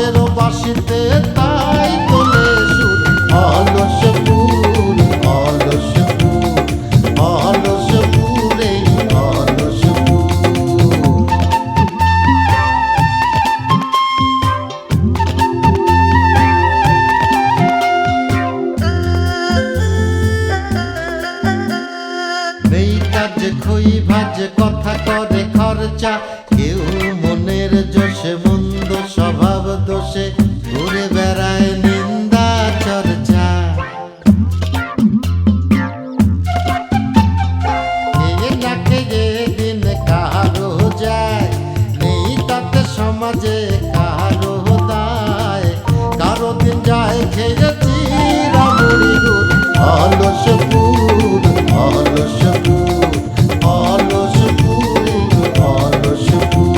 বাঁশের বাঁশিতে তাই তোলে সুর অলস ফুল অলস ফুল অলস ফুলে অলস ফুল। নেই কাজ খই ভাজে কথা করে খরচা, কেউ মনের জোশে মন্দ স্বভাব দোষে ঘুরে বেড়ায় নিন্দা চর্চা। খেয়ে না খেয়ে দিন কারো যায়, নেই তাতে সমাজে কারো দায়, কারো দিন যায় খেয়েছি রামুড়ি গুড় অলস ফুল অলস ফুল অলস ফুল অলস ফুল।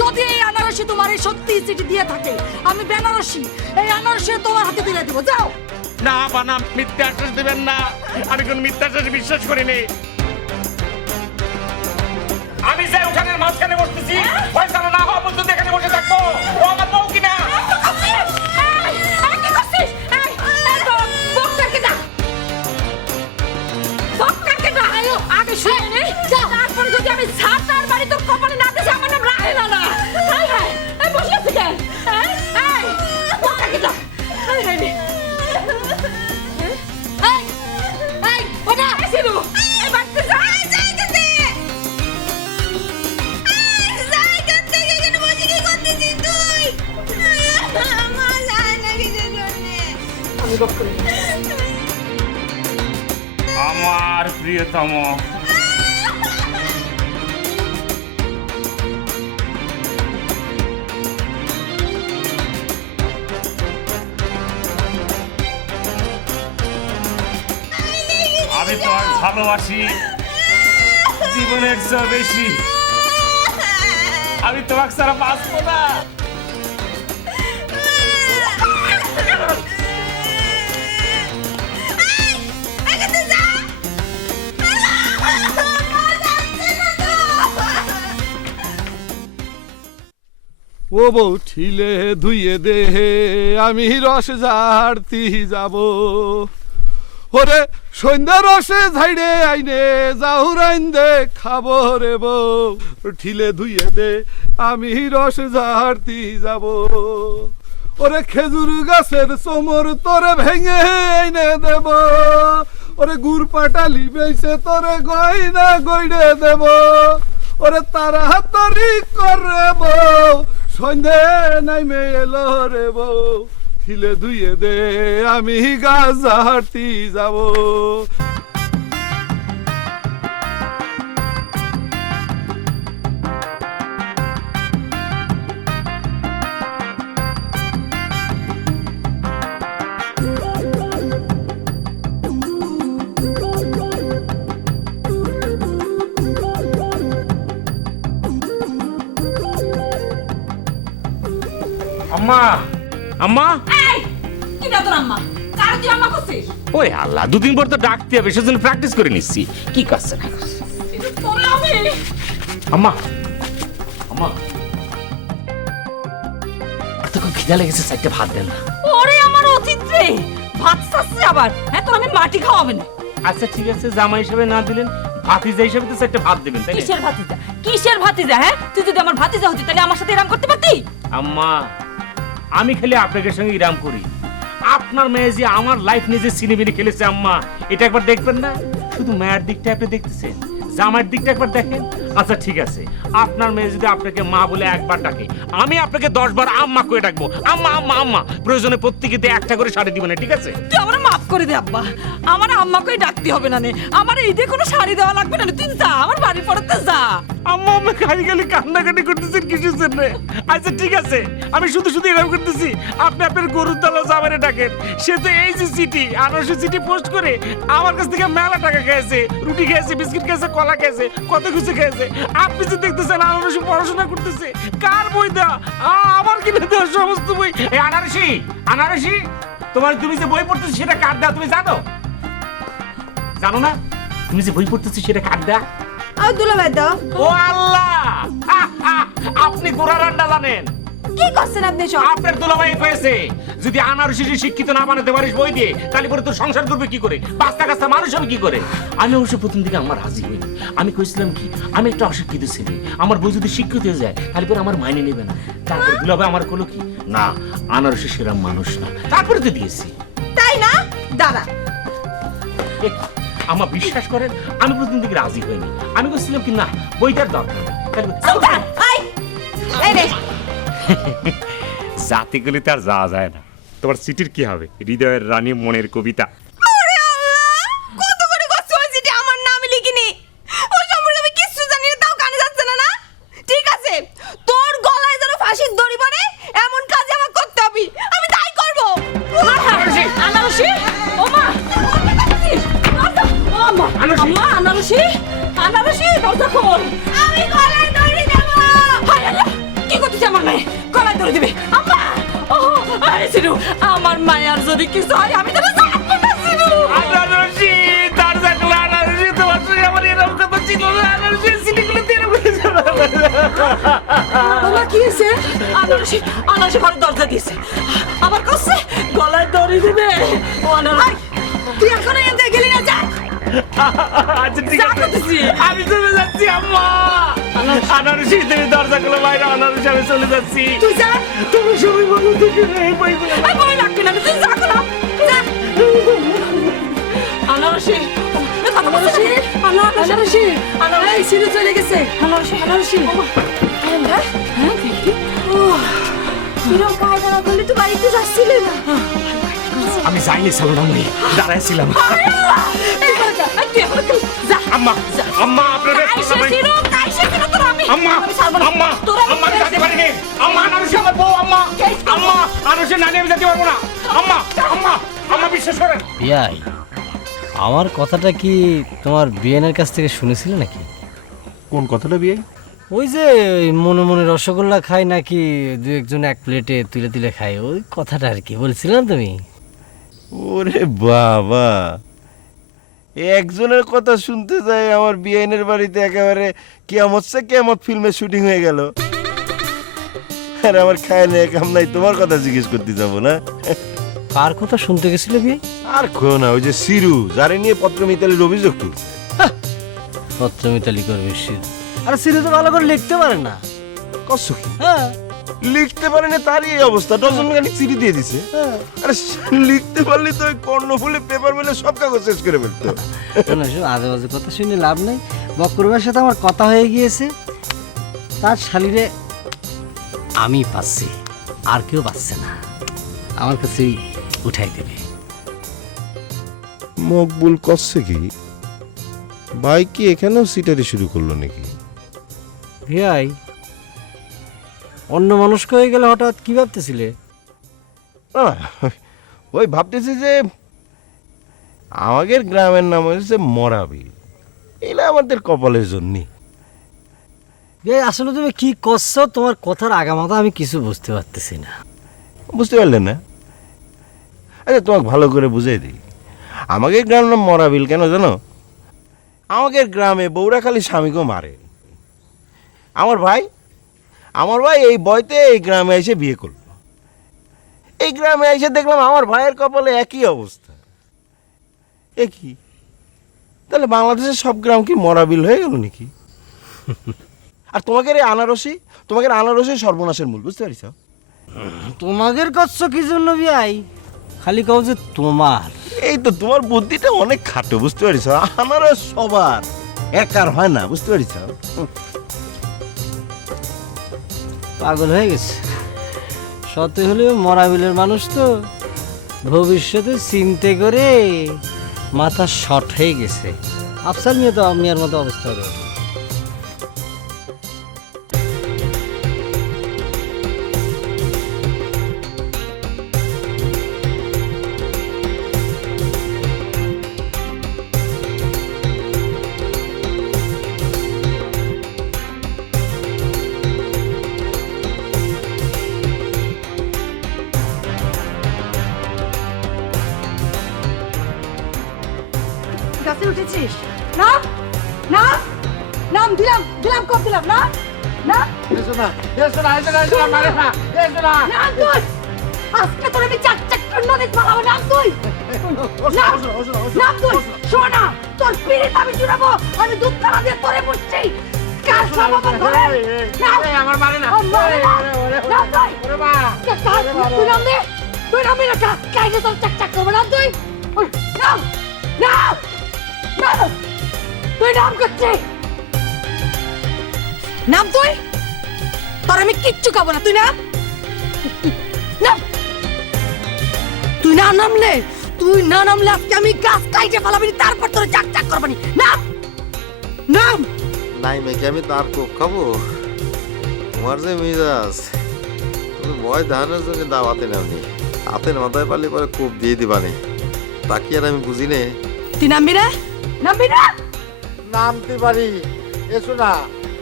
যদি এই আনারসি তোমার এই সত্যি চিঠি দিয়ে থাকে, আমি বেনারসি এই আনারসি তোমার হাতে তুলে দেবো। যাও। না বানা, মিথ্যা আশ্বাস দেবেন না, আমি কোন মিথ্যা আশ্বাসে বিশ্বাস করিনি। আমি যে উঠানের মাঝখানে বসতেছি, ফয়সালা না হওয়া পর্যন্ত এখানে বসে থাকবো। ও আমার বউ কিনা? তারপরে যদি আমি ছাতার বাড়ি তোর কপালে না দিয়েছি, আমার নাম রাহেলা না। বসে আছে কেন? আমার প্রিয়তম, আমি তোমার ভালোবাসি জীবনের চেয়ে বেশি। আমি তোমাকে ছাড়া বাঁচবো না। ও বউ ঠিলে ধুইয়ে দে, আমি রস ঝাড়তি যাব। ওরে সন্ধ্যা রসে ঝাইড়ে আইনে জাহুরাইন দে খাবো রে বউ, ঠিলে ধুইয়ে দে আমি রস ঝাড়তি যাব। ওরে খেজুর গাছের চোমর তোরে ভেঙে আইনে দেব, ওরে গুড় পাটালি বেইছে তোরে গয়না গইড়ে দেব। ওরে তাড়াতাড়ি করে বউ, সন্ধে নাইমে এলো রে বউ, ঠিলে ধুইয়ে দে আমি গাছ হাঁটতে যাব। আম্মা, আম্মা, কি না তোর আম্মা? কার তুই আম্মা করছিস? ওরে আল্লাহ, দুদিন পর তো ডাকতে হবে, সেজন্য প্র্যাকটিস করে নিচ্ছি। কি করছে না করছে? আম্মা, আম্মা, এতক্ষণ খিদা লেগেছে, চারটে ভাত দেন না। ওরে আমার অতীত রে, ভাত চাচ্ছে আবার। হ্যাঁ, তোর আমি মাটি খাওয়াবে না। আচ্ছা ঠিক আছে, জামাই হিসেবে না দিলেন, ভাতিজা হিসেবে তো চারটে ভাত দেবেন, তাই না? কিসের ভাতিজা? কিসের ভাতিজা? হ্যাঁ, তুই যদি আমার ভাতিজা হতি তাহলে আমার সাথে এরকম করতে পারতি? আম্মা, আমি খালি আপনাদের সঙ্গে ইরাম করি, আপনার মেয়ে যে আমার লাইফ নিয়ে যে সিনেমিনি খেলেছে আম্মা, এটা একবার দেখবেন না? শুধু মেয়ের দিকটা আপনি দেখতেছেন, জামাইয়ের দিকটা একবার দেখেন। আচ্ছা ঠিক আছে, আপনার মেয়ে যদি আপনাকে মা বলে একবার ডাকে, আমি আপনাকে 10 বার আম্মা করে ডাকবো। আম্মা আম্মা আম্মা, প্রয়োজনে প্রত্যেকে একটা করে শাড়ি দিবেন, ঠিক আছে? তুই আমার মাফ করে দে আব্বা, আমার আম্মাকেই ডাকতে হবে না নে, আমার এই দিয়ে কোনো শাড়ি দেওয়া লাগবে না নে, তুই যা আমার বাড়ি পড়তে যা। আম্মা আম্মা খালি খালি কান্নাকাটি করতেছেন কিসের জন্য? আচ্ছা ঠিক আছে, আমি শুধু শুধু এরকম করতেছি, আপনি আপনার গরুর দল জামারে ডাকেন। সে তো এই যে চিঠি, আনারসি চিঠি পোস্ট করে আমার কাছ থেকে মেলা টাকা খেয়েছে, রুটি খেয়েছে, বিস্কিট খেয়েছে, কলা খেয়েছে, কত কিছু খেয়েছে। আপনি যে দেখতেছেন আনারসি পড়াশোনা করতেছে, কার বই দেওয়া? আমার কিনে দেওয়া সমস্ত বই। এই আনারসি, আনারসি, তুমি যে বই পড়তেছো সেটা কার দেওয়া তুমি জানো? জানো না? তুমি যে বই পড়তেছো সেটা কার দেওয়া? আর দুলাভাই দাও। ও আল্লাহ, আপনি গোড়া রান্না জানেন? কি করছেন আপনি সব? আপনার দুলাভাই কয়েছে যদি আনারসি শিক্ষিত না বানাতে পারিস বই দিয়ে, তাহলে পরে তোর সংসার করবে কি করে, বাস্তা কাস্তা মানুষ আমি কি করে? আমি অবশ্য প্রথম দিকে আমার রাজি হইনি। আমি কইছিলাম কি, আমি একটা অশিক্ষিত ছেলে, আমার বই যদি শিক্ষিত হয়ে যায় তাহলে পরে আমার মাইনে নেবে না। তারপরে দুলাভাই আমার কলো কি, না আনারসি সেরকম মানুষ না, তারপরে তো দিয়েছি। তাই না? দাঁড়া, আমার বিশ্বাস করেন, আমি প্রথম দিকে রাজি হইনি। আমি কইছিলাম কি, না বইটার দরকার নেই। এই রে জাতি গুলি তার যাওয়া যায় না। তোমার চিঠির কি হবে? হৃদয়ের রানী মনের কবিতা। ওরে আল্লাহ, কত করে কষ্ট হয়েছে যে আমার নাম লিখিনি। ওই সম্পর্কে আমি কিছু জানি না, তাও কানে যাচ্ছে না না? ঠিক আছে, তোর গলায় যেন ফাঁসির দড়ি পড়ে এমন কাজ আমার করতে হবে, আমি তাই করব। আনারসি, আনারসি, ও মা, আম্মা, আম্মা, আনারসি, আনারসি, দরজা খোল। আমি গলায় দড়ি দেব। হায় আল্লাহ, কি করতেছে আমার মেয়ে? গলায় ধরে দিবে। আম্মা, ও আরে সিনু, আমার মায়ের যদি কিছু হয় আমি তো জানবো না সিনু। আনারসি, দরজা খোলা। আনারসি, তোমার সঙ্গে আমার এরকম কথা ছিল না। আনারসি, চিঠিগুলো দিয়ে বাবা কি হয়েছে? আনারসি, আনারসি ঘরে দরজা দিয়েছে, আবার কাছে গলায় দড়ি দিবে। ও আনারসি, তুই এখন এতে গেলি না, যা। আচ্ছা ঠিক আছে, আমি চলে যাচ্ছি আম্মা। আনারসি, তুমি দরজা খোলা বাইরে। আনারসি, আমি চলে যাচ্ছি। তুই যা, তুমি সবাই ভালো থেকে এই বইগুলো। আর বই লাগবে না, তুই যা খোলা, যা। আনারসি, আনারসি, আনারসি, আনারসি, সিনু চলে গেছে। আনারসি, আনারসি, হ্যাঁ দেখি। এরকম কায়দা না করলে তো বাড়িতে যাচ্ছিলে না। আমি যাইনি সালনামে দাঁড়াইছিলাম। আম্মা, আম্মা, আপনারা আম্মা, আম্মা, আম্মা, আমি যেতে পারিনি। আম্মা, আনারসি আমার বউ। আম্মা, আম্মা, আনারসি নানি, আমি যেতে পারবো না। আম্মা, আম্মা, আম্মা, বিশ্বাস করেন। বিয়াই, আমার কথাটা কি তোমার বিয়ানের কাছ থেকে শুনেছিলে নাকি? কোন কথাটা বিয়ে? ওই যে ওই মনে মনে রসগোল্লা খায় নাকি দু একজন এক প্লেটে তুলে তুলে খায়, ওই কথাটা আর কি বলছিলাম তুমি? ওরে বাবা, একজনের কথা শুনতে যাই আমার বিআইনের বাড়িতে একেবারে কিয়ামত সে কিয়ামত ফিল্মের শুটিং হয়ে গেল। আর আমার খায় না কাম নাই, তোমার কথা জিজ্ঞেস করতে যাবো না? কার কথা শুনতে গেছিলে বিয়ে? আর খো না, ওই যে সিরু, যারে নিয়ে পত্র মিতালির অভিযোগ তুলছে। পত্র মিতালি করবে সিরু? আরে সিরু তো ভালো করে লিখতে পারে না। কষ্ট কি? হ্যাঁ, লিখতে পারে না, তারই এই অবস্থা। ডজন খানিক চিঠি দিয়ে দিছে। আরে লিখতে পারলে তো ওই কর্ণফুলে পেপার মেলে সব কাগজ শেষ করে ফেলতো। আজে বাজে কথা শুনে লাভ নেই। বক্করবার সাথে আমার কথা হয়ে গিয়েছে, তার শালিরে আমি পাচ্ছি, আর কেউ পাচ্ছে না। আমার কাছেই উঠাই দেবে। মকবুল করছে কি? ভাই কি এখানেও সিটারি শুরু করলো নাকি? ভাই, অন্য মানুষকে হয়ে গেলে হঠাৎ কি ভাবতেছিলে? ওই ভাবতেছি যে আমাদের গ্রামের নাম হচ্ছে মরাবি, এলা আমাদের কপালের জন্যে। আসলে তুমি কি করছো, তোমার কথার আগামাথা আমি কিছু বুঝতে পারতেছি না। বুঝতে পারলে না? আচ্ছা তোমাকে ভালো করে বুঝাই দিই। আমাদের গ্রামের নাম মরাবিল কেন জানো? আমাদের গ্রামে বউরা খালি স্বামীকেও মারে। আমার ভাই এই বয়তে এই গ্রামে এসে বিয়ে করলো। এই গ্রামে এসে দেখলাম আমার ভাইয়ের কপালে একই অবস্থা। একই, তাহলে বাংলাদেশের সব গ্রাম কি মরাবিল হয়ে গেল নাকি? আর তোমাদের এই আনারসি সর্বনাশের মূল, বুঝতে পারিস? তোমাদের করছো কি জন্য ভাই? খালি কও যে তোমার। এই তো তোমার বুদ্ধিটা অনেক খাটো, বুঝতে পারিস? আনারস সবার, একার হয় না, বুঝতে পারিস? পাগল হয়ে গেছে। সত্যি হলেও মরাবিলের মানুষ তো ভবিষ্যতে চিন্তা করে মাথা শর্ট হয়ে গেছে। আফসার নিয়ে তো মিয়ার মতো অবস্থা হবে। গাছে উঠেছিস? নাম নাম নাম দিলাম দিলাম কব দিলাম না না নাম তুই। আজকে তোর আমি চাক চাক করে নদীতে পালাবো। নাম তুই নাম তুই। শোনা, তোর পিড়িত আমি জুড়াবো। আমি দুধ খাওয়া দিয়ে তোরে বসছি। কার সমাধান ধরে আমার মারে না নাম তুই। তুই নাম দে, তুই নাম দে। কাইকে তোর চাক চাক করবো। নাম তুই। নাম নাম নাম। তুই নাম করছি। নাম তুই। তোর আমি কিচ্ছু খাবো না। তুই নাম নাম। তুই না নামলে, তুই না নামলে আজকে আমি গাছ কাইটে ফেলাবি, তারপর তোর চাক চাক করবানি। নাম নাম। নাই মেয়েকে আমি তার কোপ খাবো? তোমার যে মিজাজ, তুমি ভয় ধানের জন্য দাওয়াতে নামনি, হাতের মাথায় পারলে পরে কোপ দিয়ে দিবানি, তা কি আর আমি বুঝি নে? তুই নামবি না? নামবি না? নামতে পারি। এসো না,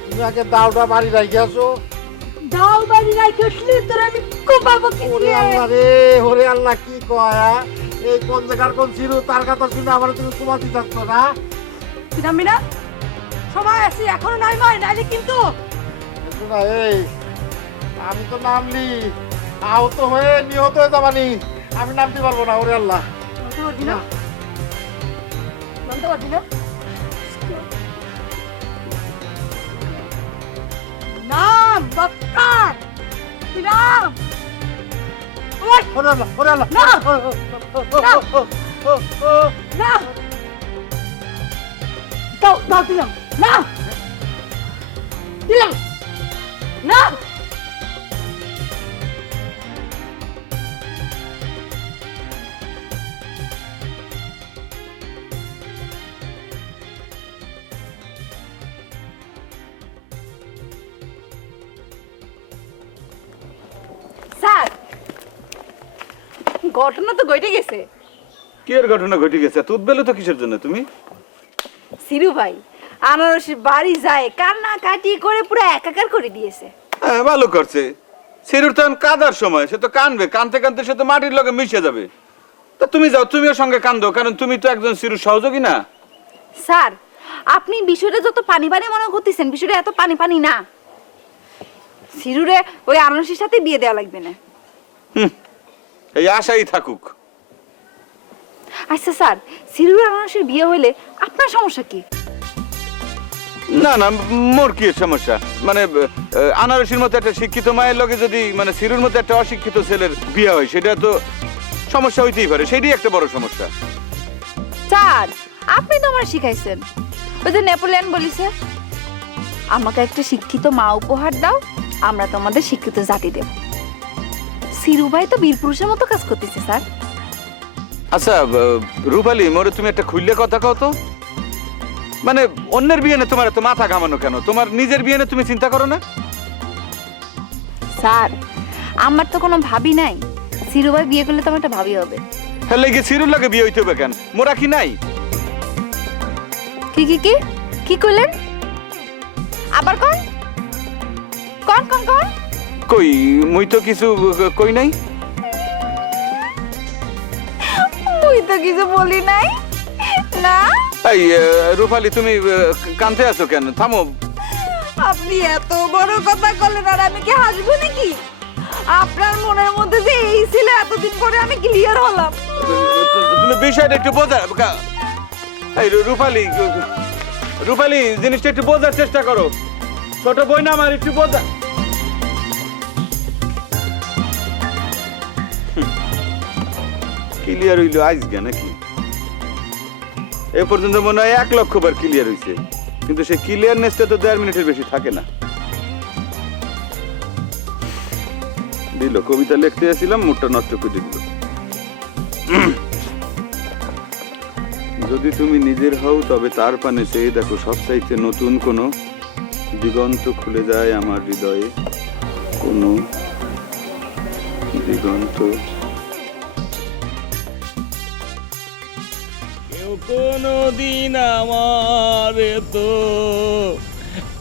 তুমি আগে দাওটা বাড়ি রাখি আসো। দাও বাড়ি রাখি উঠলি তোর আমি কোপাবো কি ওরে দিয়ে? আল্লাহ রে, ওরে আল্লাহ, কি কয় হ্যাঁ? এই কোন জায়গার কোন ছিল তার কথা শুনে আমার তুমি কুমাতে চাচ্ছ না? তুই নামবি না? সবাই আছি, এখনো নাই নয়, নাইলে কিন্তু এসো না, এই আমি তো নামলি আহত হয়ে নিহত হয়ে যাবানি, আমি নামতে পারবো না। ওরে আল্লাহ, নামতে পারবি না? নামতে পারবি না? নাম বক্কার। তুই নাম। ওই ওরে আল্লাহ, ওরে আল্লাহ, না। না দাও দাও দিলাম না দিলাম না। স্যার, ঘটনা তো ঘটে গেছে। কি এর ঘটনা ঘটে গেছে? এত উদ্বেলিত তো কিসের জন্য তুমি? সিরু ভাই আনারসের বাড়ি যায় কান্না কাটি করে পুরো একাকার করে দিয়েছে। হ্যাঁ, ভালো করছে। সিরুর তো এখন কাঁদার সময়, সে তো কানবে, কানতে কানতে সে তো মাটির লগে মিশে যাবে। তা তুমি যাও, তুমিও সঙ্গে কান্দো, কারণ তুমি তো একজন সিরুর সহযোগী না? স্যার, আপনি বিষয়টা যত পানি পানি মনে করতেছেন, বিষয়টা এত পানি পানি না। সিরুরে ওই আনারসের সাথে বিয়ে দেওয়া লাগবে না। এই আশাই থাকুক। আচ্ছা স্যার, সিরুর আনারসের বিয়ে হইলে আপনার সমস্যা কি? না না, মোর কি সমস্যা? মানে আনারসির মতো একটা শিক্ষিত মায়ের লগে যদি মানে সিরুর মতো একটা অশিক্ষিত ছেলের বিয়ে হয়, সেটা তো সমস্যা হইতেই পারে। সেটাই একটা বড় সমস্যা। স্যার, আপনি তো আমার শিখাইছেন, ওই যে নেপোলিয়ন বলিছে, আমাকে একটা শিক্ষিত মা উপহার দাও, আমরা তোমাদের শিক্ষিত জাতি দেব। সিরু ভাই তো বীর পুরুষের মতো কাজ করতেছে স্যার। আচ্ছা রূপালী, মোরে তুমি একটা খুললে কথা কও তো। মানে অন্যের বিয়ে নিয়ে তোমার এত মাথা ঘামানো কেন? তোমার নিজের বিয়ে নিয়ে তুমি চিন্তা করো না? স্যার, আমার তো কোনো ভাবি নাই। সিরু ভাই বিয়ে করলে তো আমার একটা ভাবি হবে। হ্যাঁ, লেগে সিরুর লাগে বিয়ে হইতে হবে কেন? মোরা কি নাই? কি কি কি কি কইলেন? আবার কোন কোন কোন কোন? কই, মুই তো কিছু কই নাই। মুই তো কিছু বলি নাই না। এই রূপালী, তুমি কাঁদতে আছো কেন? থামো। আপনি এত বড় কথা বললেন আর আমি কি হাসবো নাকি? আপনার মনের মধ্যে যে এই ছিল, এতদিন পরে আমি ক্লিয়ার হলাম। তুমি বিষয়টা একটু বোঝা। এই রূপালী, রূপালী, জিনিসটা একটু বোঝার চেষ্টা করো। ছোট বই না আমার, একটু বোঝা। ক্লিয়ার হইলো আজকে নাকি? এ পর্যন্ত মনে হয় 1 লক্ষ বার ক্লিয়ার হইছে। কিন্তু সেই ক্লিয়ারনেসটা তো 1.5 মিনিটের বেশি থাকে না। দিল কবিতা লিখতে আসছিলাম, মুডটা নষ্ট করে দিল। যদি তুমি নিজের হও তবে তার পানে চেয়ে দেখো, সবচাইতে নতুন কোনো দিগন্ত খুলে যায় আমার হৃদয়ে, কোনো দিগন্ত। কেউ কোনো দিন আমার তো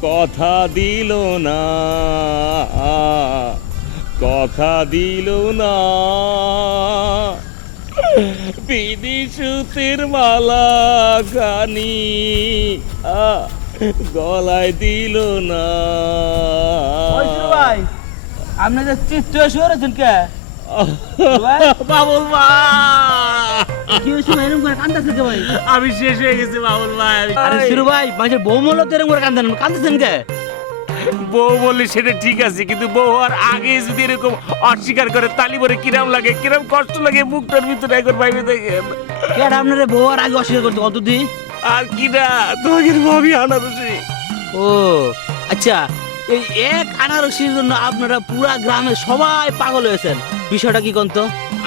কথা দিল না, কথা দিল না, বিদিশুতের মালা গানি গলায় দিল না। ভাই আপনাদের চিত্র সরেছেন কে? বাবুল ভাই, কি হয়েছে ভাই? এরকম করে কান্দাছে কে ভাই? আমি শেষ হয়ে গেছি বাবুল ভাই। আরে শিরু ভাই, মানুষের বউ মূলত এরকম করে কান্দাছেন কে? বউ বললে সেটা ঠিক আছে, কিন্তু বউ হওয়ার আগে যদি এরকম অস্বীকার করে তালি পরে কিরাম লাগে, কিরাম কষ্ট লাগে মুখটার ভিতরে একবার বাইরে দেখেন। কেডা আপনারে বউ আর আগে অস্বীকার করতে কত দিন? আর কি না, তোমাকে ভাবি আনারসি। ও আচ্ছা, এই এক আনারসির জন্য আপনারা পুরা গ্রামে সবাই পাগল হয়েছেন, বিষয়টা কি কন্ত?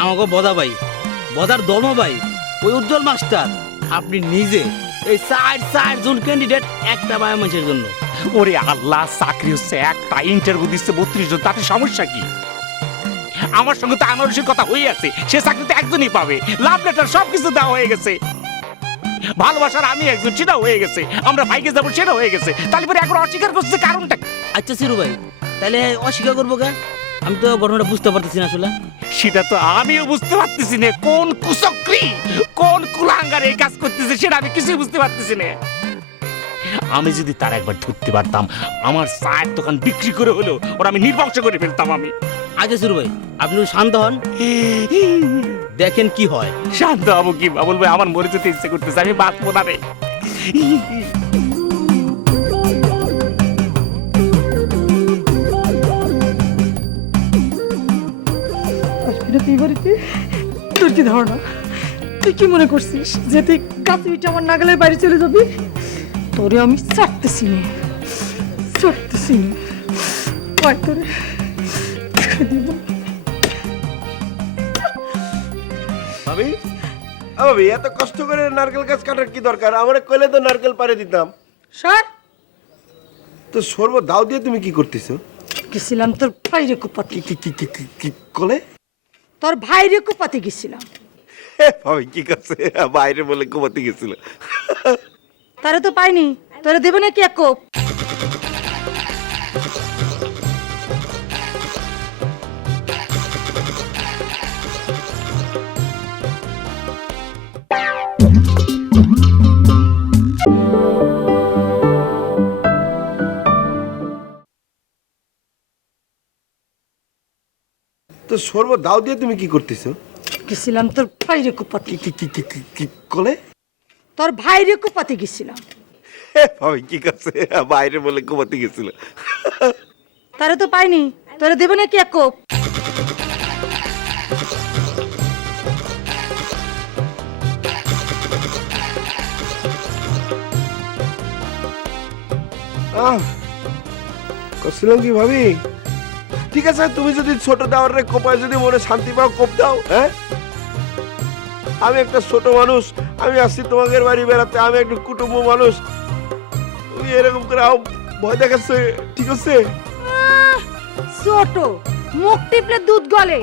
আমাকে বদা ভাই, বদার দম ভাই, ওই উজ্জ্বল মাস্টার, আপনি নিজে এই 4 জন ক্যান্ডিডেট একটা বায়া মানুষের জন্য। ওরে আল্লাহ, চাকরি হচ্ছে একটা, ইন্টারভিউ দিচ্ছে 32 জন, তাতে সমস্যা কি? আমার সঙ্গে তো আনারসির কথা হয়ে আছে, সে চাকরিতে একজনই পাবে, লাভ লেটার সবকিছু দেওয়া হয়ে গেছে, ভালোবাসার আমি একজন সেটা হয়ে গেছে, আমরা ভাইকে যাবো সেটা হয়ে গেছে, তাহলে পরে এখন অস্বীকার করছে কারণটা কি? আচ্ছা সিরু ভাই, তাহলে অস্বীকার করবো কেন? আমি তো ঘটনাটা বুঝতে পারতেছি না আসলে। সেটা তো আমিও বুঝতে পারতেছি না, কোন কুচক্রী কোন কুলাঙ্গার এই কাজ করতেছে সেটা আমি কিছুই বুঝতে পারতেছি না। আমি যদি তার একবার ধরতে পারতাম, আমার চায়ের দোকান বিক্রি করে হলো ওরা আমি নির্বংশ করে ফেলতাম আমি। আচ্ছা সিরু ভাই, আপনি শান্ত হন, দেখেন কি হয়। শান্ত হবো কি বলবো, আমার মরে যেতে ইচ্ছে করতেছে, আমি বাঁচবো না রে। তুই বাড়িতে, তোর কি ধারণা? তুই কি মনে করছিস যে তুই কাতুইটা আমার নাগালের বাইরে চলে যাবি? তোরে আমি ছাড়তেছি না, ছাড়তেছি না। কয় তোরে দিব। ভাবি, ভাবি এত কষ্ট করে নারকেল গাছ কাটার কি দরকার? আমার কইলে তো নারকেল পারে দিতাম। সর। তো সর্ব দাও দিয়ে তুমি কি করতেছো? গেছিলাম তোর ভাইরে কুপাতে। কি কলে? তোর ভাইরে কুপাতে গেছিলাম। ভাবি কি করছে? বাইরে বলে ঘুমাতে গেছিল। তারে তো পাইনি, তোরে দেবে নাকি এক কোপ? তো সর্ব দাও দিয়ে তুমি কি করতেছো? গেছিলাম তোর ভাইরে কুপাতে। কি কলে? তোর ভাইরে কুপাতে গেছিলাম। ভাবি কি করছে? বাইরে বলে ঘুমাতে গেছিল। তারে তো পাইনি, তোরে দেবে নাকি এক কোপ? করছিলাম কি ভাবি? ঠিক আছে, তুমি যদি ছোট দেওয়ার কোপায় যদি মনে শান্তি পাও, কোপ দাও। হ্যাঁ, আমি একটা ছোট মানুষ, আমি আসছি তোমাদের বাড়ি বেড়াতে, আমি একটা কুটুম্ব মানুষ, তুমি এরকম করে ভয় দেখাচ্ছে, ঠিক আছে? ছোট মুখ টিপলে দুধ গলে,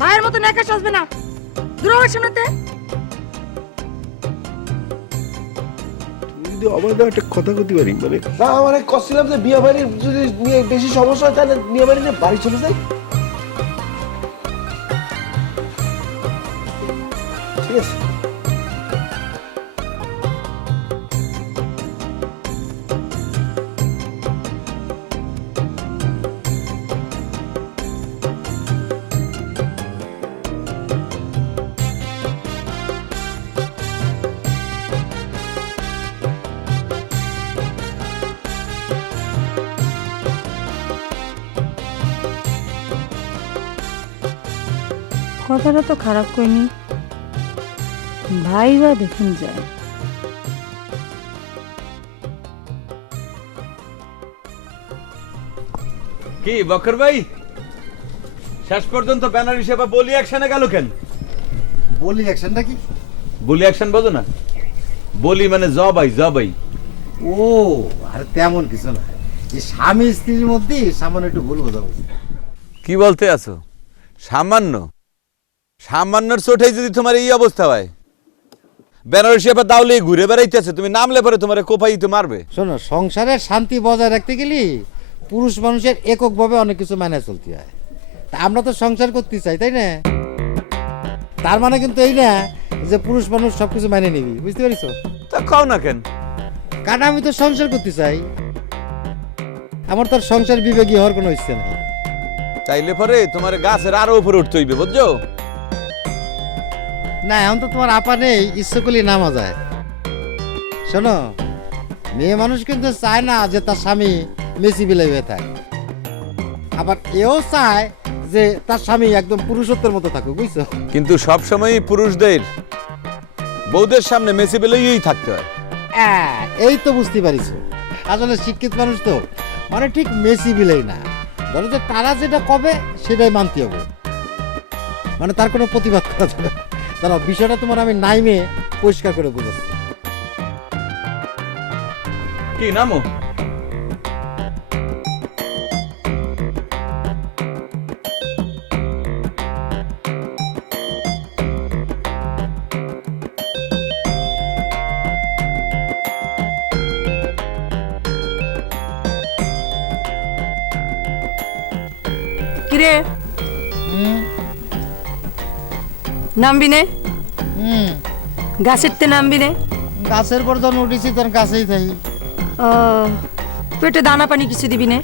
ভাইয়ের মতো নাকা সাজবে না, দ্রোহের সামনেতে। যদি আমাদের একটা কথা করতে পারি, মানে না আমার করছিলাম যে বিয়ে বাড়ির যদি নিয়ে বেশি সমস্যা হয় তাহলে বিয়ে বাড়ি নিয়ে বাড়ি চলে যাই, ঠিক আছে? কথাটা তো খারাপ করিনি, ভাই বা দেখুন যায়। কি বকর ভাই শেষ পর্যন্ত ব্যানার হিসেবে বলি অ্যাকশনে গেল কেন? বলি অ্যাকশনটা কি? বলি অ্যাকশন বোঝো না? বলি মানে জবাই। ও আরে তেমন কিছু না, এই স্বামী স্ত্রীর মধ্যে সামান্য একটু ভুল বোঝাবুঝি। কি বলতে আছো? সামান্যর চোটেই যদি তোমার এই অবস্থা হয়, ব্যানার হিসেবে দাউলে ঘুরে বেড়াইতেছে, তুমি নামলে পরে তোমার কোপাই তো মারবে। শোনো, সংসারের শান্তি বজায় রাখতে গেলে পুরুষ মানুষের এককভাবে অনেক কিছু মেনে চলতে হয়। তা আমরা তো সংসার করতে চাই, তাই না? তার মানে কিন্তু এই না যে পুরুষ মানুষ সবকিছু মেনে নিবি, বুঝতে পারিস? তা কও না কেন? কারণ আমি তো সংসার করতে চাই, আমার তো আর সংসার বিবেকী হওয়ার কোনো ইচ্ছে নেই। চাইলে পরে তোমার গাছের আরো উপরে উঠতে হইবে, বুঝছো? না, এখন তো তোমার আপা নেই, ইচ্ছে করলে নামা যায়। শোনো, মেয়ে মানুষ কিন্তু চায় না যে তার স্বামী মেসি বিলাই হয়ে থাকে, আবার এও চায় যে তার স্বামী একদম পুরুষত্বের মতো থাকুক, বুঝছো? কিন্তু সব সময় পুরুষদের বউদের সামনে মেসি বেলেই থাকতে হয়। এই তো বুঝতে পারিস, আসলে শিক্ষিত মানুষ তো মানে ঠিক মেসি বিলাই না, ধরো যে তারা যেটা কবে সেটাই মানতে হবে, মানে তার কোনো প্রতিবাদ করা যাবে না। দাঁড়াও, বিষয়টা তোমার আমি নাইমে পরিষ্কার করে বুঝাচ্ছি। কি নামো? কিরে নামবি নে? গাছের তে নামবি নে? গাছের পর যখন উঠেছি তখন গাছেই থাকি। ও, পেটে দানা পানি কিছু দিবি নে?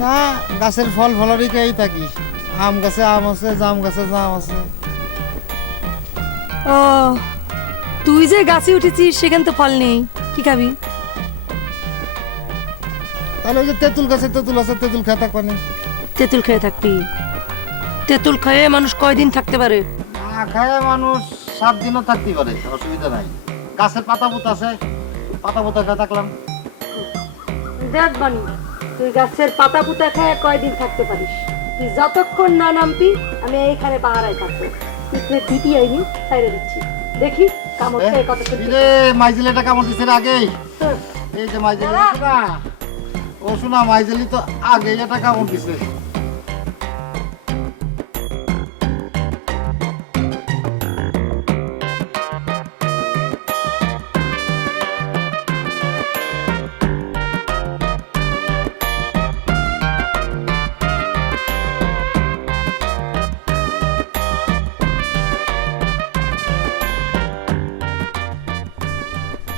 না, গাছের ফল ফলারই খেয়েই থাকি। আম গাছে আম আছে, জাম গাছে জাম আছে। ও, তুই যে গাছে উঠেছিস সেখান তো ফল নেই, কি খাবি? তাহলে ওই যে তেঁতুল গাছে তেঁতুল আছে, তেঁতুল খেয়ে থাকবানি। তেঁতুল খেয়ে থাকবি? তেঁতুল খেয়ে মানুষ কয়দিন থাকতে পারে? না খায় মানুষ 7 দিনও থাকতে পারে, অসুবিধা নাই। গাছের পাতা পুতা আছে, পাতা পুতা খেয়ে থাকলাম। দেখ বানি, তুই গাছের পাতা পুতা খেয়ে কয়দিন থাকতে পারিস? তুই যতক্ষণ না নামবি আমি এইখানে পাহারায় থাকবো। তুই দিবি আইনি ছাইরে দিচ্ছি, দেখি কামড় খেয়ে কতক্ষণ। রে মাইজেলিটা কামড় দিছে রে আগেই। এই যে মাইজেলি আছে না, ও শোনা, মাইজেলি তো আগে এটা কামড় দিছে।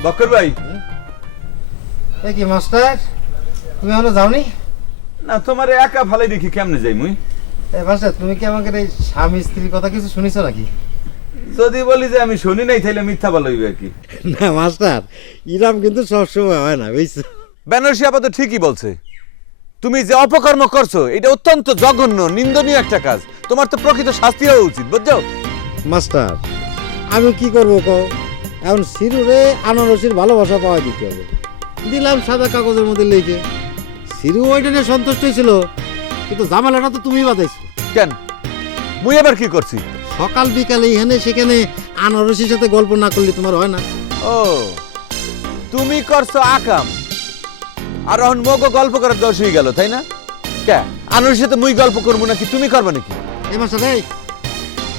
বকর ভাই, এ কি মাস্টার, তুমি হলো যাওনি? না তোমার একা ভালোই দেখি, কেমনে যাই মুই? এই মাস্টার, তুমি কি আমাকে এই স্বামী স্ত্রীর কথা কিছু শুনিছো নাকি? যদি বলি যে আমি শুনি নাই তাইলে মিথ্যা বলা হইবে কি? না মাস্টার, ইরাম কিন্তু সবসময় হয় না, বুঝছো? ব্যানার্সি আপাতত ঠিকই বলছে। তুমি যে অপকর্ম করছো এটা অত্যন্ত জঘন্য নিন্দনীয় একটা কাজ, তোমার তো প্রকৃত শাস্তি হওয়া উচিত, বুঝছো? মাস্টার, আমি কি করবো কও? এখন সিরুরে আনারসির ভালোবাসা পাওয়া দিতে হবে, দিলাম সাদা কাগজের মধ্যে লিখে। সিরু ওইটা নিয়ে সন্তুষ্ট হয়েছিল, কিন্তু ঝামেলাটা তো তুমি বাঁধাইছো। কেন মুই এবার কি করছি? সকাল বিকালে এখানে সেখানে আনারসির সাথে গল্প না করলে তোমার হয় না? ও, তুমি করছো আকাম, আর এখন মগো গল্প করার দোষ হয়ে গেল, তাই না? কে আনুর সাথে মুই গল্প করবো নাকি তুমি করবে নাকি? এই মাস্টার, এই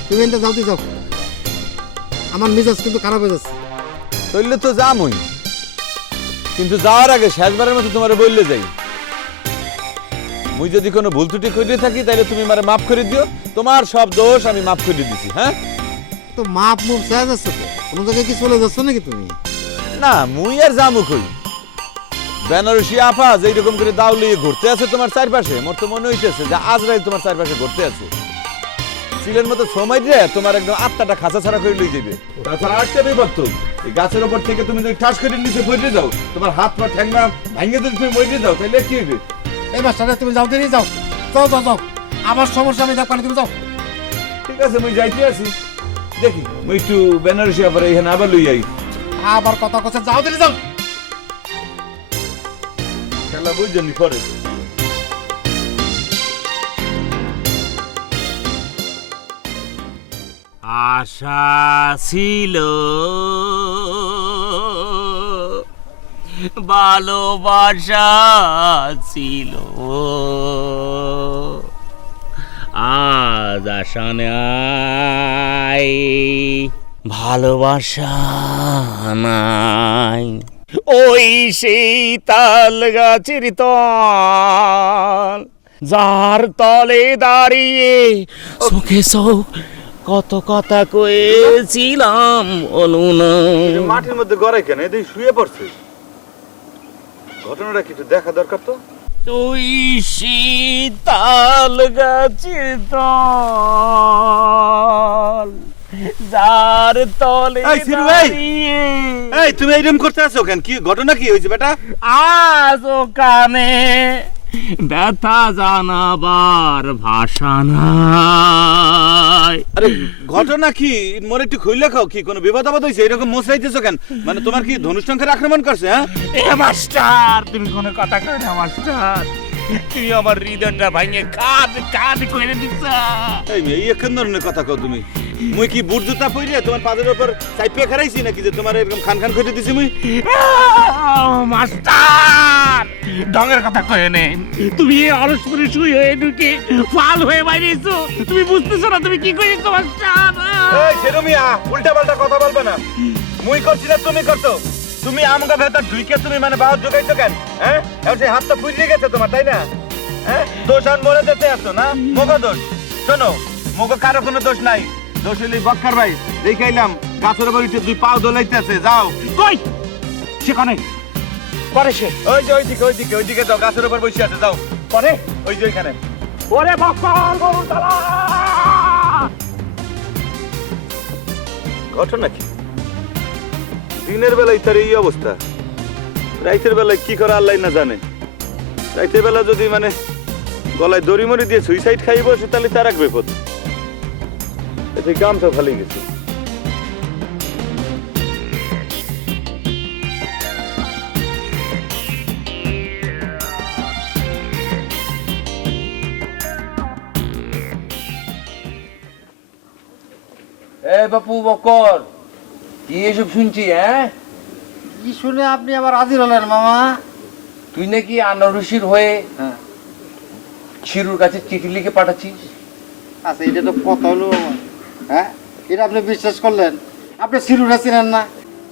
তুমি এটা যাওতে যাও, আমার মেজাজ কিন্তু খারাপ হয়ে যাচ্ছে। চললে তো যা মুই, কিন্তু যাওয়ার আগে শেষবারের মতো তোমার বললে যাই, মুই যদি কোনো ভুল ত্রুটি করে থাকি তাহলে তুমি আমারে মাফ করে দিও, তোমার সব দোষ আমি মাফ করে দিছি। হ্যাঁ, তো মাপ মুখ চাই যাচ্ছে তো, কোনো জায়গায় কি চলে যাচ্ছ নাকি তুমি? না মুই আর যামু কই? বেনারসি আপা যেরকম করে দাউলিয়ে ঘুরতে আছে তোমার চারপাশে, মোর তো মনে হইতেছে যে আজরাইল তোমার চারপাশে ঘুরতে আছে। সিলের মতো সময় দিয়ে তোমার একদম আত্মাটা খাঁচা ছাড়া করে লই যাবে। তাছাড়া আটটা বিপত্ত, এই গাছের উপর থেকে তুমি যদি ঠাস করে নিচে পড়ে যাও, তোমার হাত পা ঠ্যাংনা ভাঙে যদি তুমি মরে যাও, তাহলে কি হবে? এই মাস্টার, তুমি যাও, দেরি যাও, যাও যাও যাও, আমার সমস্যা আমি দেখবানি, তুমি যাও। ঠিক আছে, মুই যাইতে আছি, দেখি মুই একটু বেনারসি আবার এখানে আবার লই আই। আবার কথা কথা, যাও দেরি যাও। খেলা বুঝছেন পরে। আশা ছিল, ভালোবাসা ছিল, আজ আশা নাই, ভালোবাসা নাই। ওই সেই তাল গাছের তল, যার তলে দাঁড়িয়ে চোখে চোখ কত কথা কয়েছিলাম অনুনয়। মাটির মধ্যে গড়াই কেন এদিকে শুয়ে পড়ছে? ঘটনাটা কিছু দেখা দরকার তো। তুই শীতাল গাছের তল, যার তলে এই শিরু ভাই! দাঁড়িয়ে এই তুমি এইরকম করতে আছো কেন? কি ঘটনা কি হয়েছে বেটা? আজ ও কানে ব্যথা জানাবার ভাষা নাই। আরে ঘটনা কি? মোরে একটু খুইলে খাও, কি কোনো বিপদ আপদ হয়েছে? এরকম মোসাইতেছো কেন? মানে তোমার কি ধনুষ্টঙ্কের আক্রমণ করছে? হ্যাঁ এ মাস্টার, তুমি কোনো কথা কই না মাস্টার, তুমি আমার হৃদয়টা ভাঙে কাঁদ কাঁদ করে দিচ্ছ। এই মেয়ে এই একখান ধরনের কথা কও তুমি? মুই কি বুট জুতা পইরে তোমার পাদের উপর চাইপে খারাইছি নাকি যে তোমার এরকম খান খান করে দিছি মুই? মাস্টার, ঢঙের কথা কয়ে নে, তুমি এই অলসপুরে শুয়ে হয়ে ঢুকে ফাল হয়ে বাইরেছো, তুমি বুঝতেছো না তুমি কি করেছো মাস্টার? এই সেরমিয়া উল্টা পাল্টা কথা বলবে না। মুই করছি না তুমি করছো। তুমি আমগা ভেতর ঢুকে তুমি মানে বাহুত জোগাইছো কেন? হ্যাঁ এখন সেই হাতটা পুড়িয়ে গেছে তোমার, তাই না? হ্যাঁ দোষ আর মরে যেতে আসছো না? মগো দোষ। শোনো, মগো কারো কোনো দোষ নাই। দোষ হইলে বক্কার ভাই দেখাইলাম গাছের উপর উঠে দুই পাও দোলাইতেছে। যাও কই সেখানে করে সে? ওই যে ওইদিকে যাও, গাছের উপর বসে আছে। যাও করে ওই যে ওইখানে। ওরে বকল গরুতলা। ঘটনা কি? দিনের বেলায় তার এই অবস্থা, রাইতের বেলায় কি করে আল্লাহ না জানে। রাইতের বেলা যদি মানে গলায় দড়ি মরি দিয়ে সুইসাইড খাই বসে তাহলে তার এক বিপদ। এতে গামছা ভালোই গেছে। এই বাপু বকর, কি এসব শুনছি? হ্যাঁ, কি শুনে আপনি আবার হাজির হলেন মামা? তুই নাকি আনারসির হয়ে শিরুর কাছে চিঠি লিখে পাঠাচ্ছিস। আচ্ছা, এটা তো কথা হলো মামা। হ্যাঁ, এটা আপনি বিশ্বাস করলেন? আপনি সিরুরা চিনেন না?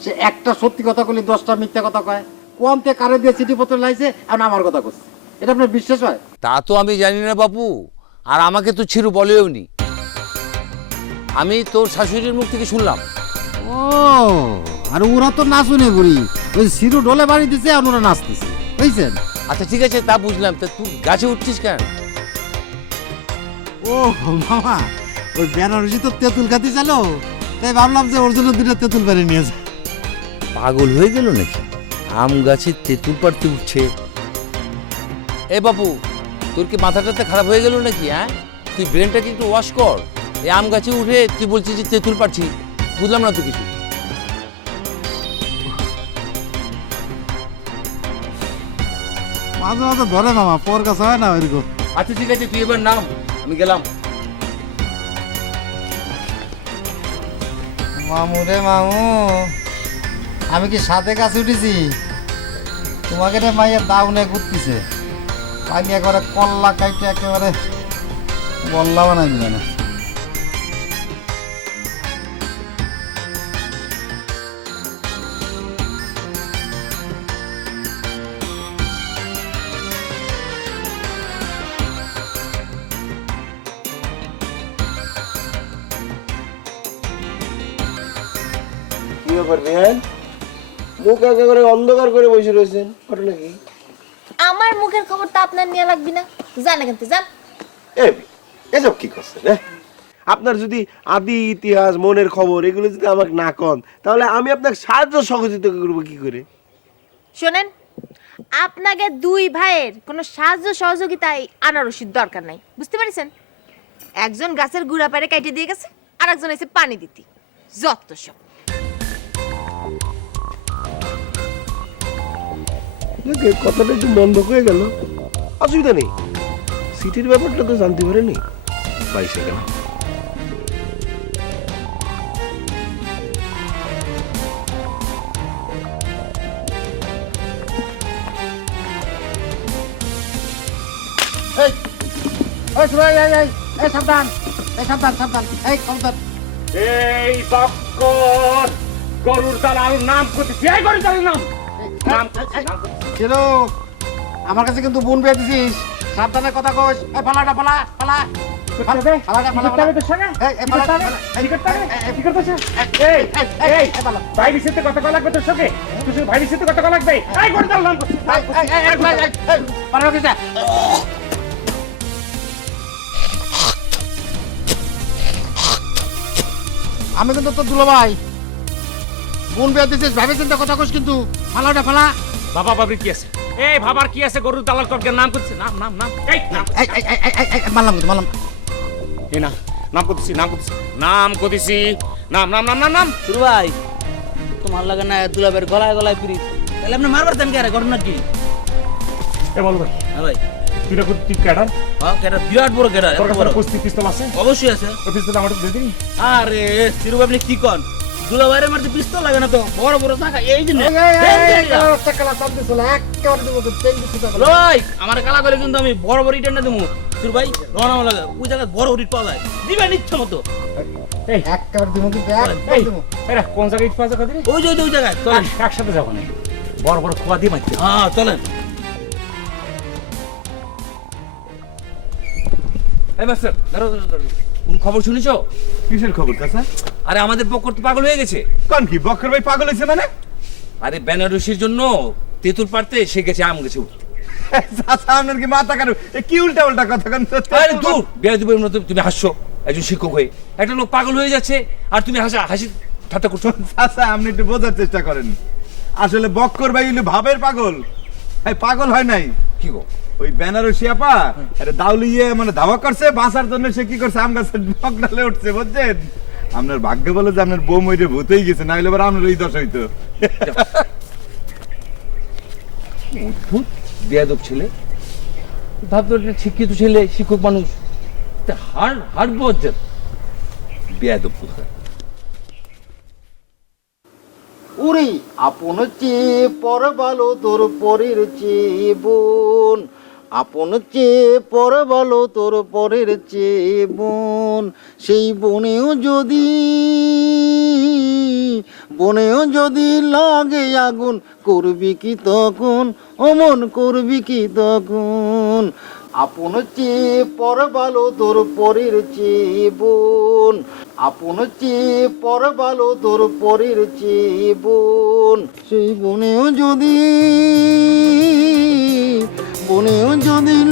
সে একটা সত্যি কথা বলি 10টা মিথ্যা কথা কয়। কোনতে কারে দিয়ে চিঠিপত্র লাইছে আর আমার কথা কইছে, এটা আপনার বিশ্বাস হয়? তা তো আমি জানি না বাপু, আর আমাকে তো চিরু বলেও নি। আমি তোর শাশুড়ির মুখ থেকে শুনলাম। ও, আর ওরা তো নাচুনে বুড়ি, ওই সিরু ডোলে বাড়ি দিছে আর ওরা নাচতেছে, বুঝছেন? আচ্ছা ঠিক আছে, তা বুঝলাম। তা তুই গাছে উঠছিস কেন? ও মামা, ওই বেনারসি তো তেঁতুল খাতে চালো, তাই ভাবলাম যে ওর জন্য 2টা তেঁতুল পেরে নিয়েছে। পাগল হয়ে গেল নাকি? আম গাছে তেঁতুল পাড়তে উঠছে। এ বাপু, তোর কি মাথাটাতে খারাপ হয়ে গেল নাকি? হ্যাঁ, তুই ব্রেনটাকে একটু ওয়াশ কর। এই আম গাছে উঠে তুই বলছিস যে তেঁতুল পাড়ছি, বুঝলাম না তো কিছু। মাঝে মাঝে ধরে মামা, পর কাছে হয় না ওইরকম। আচ্ছা ঠিক আছে, তুই এবার নাম, আমি গেলাম। মামু রে মামু, আমি কি সাথে কাছে উঠেছি? তোমাকে রে মাইয়ের দাউনে ঘুরতেছে, পানি একেবারে কল্লা কাইটে একেবারে বল্লা বানাই দিবে না। কি ব্যাপার বিহান? মুখ একেবারে অন্ধকার করে বসে রয়েছেন, ঘটনা কি? আমার মুখের খবর তো আপনার নিয়ে লাগবে না, জান না কিন্তু জান। এসব কি করছেন? আপনার যদি আদি ইতিহাস, মনের খবর এগুলো যদি আমাকে না কন, তাহলে আমি আপনাকে সাহায্য সহযোগিতা করবো কি করে? শোনেন, আপনাকে 2 ভাইয়ের কোনো সাহায্য সহযোগিতায় আনারসির দরকার নাই, বুঝতে পারছেন? একজন গাছের গুড়া পাড়ে কেটে দিয়ে গেছে, আর একজন এসে পানি দিতে। যত সব কথাটা একটু বন্ধ হয়ে গেল, অসুবিধা নেই। সিটির ব্যাপারটা তো জানতে পারেনি, 22 গেল। সাবধান, সাবধান, সাবধান, এই সাবধান। এই বক্কর গরুর দালাল নাম করতেছি, এই গরুর দালাল নাম ছিল আমার কাছে কিন্তু বোন পেয়ে দিছিস, সাবধানে কথা কইস। এই পালাটা পালা পালা ভাইয়ের সাথে কথা কওয়া লাগবে তোর সঙ্গে, ভাইয়ের সাথে কথা কওয়া লাগবে। এই গরুর দালাল নাম করতেছি। আমি কিন্তু তোর দুলো ভাই, বোন পেয়ে দিছিস, ভাবি চিন্তা কথা কইস কিন্তু। পালাটা পালা। বাবা বাবির কি আছে? এই ভাবার কি আছে? গরুর দালাল কর্কের নাম করছে, নাম নাম নাম। এই নাম মারলাম কিন্তু মারলাম। এই না নাম করতেছি, নাম করতেছি, নাম করতেছি, নাম নাম নাম নাম নাম। শুরু ভাই, তোমার লাগে না দুলাবের গলায় গলায় পিড়ি, তাহলে আপনি মারবার দেন কে? ঘটনা কি? এ বল ভাই, হ্যাঁ ভাই, তুই না তুই ক্যাডার, হ্যাঁ কেটা বিরাট বড় কেটা, তোর এত বড়। কাছে কুস্তি পিস্তল আছে? অবশ্যই আছে। ওই পিস্তল আমার দিয়ে দিবি? আরে চিরু ভাই, আপনি কি কন? দুলাভাইরে মারতে পিস্তল লাগে না তো, বড় বড় টাকা এই দিনে। লই আমার কালা করে কিন্তু আমি বড় বড় ইটেন না দেবো। চিরু ভাই রওনা লাগে, ওই জায়গায় বড় ইট পাওয়া যায়, দিবেন ইচ্ছা মতো। এই এরা কোন জায়গায় ইট পাওয়া যায়? ওই যে ওই জায়গায় চলেন, একসাথে যাবো না, বড় বড় খোয়া দিয়ে মারতে। হ্যাঁ চলেন। এই মাস্টার দাঁড়াও দাঁড়াও দাঁড়াও। কোন খবর শুনেছো? কিসের খবর চাচা? আরে আমাদের পক্কর তো পাগল হয়ে গেছে। কোন কি বক্কর ভাই পাগল হয়েছে মানে? আরে বেনারসির জন্য তেঁতুল পারতে সে গেছে আম গেছে উঠতে। চাচা আপনার কি মাথা কারো কি উল্টা উল্টা কথা কেন? আরে দূর বেয়াদবের মতো তুমি হাসছো একজন শিক্ষক হয়ে। একটা লোক পাগল হয়ে যাচ্ছে আর তুমি হাসি ঠাট্টা করছো। চাচা আপনি একটু বোঝার চেষ্টা করেন, আসলে বক্কর ভাই হলো ভাবের পাগল, এই পাগল হয় নাই। কি গো? ওই বেনারসি আপা আরে দাউলিয়ে মানে ধাওয়া করছে, বাঁচার জন্য সে কি করছে, আম গাছের ডালে উঠছে, বুঝছেন? আপনার ভাগ্য বলে যে আপনার বউ মইরে ভূতেই গেছে, না হলে এবার আপনার এই দশা হইতো। অদ্ভুত বেয়াদব ছেলে, ভাবতো একটা শিক্ষিত ছেলে, শিক্ষক মানুষ, হাড় বজ্জাত বেয়াদব কোথায়। উরি আপন চেয়ে পর ভালো তোর পরের চেয়ে বোন, আপন চেয়ে পর ভালো তোর পরের চেয়ে বোন। সেই বনেও যদি লাগে আগুন, করবি কি তখন অমন, করবি কি তখন? আপন চেয়ে পর ভালো তোর পরের চেয়ে বোন, আপন চেয়ে পর ভালো তোর পরের চেয়ে বোন। সেই বনেও যদি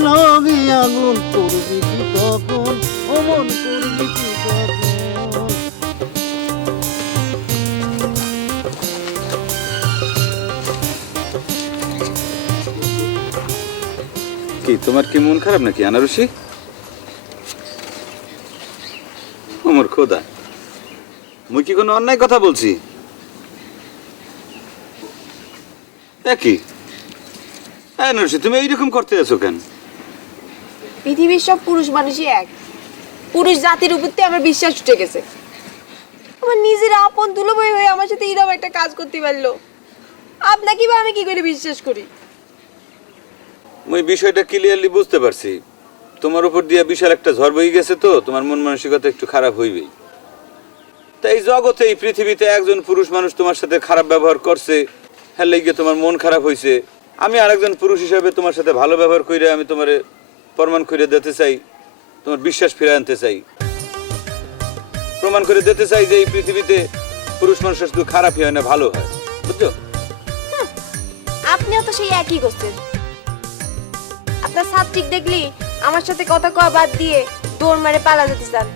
লাগে আগুন, করবি কি তখন অমন, করবি কি তখন? কি তোমার কি মন খারাপ নাকি আনারসি? আমার খোদা, মুই কি কোনো অন্যায় কথা বলছি? কি আনারসি তুমি এইরকম করতে আছো কেন? পৃথিবীর সব পুরুষ মানুষই এক, পুরুষ জাতির উপরতে আমার বিশ্বাস উঠে গেছে। আমার নিজের আপন দুলোভাই হয়ে আমার সাথে এরকম একটা কাজ করতে পারলো, আপনাকে বা আমি কি করে বিশ্বাস করি? মুই বিষয়টা ক্লিয়ারলি বুঝতে পারছি, তোমার উপর দিয়া বিশাল একটা ঝড় বয়ে গেছে, তো তোমার মন মানসিকতা একটু খারাপ হইবেই। তাই জগতে এই পৃথিবীতে একজন পুরুষ মানুষ তোমার সাথে খারাপ ব্যবহার করছে, হ্যাঁ লেগে তোমার মন খারাপ হয়েছে। আমি আরেকজন পুরুষ হিসাবে তোমার সাথে ভালো ব্যবহার করে আমি তোমারে প্রমাণ করে দিতে চাই, তোমার বিশ্বাস ফিরে আনতে চাই, প্রমাণ করে দিতে চাই যে এই পৃথিবীতে পুরুষ মানুষের শুধু খারাপই হয় না, ভালো হয়, বুঝছো? আপনিও তো সেই একই করছেন। আপনার ছাত্রিক দেখলি আমার সাথে কথা কওয়া বাদ দিয়ে দৌড় মারে পালা যেতে চান।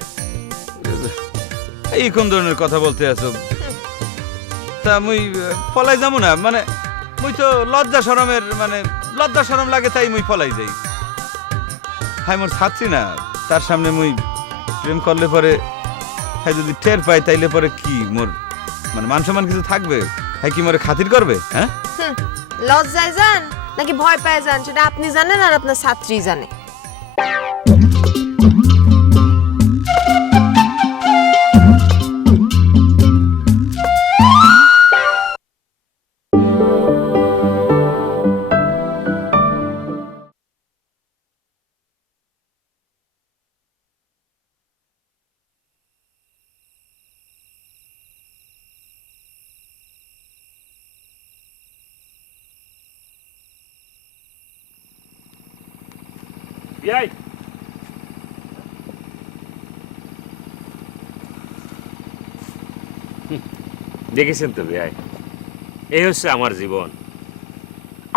এই কোন ধরনের কথা বলতে আছো? তা মুই পলাই যাবো না, মানে মুই তো লজ্জা শরম লাগে, তাই মুই পলাই যাই। হাই মোর ছাত্রী না, তার সামনে মুই প্রেম করলে পরে হাই যদি টের পাই, তাইলে পরে কি মোর মানে মান সম্মান কিছু থাকবে? হাই কি মোরে খাতির করবে? হ্যাঁ, লজ্জায় যান নাকি ভয় পায় যান সেটা আপনি জানেন আর আপনার ছাত্রী জানে। বিয়াই দেখেছেন তো বিয়াই, এই হচ্ছে আমার জীবন।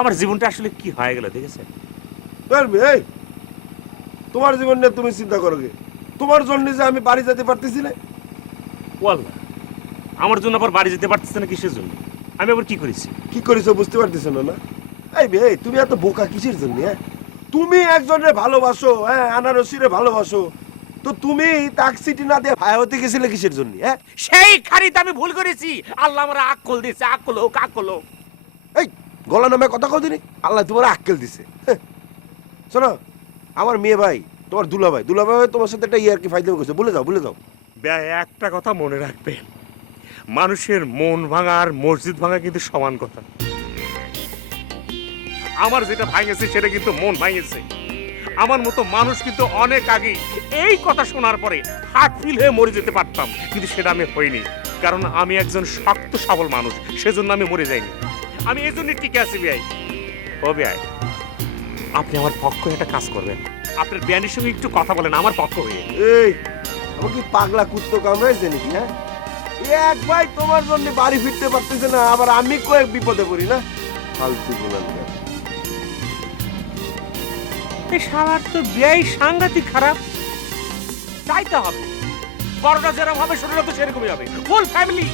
আমার জীবনটা আসলে কি হয়ে গেল দেখেছেন? এই তোমার জীবন নিয়ে তুমি চিন্তা করো গে? তোমার জন্য যে আমি বাড়ি যেতে পারতেছি না। ওয়াল্লাহ, আমার জন্য আবার বাড়ি যেতে পারতেছে না কিসের জন্য? আমি আবার কি করেছি? কি করেছো বুঝতে পারতেছো না? এই বে, তুমি এত বোকা কিসের জন্য? হ্যাঁ, তুমি একজনের ভালোবাসো, হ্যাঁ আনারসিরে ভালোবাসো, তো তুমি তাকে চিঠি না দিয়ে ভাই হতে গেছিলে কিসের জন্য? হ্যাঁ, সেই খারিতে আমি ভুল করেছি। আল্লাহ আমার আক্কল দিয়েছে, আক্কল হোক, আক্কল হোক। এই গলা নামে কথা কও দিনি, আল্লাহ তোমার আক্কেল দিছে। হ্যাঁ। শোনো, আমার মেয়ে ভাই, তোমার দুলাভাই তোমার সাথে একটা ইয়ার কি ফাইদামি করছে, ভুলে যাও। ব্যয় একটা কথা মনে রাখবেন, মানুষের মন ভাঙা আর মসজিদ ভাঙা কিন্তু সমান কথা। আমার যেটা ভাঙেছে সেটা কিন্তু মন ভাঙেছে। আমার মতো মানুষ কিন্তু অনেক আগে এই কথা শোনার পরে হার্ট ফিল হয়ে মরে যেতে পারতাম, কিন্তু সেটা আমি হইনি, কারণ আমি একজন শক্ত সবল মানুষ, সেজন্য আমি মরে যাইনি। আমি এই জন্য টিকে আছি বিয়াই। ও বিয়াই, আপনি আমার পক্ষ হয়ে একটা কাজ করবেন, আপনার বিয়ানের সঙ্গে একটু কথা বলেন আমার পক্ষ হয়ে। এই আমার কি পাগলা কুত্তো কামড়াইছে নাকি? হ্যাঁ, এক ভাই তোমার জন্য বাড়ি ফিরতে পারতেছে না, আবার আমি কয়েক বিপদে পড়ি না, ফালতু বলেন। এই শালার তো বিয়াই সাংঘাতিক খারাপ। চাইতে হবে, বড়টা যেরকম হবে ছোটরা তো সেরকমই হবে, ফুল ফ্যামিলি।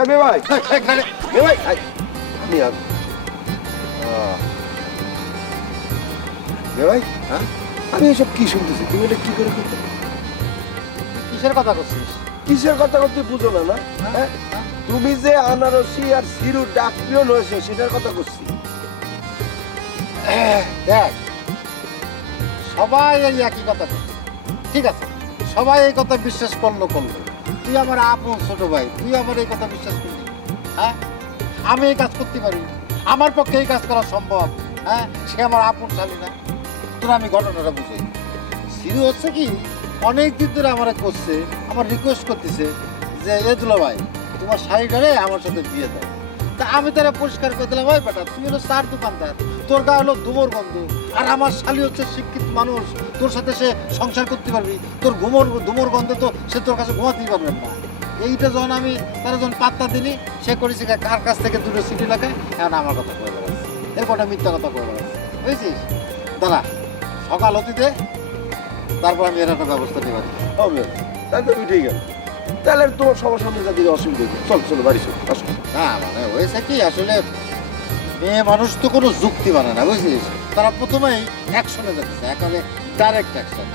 এই মে ভাই, মে ভাই, আমি আর মে ভাই, হ্যাঁ আমি এসব কি শুনতেছি? তুমি এটা কি করে করতে? কিসের কথা করছিস? কিসের কথা করতে বুঝো না? না হ্যাঁ, তুমি যে আনারসি আর সিরু ডাক পিয়ন হয়েছে সেটার কথা করছি। দেখ, সবাই এই একই কথা করছে, ঠিক আছে? সবাই এই কথা বিশ্বাস করলো। তুই আমার আপন ছোট ভাই, তুই আমার এই কথা বিশ্বাস করলি? হ্যাঁ, আমি এই কাজ করতে পারি, আমার পক্ষে এই কাজ করা সম্ভব। হ্যাঁ, সে আমার আপন শালী না। তোর আমি ঘটনাটা বুঝাই। সিরু হচ্ছে কি, অনেক দিন ধরে আমার করছে, আমার রিকোয়েস্ট করতেছে যে এ দুলা ভাই, তোমার শাড়িটারে আমার সাথে বিয়ে দাও। তা আমি তারা পরিষ্কার করে দিলাম, ভাই বেটা তুই হলো চার দোকানদার, তোর গায়ে হলো ধুমোর গন্ধ, আর আমার শালি হচ্ছে শিক্ষিত মানুষ, তোর সাথে সে সংসার করতে পারবি, তোর ধুমোর গন্ধে তো সে তোর কাছে ঘুমাতেই পারবেন না। এইটা যখন আমি তারা যখন পাত্তা দিলি, সে করেছে কার কাছ থেকে দুটো সিটি লাগায়, এখন আমার কথা কয়ে বেড়াচ্ছে, এরপরটা মিথ্যা কথা কয়ে বেড়াচ্ছে, বুঝেছিস? দাঁড়া, সকাল হতে দে, তারপর আমি এর একটা ব্যবস্থা নিয়ে পারি। হবে, তাই তো মিটেই গেল। তাহলে তোমার সবার সামনে যাদের অসুবিধা নেই, চলো বাড়ি চলো, আসো। না মানে হয়েছে কি, আসলে মেয়ে মানুষ তো কোনো যুক্তি মানে না, বুঝছিস? তারা প্রথমেই অ্যাকশনে যাচ্ছে, এখানে ডাইরেক্ট অ্যাকশন।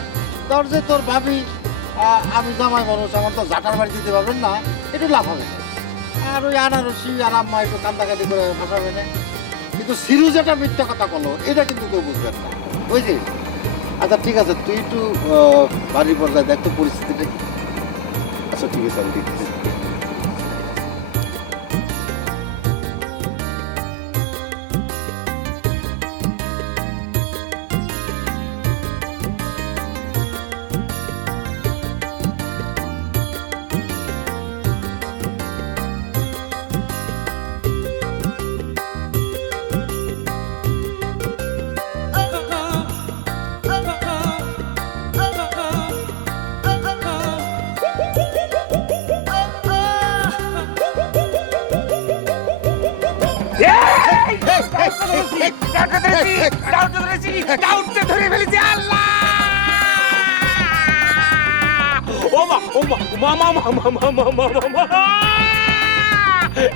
তোর যে তোর ভাবি, আমি জামাই মানুষ, আমার তো জাটার বাড়ি দিতে পারবেন না, একটু লাভ হবে না। আর ওই আনারসি আর আম্মা একটু কান্দাকাটি করে ভাসাবে না। কিন্তু সিরু যেটা মিথ্যা কথা বলো, এটা কিন্তু কেউ বুঝবেন না, বুঝছিস? আচ্ছা ঠিক আছে, তুই একটু বাড়ির পর্যায়ে দেখ তো পরিস্থিতিটা কি। আচ্ছা ঠিক আছে, আমি দেখতেছি।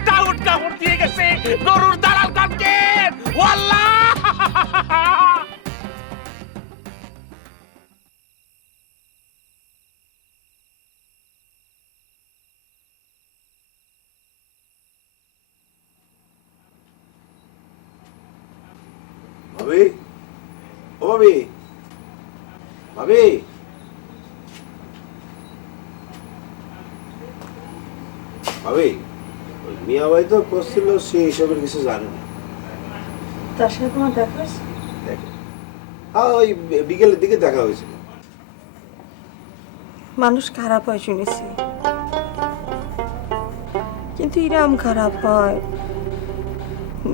ডাউট কামড় দিয়ে গেছে গরুর দালাল কাটকে। ওয়াল্লাহ ভাবি, ও ভাবি, ভাবি, ভাবি, ওই মিয়া ভাই তো করছিল, সে এইসবের কিছু জানে না। তার সাথে তোমার দেখা হয়েছে? হ্যাঁ, ওই বিকেলের দিকে দেখা হয়েছিল। মানুষ খারাপ হয় শুনেছি, কিন্তু ইরাম খারাপ হয়,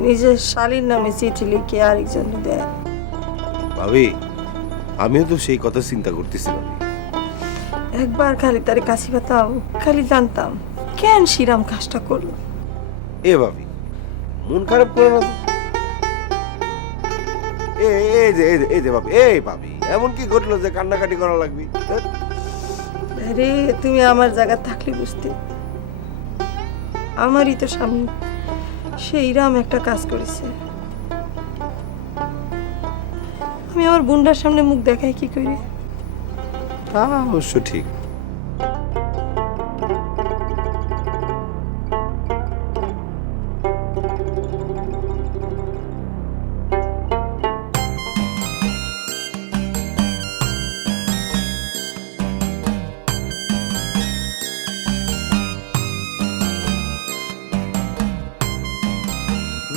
নিজের শালীর নামে চিঠি লিখে আরেকজনে দেয়। ভাবি আমিও তো সেই কথা চিন্তা করতেছি ভাবি। একবার খালি তারে কাছে পেতাম, খালি জানতাম কেন শ্রীরাম কাজটা করলো। এ ভাবি মন খারাপ করে না তো। এই যে ভাবি, এই ভাবি এমন কি ঘটলো যে কান্নাকাটি করা লাগবে? আরে তুমি আমার জায়গা থাকলে বুঝতে, আমারই তো সামনে সেই রাম একটা কাজ করেছে। আমি আমার বোনটার সামনে মুখ দেখাই কি করে? তা অবশ্য ঠিক।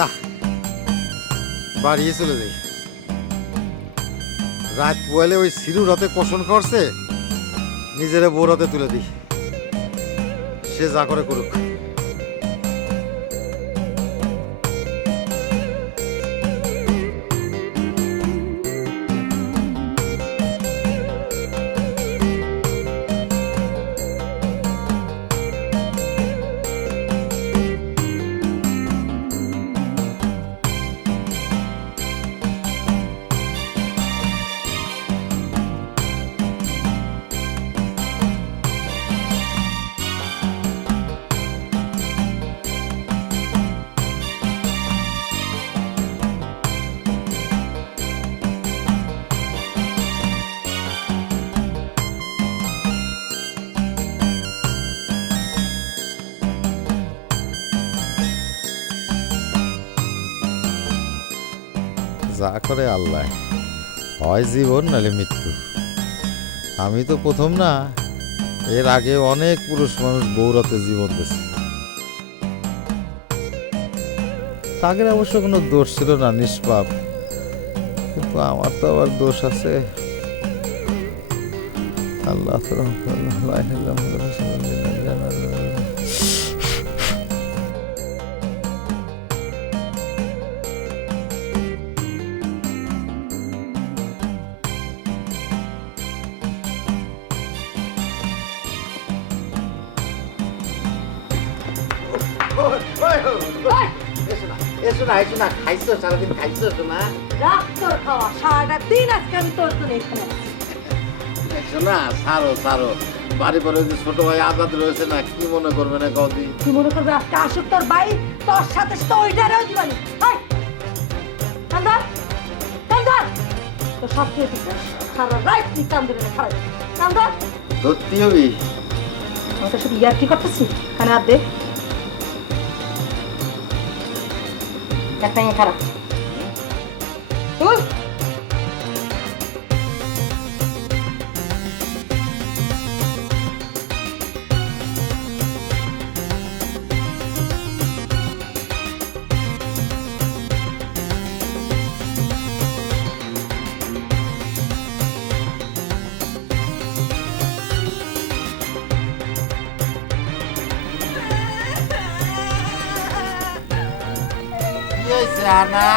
না, বাড়িয়ে চলে যাই। রাত পোয়ালে ওই সিরু রাতে পোষণ করছে, নিজেরা বউ রাতে তুলে দিই, সে যা করে করুক। যা করে আল্লাহ, হয় জীবন নাহলে মৃত্যু। আমি তো প্রথম না, এর আগে অনেক পুরুষ মানুষ বউরাতে জীবন দিয়েছে, তাদের অবশ্য কোনো দোষ ছিল না, নিষ্পাপ। কিন্তু আমার তো আবার দোষ আছে। আল্লাহ তো রাখ তোর খাওয়া, সারাটা দিন আজকে আমি তোর জন্য এখানে। বাড়ি পরে যে ছোট ভাই আজাদ রয়েছে না, কি মনে করবে না কদি? কি মনে করবে আজকে আসুক তোর ভাই, তোর সাথে তো ওইটারেও দিবানি। কান্দার কান্দার তো সব খেয়ে দিচ্ছে, সারা রাত তুই কান্দরে খারাপ কান্দার। ধরতে হবি। আমাদের সাথে ইয়ার কি করতেছি? কানে হাত দে, একটা খারাপ তুই। আনা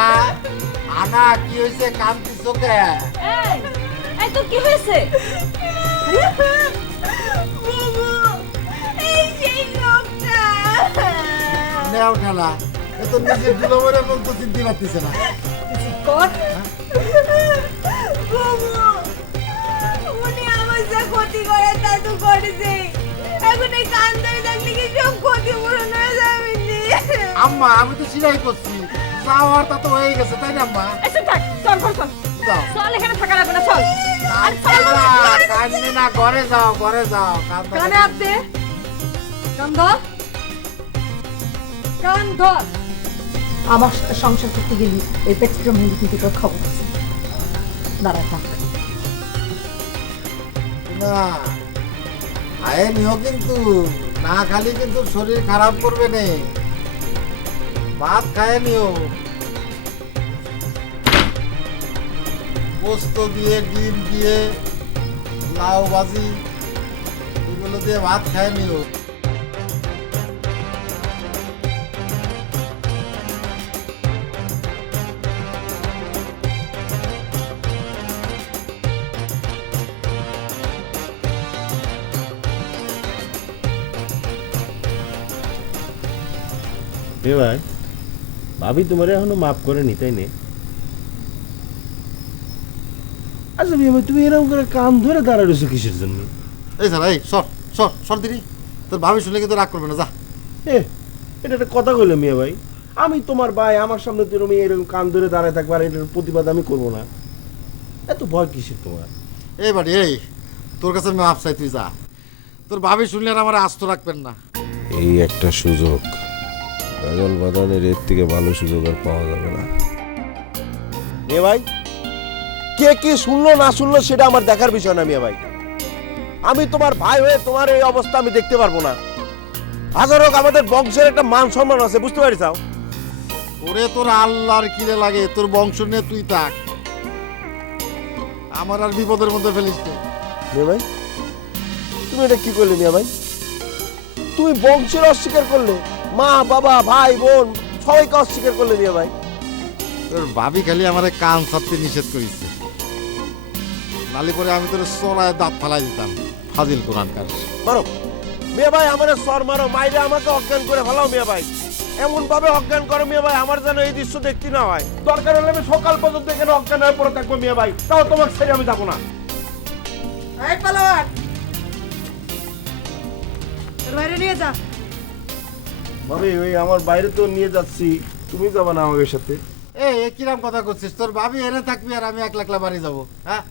আনা কি হয়েছে? কান্তি চোখে এই তো কি হয়েছে? এই সেই লোকটা নেও ঠেলা, এ তো নিজের দুলাভাইয়ের মন তো চিনতে পারতেছে না। কর উনি আমার যা ক্ষতি করে তা তো করেছে, এখন এই কান্দারে থাকলে কি সব ক্ষতিপূরণ হয়ে যাবে? আম্মা আমি তো সিলাই করছি, যাওয়ার তা তো হয়ে গেছে, তাই না আম্মা? এসে থাক, চল ঘর চল, যাও। চল এখানে থাকা লাগবে না, চল। কান্দে না, ঘরে যাও, ঘরে যাও। কানে হাত দে, কান ধর, কান ধর। আমার সাথে সংসার করতে গেলি এই পেট্রোল মেলি কিন্তু তোর খবর আছে। দাঁড়া থাক না, খায় নিও কিন্তু, না খালি কিন্তু শরীর খারাপ করবে নে। ভাত খায় নিও, পোস্ত দিয়ে, ডিম দিয়ে, লাউ ভাজি, এগুলো দিয়ে ভাত খায় নিও। এ ভাই ভাবি তোমার এখনো মাফ করেনি তাই নে? আচ্ছা মেয়ে ভাই, তুমি এরকম করে কান ধরে দাঁড়া রয়েছো কিসের জন্য? এই স্যার এই সর দিদি, তোর ভাবি শুনলে কিন্তু রাগ করবে না, যা। এ এটা একটা কথা কইলে মিয়া ভাই, আমি তোমার ভাই, আমার সামনে তুমি এরকম কান ধরে দাঁড়ায় থাকবে আর এটার প্রতিবাদ আমি করবো না? এত ভয় কিসের তোমার? এই বাড়ি এই, তোর কাছে আমি মাপ চাই, তুই যা। তোর ভাবি শুনলে আর আমার আস্ত রাখবেন না। এই একটা সুযোগ, গাজল বাদানের এর থেকে ভালো সুযোগ আর পাওয়া যাবে না। এ ভাই, কে কি শুনলো না শুনলো সেটা আমার দেখার বিষয় না মিয়া ভাই। আমি তোমার ভাই হয়ে তোমার এই অবস্থা আমি দেখতে পারবো না। হাজার হোক আমাদের বংশের একটা মান সম্মান আছে, বুঝতে পারিস? ওরে তোর আল্লাহর কিরে লাগে, তোর বংশ নিয়ে তুই থাক, আমার আর বিপদের মধ্যে ফেলিস না। মিয়া ভাই, তুমি এটা কি করলে মিয়া ভাই? তুমি বংশের অস্বীকার করলে, মা বাবা ভাই বোন সবাইকে অস্বীকার করলে মিয়া ভাই। তোর ভাবি খালি আমার কান ছাড়তে নিষেধ করেছে, নালি পরে আমি তোর চড়ায় দাঁত ফালাই দিতাম। ফাজিল কোরআনকার। মারো মিয়া ভাই, আমার সর মারো, মাইরে আমাকে অজ্ঞান করে ফেলাও মিয়া ভাই। এমন ভাবে অজ্ঞান করো মিয়া ভাই, আমার যেন এই দৃশ্য দেখতে না হয়। দরকার হলে আমি সকাল পর্যন্ত এখানে অজ্ঞান হয়ে পড়ে থাকবো মিয়া ভাই, তাও তোমাকে ছেড়ে আমি যাবো না। এই পালোয়ান, তোর বাইরে নিয়ে যা। ভাবি ওই আমার বাইরে তো নিয়ে যাচ্ছি, তুমি যাবে না আমাদের সাথে? এই কিরাম কথা করছিস? তোর ভাবি এনে থাকবি আর আমি একলা বাড়ি যাবো? হ্যাঁ,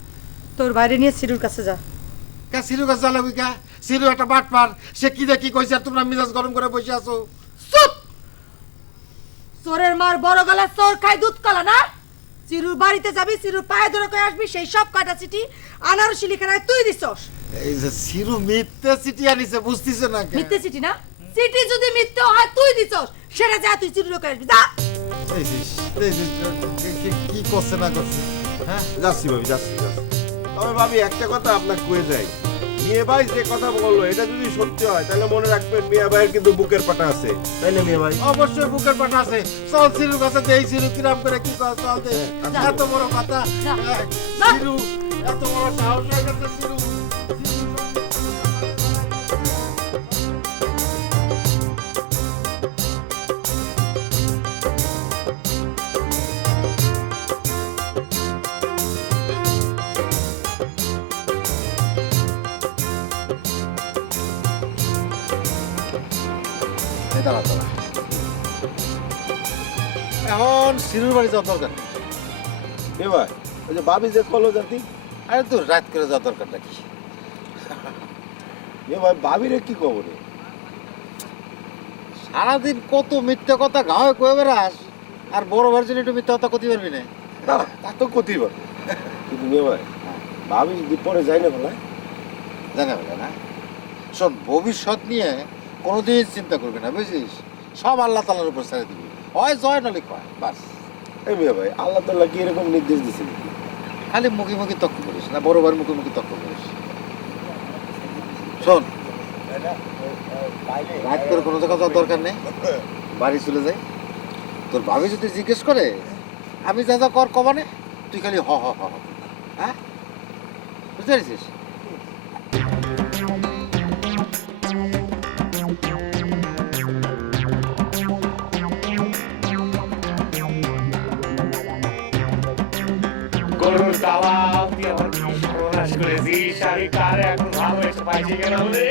তোর বাইরে নিয়ে সিরুর কাছে যা। কা সিরু কাছে জ্বালাবি কা? সিরু একটা বাটপার, সে কি দেখি কইছে আর তোমরা মিজাজ গরম করে বসে আছো। চুপ! চোরের মার বড় গলা, চোর খায় দুধ কলা না? সিরুর বাড়িতে যাবি, সিরুর পায়ে ধরে কয়ে আসবি, সেই সব কাটা চিঠি আনারসি লিখানায় তুই দিছস। এই যে সিরু মিথ্যে চিঠি আনিছে, বুঝতিস না কেন? মিথ্যে চিঠি না? চিঠি যদি মিথ্যে হয় তুই দিছস, সেটা যা তুই সিরুর কয়ে আসবি, যা। কি করছে না করছে? হ্যাঁ, যাচ্ছি ভাবি, যাচ্ছি। তবে ভাবি একটা কথা আপনাকে কয়ে যাই, মিয়া ভাই যে কথা বললো এটা যদি সত্যি হয় তাহলে মনে রাখবেন মিয়া ভাইয়ের কিন্তু বুকের পাটা আছে, তাই না মিয়া ভাই? অবশ্যই বুকের পাটা আছে। চল সিরুর কাছে দেই, সিরু কিরাম করে কি করে, চল দে। এত বড় কথা, সিরু এত বড় সাহস হয়ে গেছে সিরু। এখন সিরুর বাড়ি যাওয়ার দরকার। মিয়া ভাই ওই যে ভাবি যে কলো জাতি, আরে তো রাত করে যাওয়ার দরকারটা কি? মিয়া ভাই ভাবিরে কি খবর? সারাদিন কত মিথ্যা কথা গাঁয়ে কয়ে বেড়াস, আর বড় ভাইয়ের জন্য একটু মিথ্যা কথা কতি পারবি না? তা তো ক্ষতি পারে, কিন্তু মিয়া ভাই ভাবি যদি পরে যাই না বলা জানা বলে না। শোন, ভবিষ্যৎ নিয়ে কোনোদিন চিন্তা করবি না, বুঝিস? সব আল্লাহ তাআলার উপর ছেড়ে দিবি, হয় জয় নলে কয়, বাস। এই মিয়া ভাই আল্লাহ তাআলা কি এরকম নির্দেশ দিয়েছে? খালি মুখে মুখে তক্ক করিস না, বড় ভাইয়ের মুখে মুখে তক্ক করিস। শোন, রাত করে কোনো জায়গা যাওয়ার দরকার নেই, বাড়ি চলে যাই। তোর ভাবি যদি জিজ্ঞেস করে আমি যা যা কর কবানে, তুই খালি হ হ হ হ। হ্যাঁ, বুঝতে পেরেছিস? গরুর তাওয়া তুই আমার কি সর্বনাশ করেছিস, আমি কার এখন ভালো এসে পাইছি কেন রে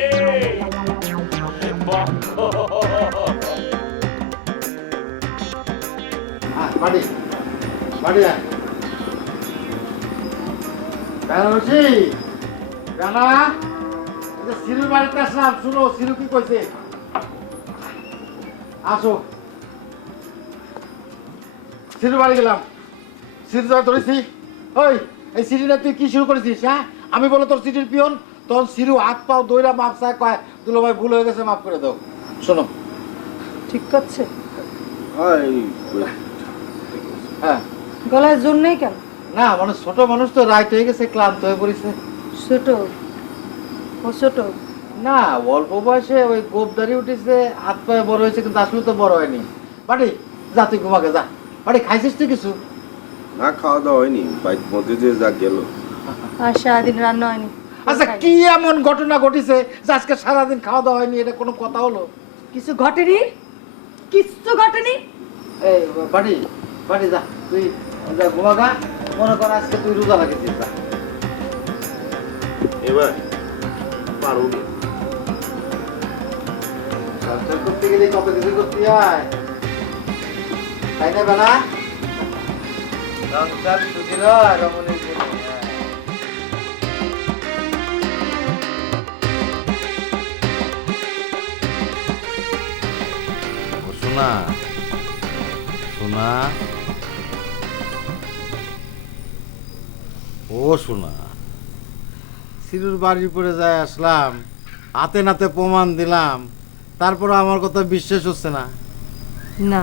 বক্ষ। বাড়ি বাড়ি বেনারসি বেনা, সিরুর বাড়িতে আসলাম, শুনো সিরু কি কইছে। আসো, সিরুর বাড়ি গেলাম, সিরু যা ধরেছি। ওই এই সিটিটা তুই কি শুরু করেছিস? হ্যাঁ, আমি বলো তোর সিটির পিয়ন, তখন সিরু হাত পাও দইরা মাপ চায়, কয় দুলো ভাই ভুল হয়ে গেছে, মাফ করে দাও। শোনো, ঠিক করছে? হ্যাঁ, গলায় জোর নেই কেন? না মানে ছোট মানুষ তো, রাইট হয়ে গেছে, ক্লান্ত হয়ে পড়েছে। ছোট? ও ছোট না, অল্প বয়সে ওই গোপদারি উঠেছে, হাত পায়ে বড় হয়েছে, কিন্তু আসলে তো বড় হয়নি। বাড়ি যা, তুই ঘুমাকে যা। বাড়ি খাইছিস তুই কিছু? না, খাওয়া দাওয়া হয়নি, বাইক মধ্যে যে যা গেল। আর সারাদিন রান্না হয়নি? আচ্ছা, কি এমন ঘটনা ঘটেছে যে আজকে সারাদিন খাওয়া দাওয়া হয়নি? এটা কোনো কথা হলো? কিছু ঘটেনি? কিচ্ছু ঘটেনি। এই বাড়ি বাড়ি যা, তুই যা ঘুমাগা, মনে কর আজকে তুই রোজা রাখিস যা। এবার পারো সংসার করতে গেলে কত কিছু করতে হয়, তাই না বেলা? সংসার সুখী নয় রমণীর জন্য। শোনা শোনা, ও শোনা, সিরুর বাড়ির পরে যায় আসলাম, হাতে নাতে প্রমাণ দিলাম, তারপর আমার কথা বিশ্বাস হচ্ছে না। না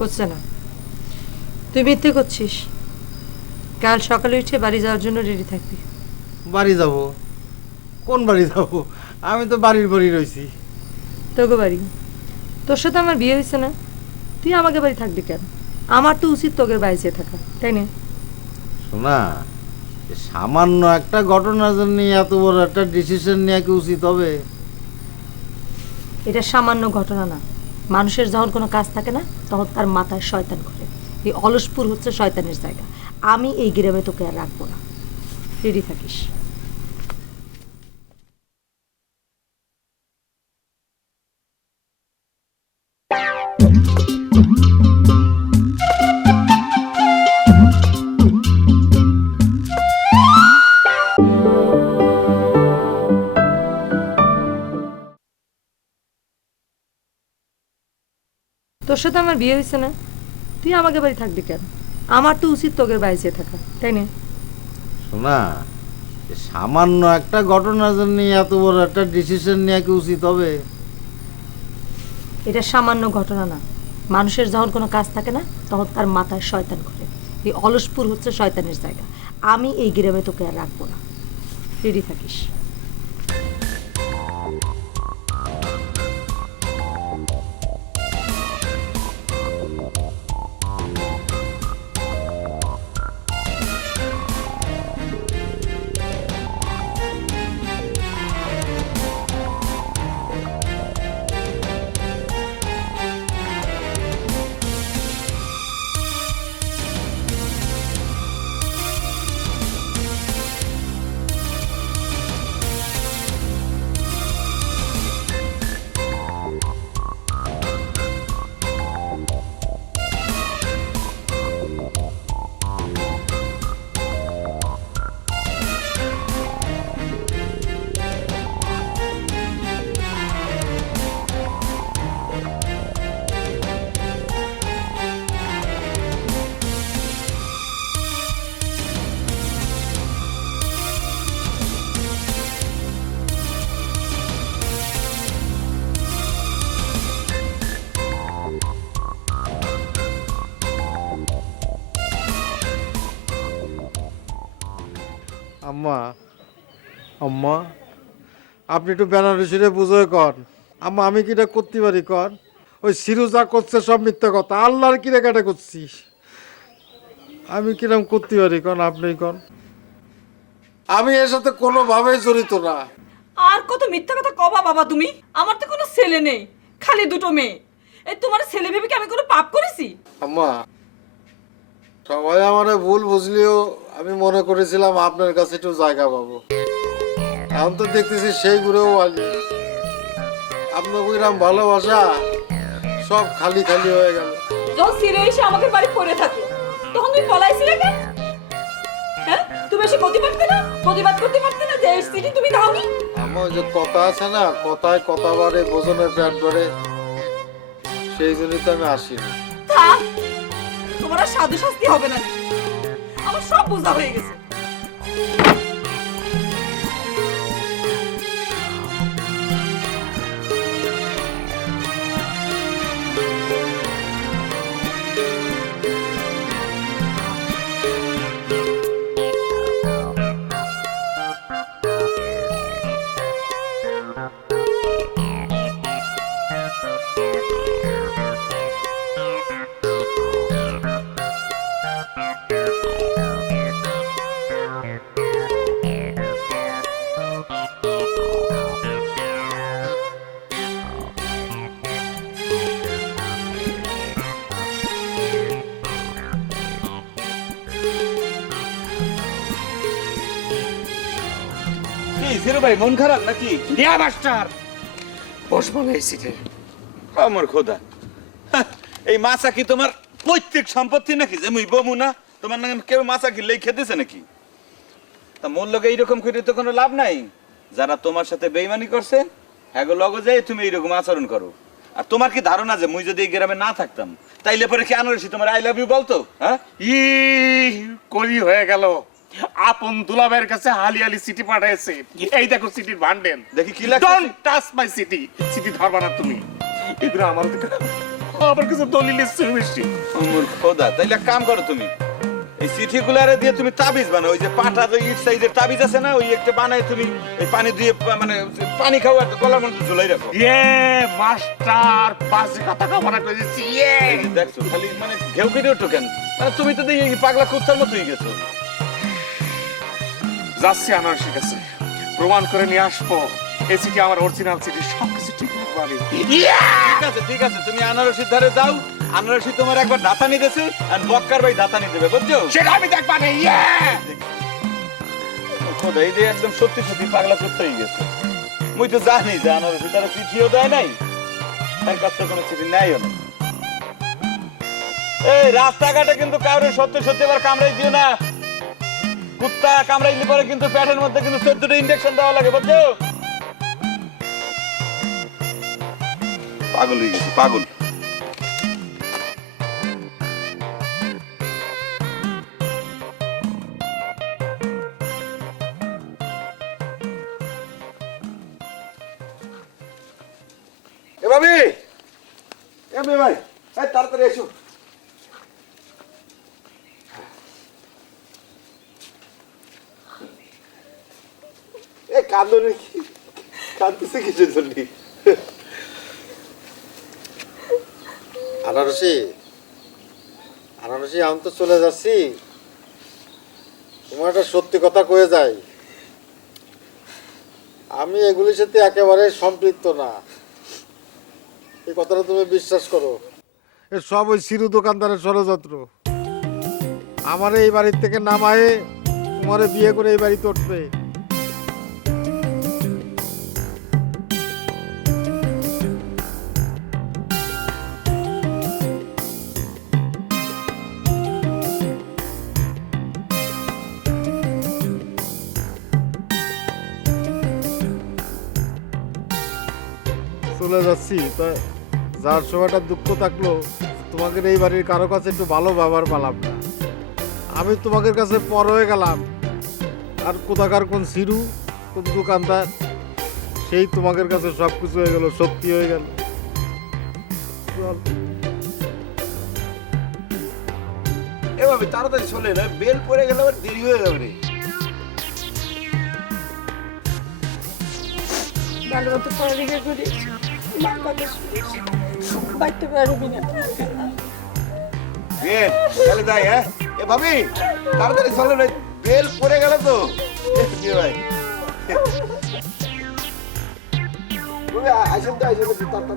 হচ্ছে না, তুই মিথ্যে করছিস। কাল সকালে উঠে বাড়ি যাওয়ার জন্য রেডি থাকবি। বাড়ি যাব? কোন বাড়ি যাব? আমি তো বাড়ির বাড়ি রয়েছি। তোকে বাড়ি, তোর সাথে আমার বিয়ে হয়েছে না, তুই আমাকে বাড়ি থাকবি কেন? আমার তো উচিত তোকে বাড়ি যেয়ে থাকা, তাই না? শোনা, সামান্য একটা ঘটনার জন্য এত বড় একটা ডিসিশন নেওয়া কি উচিত হবে? এটা সামান্য ঘটনা না। মানুষের যখন কোনো কাজ থাকে না, তখন তার মাথায় শয়তান করে। এই অলসপুর হচ্ছে শয়তানের জায়গা। আমি এই গ্রামে তোকে আর রাখবো না। রেডি থাকিস। তোর সাথে আমার বিয়ে হয়েছে না, তুই আমাকে বাড়ি থাকবি কেন? আমার তো উচিত তোকে বাড়ি যেয়ে থাকা, তাই না? শোনা, সামান্য একটা ঘটনার জন্য এত বড় একটা ডিসিশন নেওয়া কি উচিত হবে? এটা সামান্য ঘটনা না। মানুষের যখন কোনো কাজ থাকে না, তখন তার মাথায় শয়তান করে। এই অলসপুর হচ্ছে শয়তানের জায়গা। আমি এই গ্রামে তোকে আর রাখবো না। রেডি থাকিস। আম্মা, আম্মা, আপনি একটু বেনারসিরে বুঝোয় কন। আম্মা, আমি কিটা করতে পারি কন? ওই সিরু যা করছে সব মিথ্যা কথা, আল্লাহর কিরে কাটা করছি। আমি কিরম করতে পারি কন? আপনি কন। আমি এর সাথে কোনোভাবেই জড়িত না। আর কত মিথ্যা কথা কবা বাবা তুমি? আমার তো কোনো ছেলে নেই, খালি দুটো মেয়ে। এই তোমার ছেলে ভেবে কি আমি কোনো পাপ করেছি? আম্মা, সবাই আমারে ভুল বুঝলেও আমি মনে করেছিলাম আপনার কাছে একটু জায়গা পাবো। এখন তো দেখতেছি সেই ঘুরেও আলি। আপনার বইরাম ভালোবাসা সব খালি খালি হয়ে গেল। যখন সিরে এসে আমাকে বাড়ি পড়ে থাকে, তখন তুমি পলাইছিলে কেন? হ্যাঁ, তুমি এসে প্রতিবাদ করতে পারতে না যে এই সিটি তুমি দাওনি? আমার যে কথা আছে না, কথায় কথা বাড়ে, ভোজনের পেট বাড়ে, সেই জন্যই তো আমি আসিনি। থাক, তোমার আর সাধু শাস্তি হবে না। আমার সব বোঝা হয়ে গেছে। জিরো ভাই মন খারাপ নাকি? ইয়া মাস্টার বসবো না এই সিটে। আমার খোদা, এই মাছা কি তোমার পৈতৃক সম্পত্তি নাকি যে মুই বমু না? তোমার নাকি কেউ মাছা কিনলেই খেতেছে নাকি? তা মোর লগে এইরকম করে তো কোনো লাভ নাই। যারা তোমার সাথে বেইমানি করছে হ্যাঁ লগে যাই তুমি এইরকম আচরণ করো। আর তোমার কি ধারণা যে মুই যদি এই গ্রামে না থাকতাম তাইলে পরে কি আনারসি তোমার আই লাভ ইউ বলতো? হ্যাঁ, ই কলি হয়ে গেল। আপন দুলাবের কাছে হালি হালি সিটি পাঠাইছে। এই দেখো সিটির ভান্ডেন। দেখি কি লাগছে? Don't touch my city. City ধরবা না তুমি। এগুলো আমার কাছে দলিলের চেয়ে বেশি। আমার খোদা, তাইলে এক কাম করো তুমি, এই চিঠি গুলারে দিয়ে তুমি তাবিজ বানাও। ওই যে পাটা যে ইট সাইজের তাবিজ আছে না, ওই একটা বানাই তুমি এই পানি দিয়ে মানে পানি খাও আর গলার মধ্যে ঝুলাই রাখো। ইয়ে মাস্টার বাজে কথা কামনা করে দিচ্ছি। ইয়ে এই যে দেখছো খালি মানে ঘেউ কেটে ওঠো কেন? মানে তুমি তো এই পাগলা কুত্তার মতো হয়ে গেছো। যাচ্ছি আনারসির কাছে, প্রমাণ করে নিয়ে আসবো এই সিটি আমার অরিজিনাল সিটি। সবকিছু ঠিক পাবে। ঠিক আছে ঠিক আছে, তুমি আনারসির ধারে যাও। আনারসি তোমার একবার দাঁতানি দিয়েছে আর বক্কার ভাই দাঁতানি দেবে, বুঝছো? সেটা আমি দেখবা না। ইয়ে খোদা, এই যে একদম সত্যি সত্যি পাগলা কুত্তা হয়ে গেছে। মুই তো জানি যে আনারসি তারা চিঠিও দেয় নাই, তার কাছ থেকে কোনো চিঠি নেয়ও না। এই রাস্তাঘাটে কিন্তু কাউরে সত্যি সত্যি আবার কামড়াই দিও না। কুত্তা কামড়াইলে পরে কিন্তু পেটের মধ্যে কিন্তু 14টা ইনজেকশন দেওয়া লাগে, বুঝছো? পাগল হয়ে গেছি, পাগল। এ ভাবি, এ মেয়ে ভাই, এই তাড়াতাড়ি এসো। এ কাঁদলো নাকি? কাঁদতেছে কিছুর জন্য? আনারসি, আনারসি আমি তো চলে যাচ্ছি। তোমার একটা সত্যি কথা কয়ে যাই, আমি এগুলির সাথে একেবারে সম্পৃক্ত না। এই কথাটা তুমি বিশ্বাস করো। এ সব ওই সিরু দোকানদারের ষড়যন্ত্র। আমার এই বাড়ির থেকে নামায়ে তোমারে বিয়ে করে এই বাড়িতে উঠবে। চলে যাচ্ছি, তা যার সময়টা দুঃখ থাকলো তোমাকে এই বাড়ির কারো কাছে একটু ভালো ব্যবহার পেলাম না। আমি তোমাদের কাছে পর হয়ে গেলাম। আর কোথাকার কোন সিরু, কোন দোকানদার, সেই তোমাদের কাছে সব কিছু হয়ে গেল, সত্যি হয়ে গেল। এভাবে তাড়াতাড়ি চলে না, বেল পড়ে গেলে আবার দেরি হয়ে যাবে রে। ভালো মতো পড়ালেখা করিস, মার কথা শুনিস, বাড়িতে পারবি না। বেল তাহলে যাই। হ্যাঁ এ ভাবি, তাড়াতাড়ি চলে না, বেল পড়ে গেল তো। কি ভাই আসেন তো, আসেন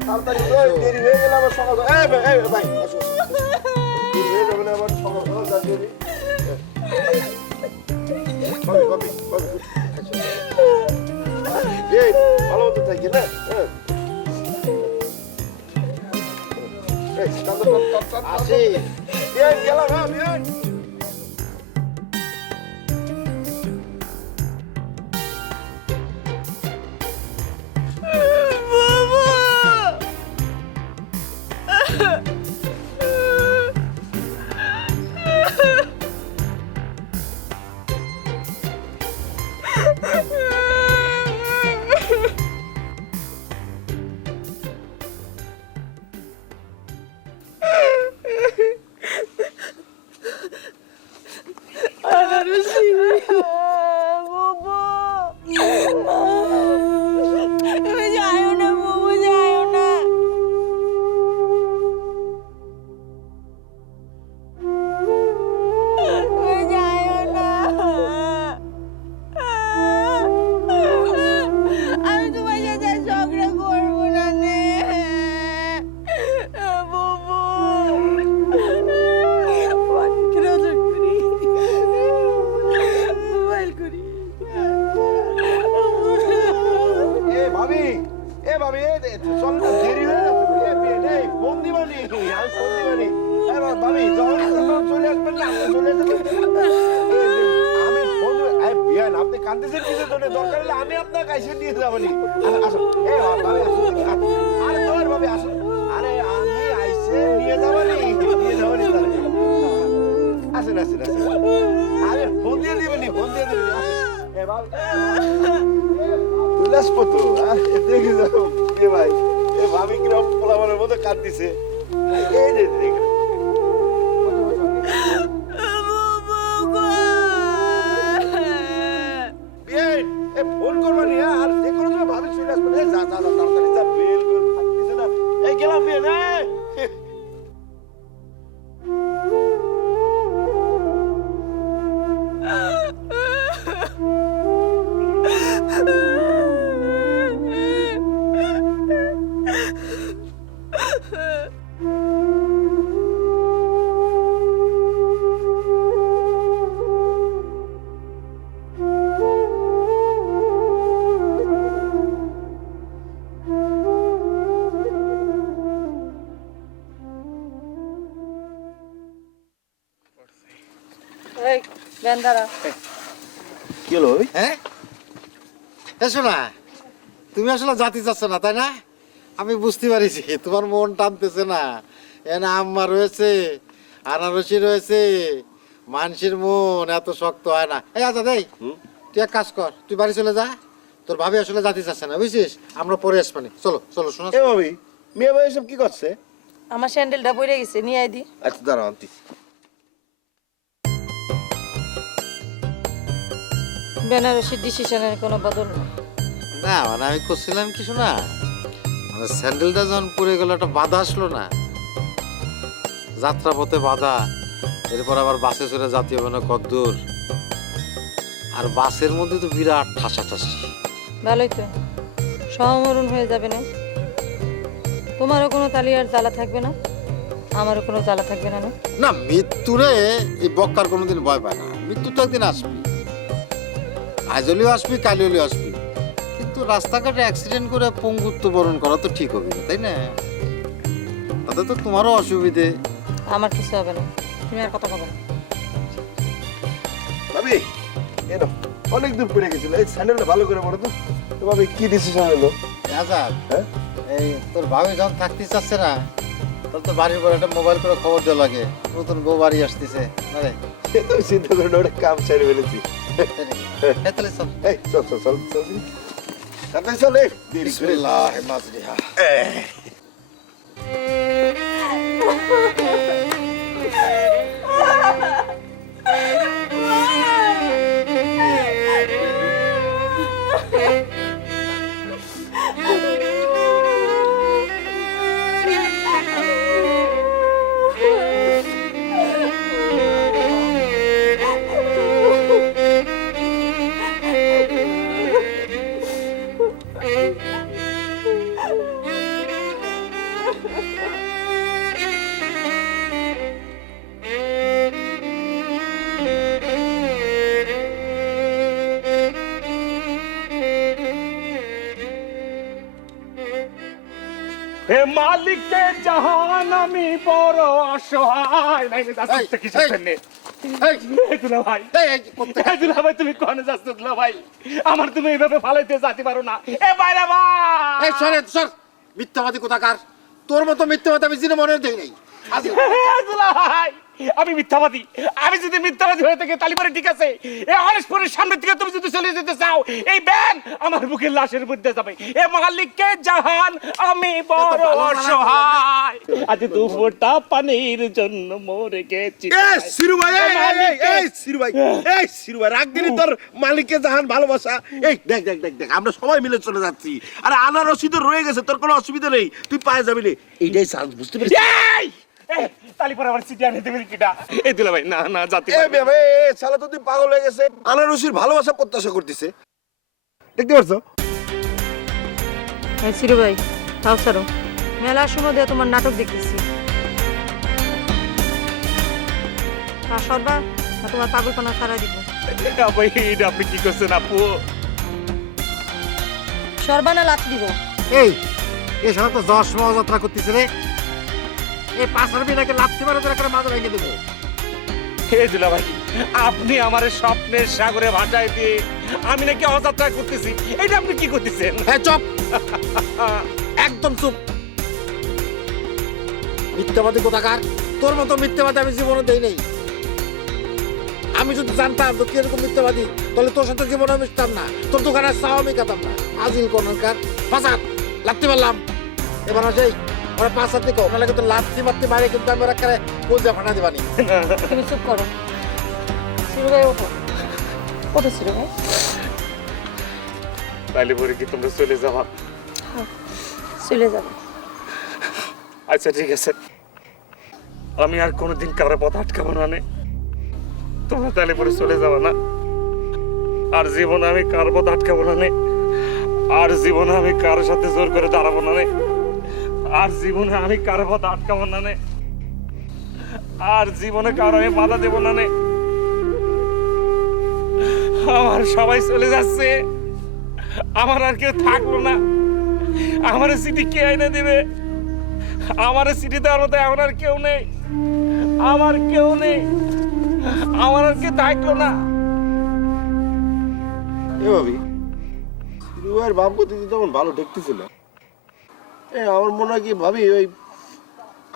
তাড়াতাড়ি, দেরি হয়ে গেলে আবার সকাল। এই ভাই আসো, দেরি হয়ে যাবে না আবার সকাল যা দেরি। ভাবি ভাবি ভাবি, এই ভালো মতো থাকি না। আসি। গেলাম। হ্যাঁ বিয়ান। যাইও না বাবু, যাইও না। যাইও না। কাঁদতেছেন কিসের জন্য? দরকার হলে আমি আপনার কাছে নিয়ে যাবো নি। আসো, এই ভাবি, আসো। আরে তোমার ভাবি, আসো। আরে আমি আইসে নিয়ে যাবো নি, নিয়ে যাবো নি তাহলে। আসেন, আসেন, আসেন। আরে ফোন দিয়ে দিবেন নি, ফোন দিয়ে দিবেন নি। আসেন। এ ভাবি, উল্লাসপো তো, দেখে যাও। এ ভাই, এ ভাবি কিরকম পোলাপানের মতো কাঁদতেছে। এই যে দেখে। ফোন করবা নি, আর যে কোনো সময় ভাবি চলে আসবে। যা যা যা, তাড়াতাড়ি যা, বেল বেল থাকতেছে না। এই গেলাম বিয়ে, এই বেন্দারা কি হলো? হ্যাঁ এসো না, তুমি আসলে জাতি চাচ্ছ না তাই না? আমি বুঝতে পারিছি তোমার মন টানতেছে না। এনে আম্মা রয়েছে, আনারসি রয়েছে, মানুষের মন এত শক্ত হয় না। এই আচ্ছা দেই, তুই এক কাজ কর, তুই বাড়ি চলে যা। তোর ভাবি আসলে জাতি চাচ্ছে না, বুঝছিস? আমরা পরে আসবানি। চলো চলো, শোনো। এ ভাবি, মেয়ে ভাই এসব কি করছে? আমার স্যান্ডেলটা পড়ে গেছে, নিয়ে আই দি। আচ্ছা দাঁড়াও, আনতি। বেনারসির ডিসিশনের কোনো বদল না। না মানে আমি করছিলাম কিছু না, মানে স্যান্ডেলটা যখন পরে গেল একটা বাধা আসলো না, যাত্রা পথে বাধা, এরপর আবার বাসে চড়ে জাতীয় মানে কদ্দূর, আর বাসের মধ্যে তো বিরাট ঠাসাঠাসি। ভালোই তো, সমরণ হয়ে যাবে না। তোমারও কোনো তালিয়ার জ্বালা থাকবে না, আমারও কোনো জ্বালা থাকবে না। না মৃত্যুরে এই বক্কার কোনোদিন ভয় পায় না, মৃত্যু তো একদিন আসবি, আজ হলেও আসবি, কাল হলেও আসবি। কিন্তু রাস্তাঘাটে অ্যাক্সিডেন্ট করে পঙ্গুত্ব বরণ করা তো ঠিক হবে না, তাই না? তাতে তো তোমারও অসুবিধে। আমার কিছু হবে না, তুমি আর কথা বলো না। ভাবি, এ নাও, অনেক দূর পড়ে গেছিল, এই স্যান্ডেলটা ভালো করে পড়ো তো। তো ভাবি কি ডিসিশন হলো? আজাদ, হ্যাঁ? এই তোর ভাবি যখন থাকতে চাচ্ছে না, তাহলে তো বাড়ির পরে একটা মোবাইল করে খবর দেওয়া লাগে, নতুন বউ বাড়ি আসতেছে। আরে সে তো চিন্তা করে না, ওটা কাম ছেড়ে ফেলেছি। তাহলে চল। এই চল চল চল চল, তাড়াতাড়ি চল, এই দেরি করে। বিসমিল্লাহ মাজরিহা। হে মালিকে জাহান আমি বড় অসহায়। নাই যাচ্ছে কিসের জন্য? এই দুলা ভাই, এই দুলা ভাই, তুমি কোনে যাচ্ছ দুলা ভাই? আমার তুমি এইভাবে ফালাইতে যেতে পারো না। এ বাইরে ভাই, এই সরে সর, মিথ্যাবাদী কোথাকার। তোর মতো মিথ্যাবাদী আমি জিনে মনে দেই নাই। দুলা ভাই, আমি মিথ্যাবাদী? আমি যদি মিথ্যাবাদী হয়ে থাকি তাহলে পরে ঠিক আছে। এই হরেশপুরের সামনে থেকে তুমি যদি চলে যেতে চাও, এই ব্যান আমার বুকের লাশের মধ্যে যাবে। এ মালিককে জাহান আমি বড় অসহায়, আজ দুফোঁটা পানির জন্য মরে গেছি। এই সিরু ভাই, এই সিরু ভাই, এই সিরু ভাই, রাগ দিলি তোর মালিককে জাহান ভালোবাসা। এই দেখ দেখ দেখ দেখ, আমরা সবাই মিলে চলে যাচ্ছি। আরে আনারসি তো রয়ে গেছে, তোর কোনো অসুবিধা নেই, তুই পায়ে যাবি রে। এইটাই চান্স, বুঝতে পেরেছিস? তালি পরে আবার সিটি আনে দেবেন কিটা? এই দুলা ভাই, না না জাতি এ ভাই, শালা তো তুই পাগল হয়ে গেছে, আনারসির ভালোবাসা প্রত্যাশা করতেছে, দেখতে পারছো? সিরু ভাই, তাও সারো, মেলার সময় দিয়ে তোমার নাটক দেখতেছি। আর সর্বা তোমার পাগলপনা সারা দিব। ভাই, এটা আপনি কি করছেন আপু? সর্বানা লাথি দিব। এই এ সারা তো 10 যাত্রা করতেছে রে। এই পাঁচের বিনাকে লাথি মারে তোর একটা মাথা ভেঙে দেবো। এই দুলা ভাই, আপনি আমার স্বপ্নের সাগরে ভাটায় দিয়ে আমি নাকি অযাত্রা করতেছি, এটা আপনি কি করতেছেন? হ্যাঁ চুপ, একদম চুপ। মিথ্যাবাদী কোথাকার, তোর মতো মিথ্যাবাদী আমি জীবনে দেই নাই। আমি যদি জানতাম তো কি এরকম মিথ্যাবাদী, তাহলে তোর সাথে জীবনে মিশতাম না, তোর দোকানে চাও আমি খেতাম না। আজিল কর্নার পাঁচাত লাত্তি মারলাম, এবার আসেই ওরা পাঁচ হাত দিকে ওনার লাগে তো লাত্তি মারতে মারে, কিন্তু আমি ওরা করে কোজা ফাটা দিবানি। তুমি চুপ করো। সিরু ভাই ওঠো, ওঠো সিরু ভাই। তাইলে পরে কি তোমরা চলে যাবা? চলে যাবো। আচ্ছা ঠিক আছে, আমি আর কোনোদিন কারো পথ আটকাবো না নে। তোমরা তাহলে পরে চলে যাবা না? আর জীবনে আমি কারো পথ আটকাবো না নে। আর জীবনে আমি কারোর সাথে জোর করে দাঁড়াবো না নে। আর জীবনে আমি কারো পথ আটকাবো না নে। আর জীবনে কারো আমি বাধা দেবো না নে। আমার সবাই চলে যাচ্ছে, আমার আর কেউ থাকলো না। আমার সিটি কে এনে দেবে? আমার সিটি দেওয়ার মতো এখন আর কেউ নেই, আমার কেউ নেই, আমার আর কেউ থাকলো না। এ ভাবি, সিরুয়ের বাপ গতিতে তখন ভালো দেখতেছিল। আমার মনে হয় কি ভাবি, ওই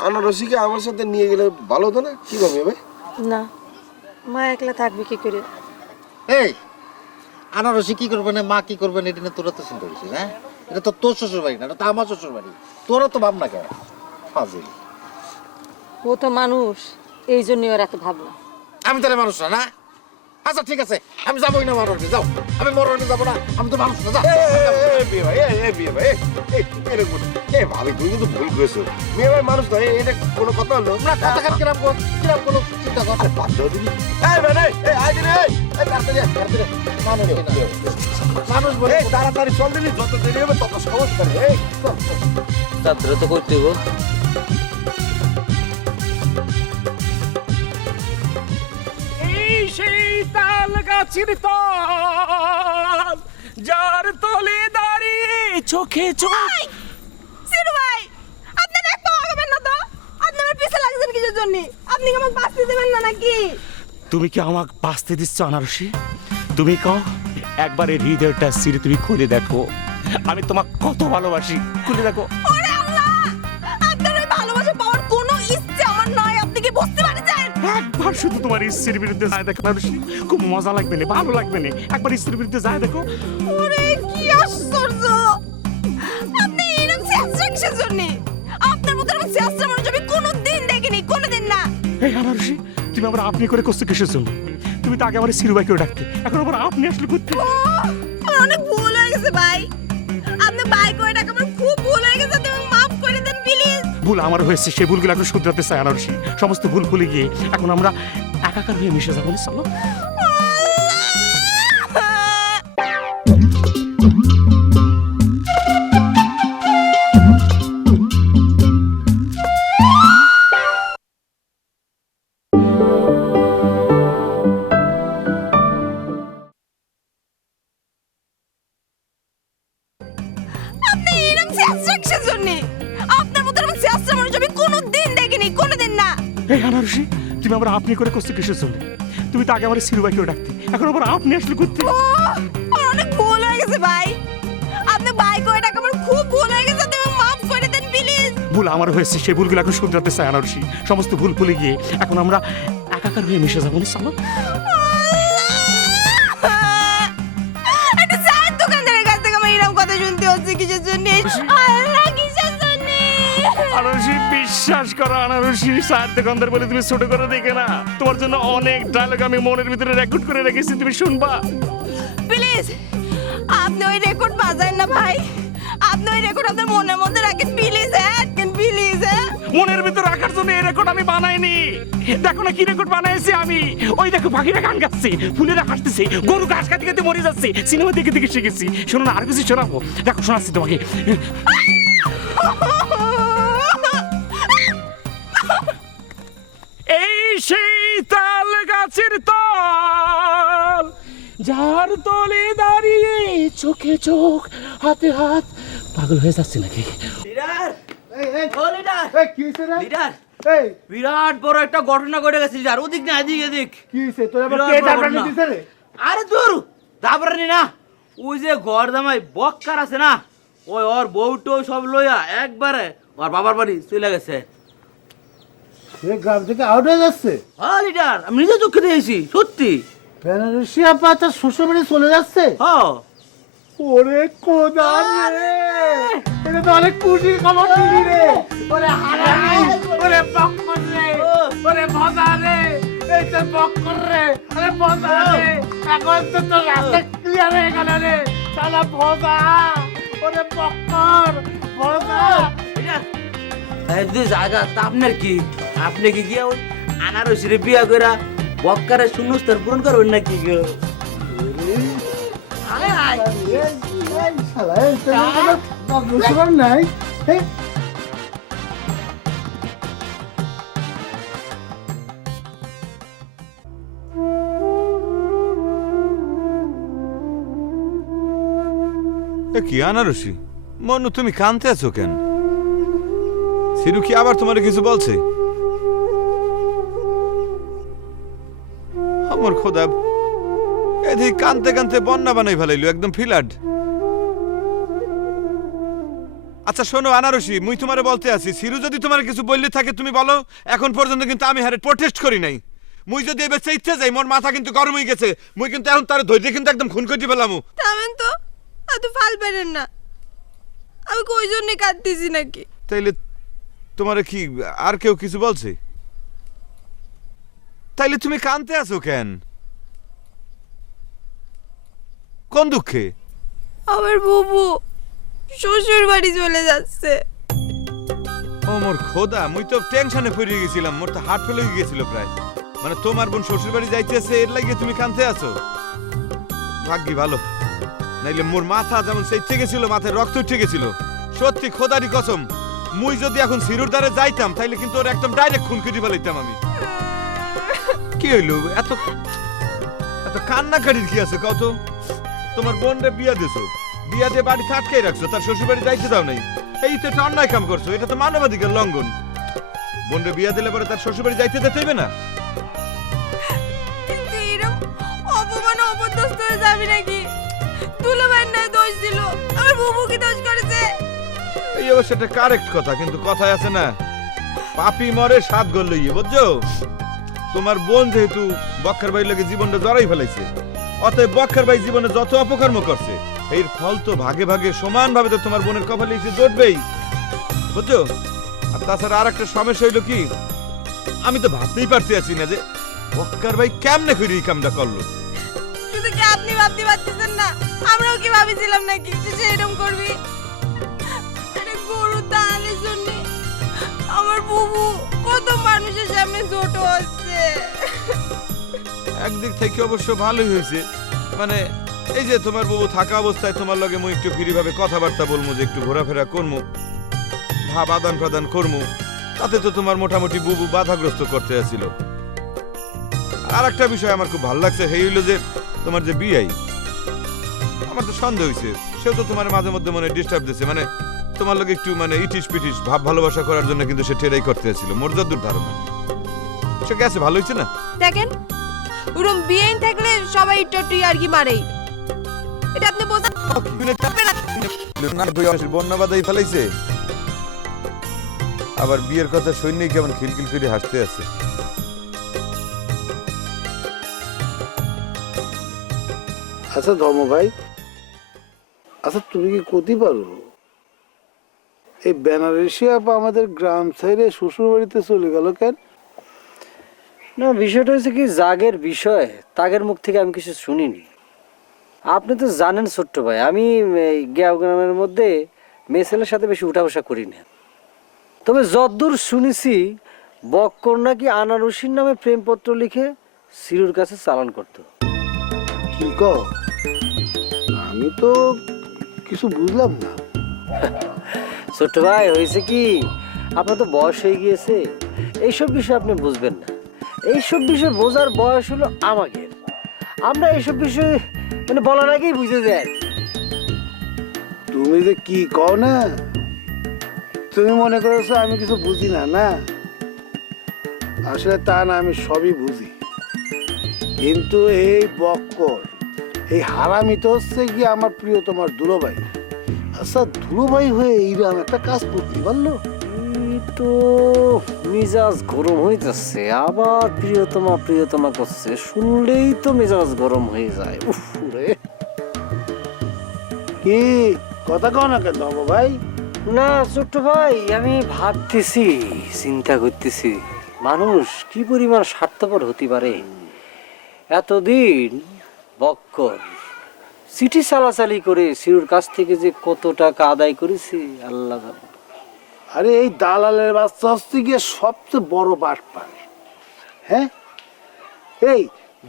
আনারসিকে আমার সাথে নিয়ে গেলে ভালো হতো না? কি ভাবি ভাই? না, মা একলা থাকবে কি করে? এই আনারসি কি করবে না, মা কি করবে না, এটা নিয়ে তোরা তো চিন্তা করছিস? হ্যাঁ, এটা তো তোর শ্বশুর বাড়ি না, এটা তো আমার শ্বশুর বাড়ি। তোরা তো ভাব না কেন? ফাজিল। ও তো মানুষ, এই জন্যই ওর এত ভাবনা। আমি তাহলে মানুষ না? আচ্ছা ঠিক আছে, আমি যাবোই না মরণে। যাও, আমি মরণে যাবো না, আমি তো মানুষ না। যা। ভাবি তুমি কিন্তু ভুল করেছো, মেয়ে ভাই মানুষ নয়, এটা কোনো কথা হলো না, কথা কিরম কিরম কোনো চিন্তা কর। মানুষ বলে তাড়াতাড়ি চল দিলি, যত দেরি হবে তত সমস্যা নেই। তাদের তো করতে হইব। এই সেই তাল গাছের তল, যার তলে দাঁড়িয়ে চোখে চোখ। সিরু ভাই, আপনি এক পা আগাবেন না তো? আপনি আমার পিছে লাগছেন কিসের জন্য? আপনি কি আমাকে বাঁচতে দেবেন না নাকি? তুমি কি আমাকে বাঁচতে দিচ্ছ আনারসি? তুমি কও, একবার এই হৃদয়টা সিঁড়ি তুমি খুলে দেখো, আমি তোমাকে কত ভালোবাসি। খুলে দেখো। ওরে আল্লাহ, আপনার ওই ভালোবাসা পাওয়ার কোনো ইচ্ছে আমার নয়, আপনি কি বুঝতে পারছেন? একবার শুধু তোমার স্ত্রীর বিরুদ্ধে যায় দেখো আনারসি, খুব মজা লাগবে না, ভালো লাগবে না। একবার স্ত্রীর বিরুদ্ধে যায় দেখো। ওরে কি আশ্চর্য! আপনি এরকম চেষ্টা কিসের জন্য? আপনার মতো এরকম চেষ্টা মানুষ আমি কোনোদিন দেখিনি, কোনোদিন না। এই আনারসি, তুমি আবার আপনি করে করছো কিসের জন্য? তুমি তো আগে আমার সিরুবাইকে ডাকতে, এখন আবার আপনি আসলে করতে। ও, আমার অনেক ভুল হয়ে গেছে ভাই। আপনি ভাই করে ডাকা আমার খুব ভুল হয়ে গেছে, তুমি মাফ করে দেন প্লিজ। ভুল আমার হয়েছে, সেই ভুলগুলো এখন শুধরাতে চাই আনারসি। সমস্ত ভুল ভুলে গিয়ে এখন আমরা একাকার হয়ে মিশে যাবো। চলো। আপনি এরকম চেষ্টা কিসের জন্য? আপনার মতো এরকম চেষ্টা মানুষ আমি কোনোদিন দেখিনি, কোনোদিন না। এই আনারসি, তুমি আবার আপনি করে করছো কিসের জন্য? তুমি তো আগে আমার সিরুবাইকে ডাকতে, এখন আবার আপনি আসলে করতে। ও, আমার অনেক ভুল হয়ে গেছে ভাই। আপনি ভাই করে ডাকা আমার খুব ভুল হয়ে গেছে, তুমি মাফ করে দেন প্লিজ। ভুল আমার হয়েছে, সেই ভুলগুলো এখন শুধরাতে চাই আনারসি। সমস্ত ভুল ভুলে গিয়ে এখন আমরা একাকার হয়ে মিশে যাবো। চলো। একটা চায়ের দোকানদারের কাছ থেকে আমার এরকম কথা শুনতে হচ্ছে কিসের জন্য? আল্লাহ, কিসের জন্য? আনারসি, বিশ্বাস করো আনারসি, চায়ের দোকানদার বলে তুমি ছোট করে দেখে না। তোমার জন্য অনেক ডায়লগ আমি মনের ভিতরে রেকর্ড করে রেখেছি, তুমি শুনবা। প্লিজ, আপনি ওই রেকর্ড বাজান না ভাই। আপনি ওই রেকর্ড আপনার মনের মধ্যে রাখেন প্লিজ। হ্যাঁ, প্লিজ। হ্যাঁ, মনের ভিতর রাখার জন্য এই রেকর্ড আমি বানাইনি। দেখো না কি রেকর্ড বানাইছি আমি। ওই দেখো পাখিরা গান গাচ্ছে, ফুলেরা হাসতেছে, গরু ঘাস খাতে খাতে মরে যাচ্ছে। সিনেমা দেখে দেখে শিখেছি। শোনো না, আর কিছু শোনাবো? দেখো, শোনাচ্ছি তোমাকে। এই সেই তাল গাছের তল, যার তলে দাঁড়িয়ে চোখে চোখ, হাতে হাত। পাগল হয়ে যাচ্ছে নাকি? লিডার, ও লিডার, কি হইছে রে? লিডার, এই বিরাট বড় একটা ঘটনা ঘটে গেছে আর ওদিক না এদিক এদিক কি হইছে তোর আবার বিরাট কে বড় দাবরানি ঘটনা। দিছে রে? আরে দূর দাবরানি না ওই যে ঘর জামাই বক্কার আছে না ওই ওর বউটো সব লইয়া একবারে ওর বাবার বাড়ি চলে গেছে। সে গ্রাম থেকে আউট হয়ে যাচ্ছে। হ্যাঁ লিডার আমি নিজে চোখে দিয়েছি সত্যি। বেনারসি আপা তার শ্বশুর বাড়ি চলে যাচ্ছে। হ্যাঁ ওরে কোদা রে, এটা তো অনেক খুশির খবর দিলি রে। ওরে হারামি, ওরে বক্কর রে, ওরে ভজা রে, এই তোর বক্কর রে, ওরে ভজা রে। এখন তো তোর রাস্তা ক্লিয়ার হয়ে গেল রে, শালা ভজা, ওরে বক্কর, ভজা। এই জায়গা তা আপনার কি আপনি কি গিয়া ওই আনারসিরে বিয়া কইরা বক্কারের শূন্যস্থান পূরণ করবেন নাকি গো? এই শালা, এই তোর কোনো বুঝবার নাই। এই, কি আনারসি মনু, তুমি কানতে আছো কেন? সিরু কি আবার তোমার কিছু বলছে? আমার খোদা, এদিকে কানতে কানতে বন্যা বানাই ফেলাইলো, একদম ফিলাড। আচ্ছা শোনো আনারসি, মুই তোমারে বলতে আছি, সিরু যদি তোমার কিছু বললে থাকে তুমি বলো। এখন পর্যন্ত কিন্তু আমি হারে প্রোটেস্ট করি নাই। মুই যদি এবার চাইতে যাই, মোর মাথা কিন্তু গরম হয়ে গেছে। মুই কিন্তু এখন তার ধৈর্য কিন্তু একদম খুন করে ফেলাম। থামেন তো, এত ফাল বেরেন না। আমি কই জন্য কাঁদতেছি নাকি? তাইলে তোমারে কি আর কেউ কিছু বলছে? তাইলে তুমি কানতে আছো কেন? কোন দুঃখে? আমার বুবু শ্বশুর বাড়ি চলে যাচ্ছে। ও মোর খোদা, মুই তো টেনশনে পড়ে গেছিলাম, মোর তো হার্ট ফেল হয়ে গেছিল প্রায়। মানে তোমার বোন শ্বশুর বাড়ি যাইতেছে এর লাগিয়ে তুমি কানতে আছো? ভাগ্যি ভালো, নাইলে মোর মাথা যেমন সেইতে গেছিল, মাথায় রক্ত উঠে গেছিল। সত্যি খোদারি কসম, মুই যদি এখন সিরুর দ্বারে যাইতাম তাইলে কিন্তু ওর একদম ডাইরেক্ট খুন কেটে ফেলাইতাম আমি। কি হইলো এত এত কান্নাকাটির কি আছে কত? তোমার বোনরে বিয়া দিছো, বিয়া দিয়ে বাড়িতে আটকাই রাখছো, তার শ্বশুর বাড়ি যাইতে দাও নাই। এই তো একটা অন্যায় কাম করছো, এটা তো মানবাধিকার লঙ্ঘন। বোনরে বিয়া দিলে পরে তার শ্বশুর বাড়ি যাইতে দিতে হইবে না? কিন্তু এরকম অপমান অপদস্থ হয়ে যাবি নাকি? দুলাভাইয়ের নাই দোষ দিল, আমার বুবু কি দোষ করেছে? এই অবশ্য একটা কারেক্ট কথা, কিন্তু কথায় আছে না, পাপি মরে সাত গোল লইয়ে, বুঝছো? তোমার বোন যেহেতু বক্কার ভাইয়ের লাগে জীবনটা জড়াই ফেলাইছে, অতএব বক্কার ভাই জীবনে যত অপকর্ম করছে এর ফল তো ভাগে ভাগে সমান ভাবে তো তোমার বোনের কপালে এসে জুটবেই, বুঝছো? আর তাছাড়া আর একটা সমস্যা হইলো কি, আমি তো ভাবতেই পারতে আছি না যে বক্কার ভাই কেমনে করে এই কামটা করলো। শুধু কি আপনি ভাবতে পারতেছেন না, আমরাও কি ভাবিছিলাম নাকি যে সে এরকম করবি? আরে গরু দানের জন্য আমার বুবু কত মানুষের সামনে ছোট হচ্ছে। একদিক থেকে অবশ্য ভালোই হয়েছে, মানে এই যে তোমার বাবু থাকা অবস্থায় তোমার লগে মুই একটু ফ্রি ভাবে কথাবার্তা বলবো, যে একটু ঘোরাফেরা করবো, ভাব আদান প্রদান করবো, তাতে তো তোমার মোটামুটি বুবু বাধাগ্রস্ত করতে আসছিল। আর একটা বিষয় আমার খুব ভালো লাগছে, সেই হইলো যে তোমার যে বিয়াই, আমার তো সন্দেহ হয়েছে সেও তো তোমার মাঝে মধ্যে মনে ডিস্টার্ব দিচ্ছে, মানে তোমার লগে একটু মানে ইটিস পিটিস ভাব ভালোবাসা করার জন্য কিন্তু সে টেরাই করতে আসছিল, মোর যদ্দূর ধারণা। সে গেছে, ভালো হয়েছে না? দেখেন ওরম বিয়েন থাকলে সবাই একটু একটু আর কি মারেই, এটা আপনি বোঝেন? বন্যা বাদাই ফেলাইছে, আবার বিয়ের কথা সৈন্যই কেমন খিলখিল করে হাসতে আছে। আচ্ছা ধর্ম ভাই, আচ্ছা তুমি কি করতে পারো এই বেনারসি আপা আমাদের গ্রাম ছেড়ে শ্বশুর বাড়িতে চলে গেল কেন? না, বিষয়টা হচ্ছে কি, জাগের বিষয় তাগের মুখ থেকে আমি কিছু শুনিনি। আপনি তো জানেন ছোট্ট ভাই, আমি এই গ্যাও গ্রামের মধ্যে মেয়ে ছেলের সাথে বেশি উঠা বসা করি না। তবে যদ্দূর শুনেছি বক্কর নাকি আনারসির নামে প্রেমপত্র লিখে সিরুর কাছে চালান করতো। কি কও? আমি তো কিছু বুঝলাম না। ছোট্ট ভাই, হয়েছে কি, আপনার তো বয়স হয়ে গিয়েছে, এইসব বিষয় আপনি বুঝবেন না। এইসব বিষয় বোঝার বয়স হলো আমাদের, আমরা এইসব বিষয় মানে বলার আগেই বুঝে যাই। তুমি যে কি কও না, তুমি মনে করেছো আমি কিছু বুঝি না? না, আসলে তা না, আমি সবই বুঝি, কিন্তু এই বক্কর, এই হারামি তো হচ্ছে কি আমার প্রিয় তোমার দুলোভাই। আচ্ছা দুলোভাই হয়ে এইরকম একটা কাজ করতে পারলো? এই তো মেজাজ গরম হয়ে যাচ্ছে, আবার প্রিয়তমা প্রিয়তমা করছে, শুনলেই তো মেজাজ গরম হয়ে যায়। উফ রে। কি কথা কও না কেন বাবু ভাই? না ছোট্ট ভাই, আমি ভাবতেছি, চিন্তা করতেছি, মানুষ কি পরিমাণ স্বার্থপর হতে পারে। এতদিন বক্কর চিঠি চালাচালি করে সিরুর কাছ থেকে যে কত টাকা আদায় করেছি আল্লাহ জানে। আরে এই দালালের বাচ্চা হচ্ছে গিয়ে সবচেয়ে বড় বাটপার। হ্যাঁ, এই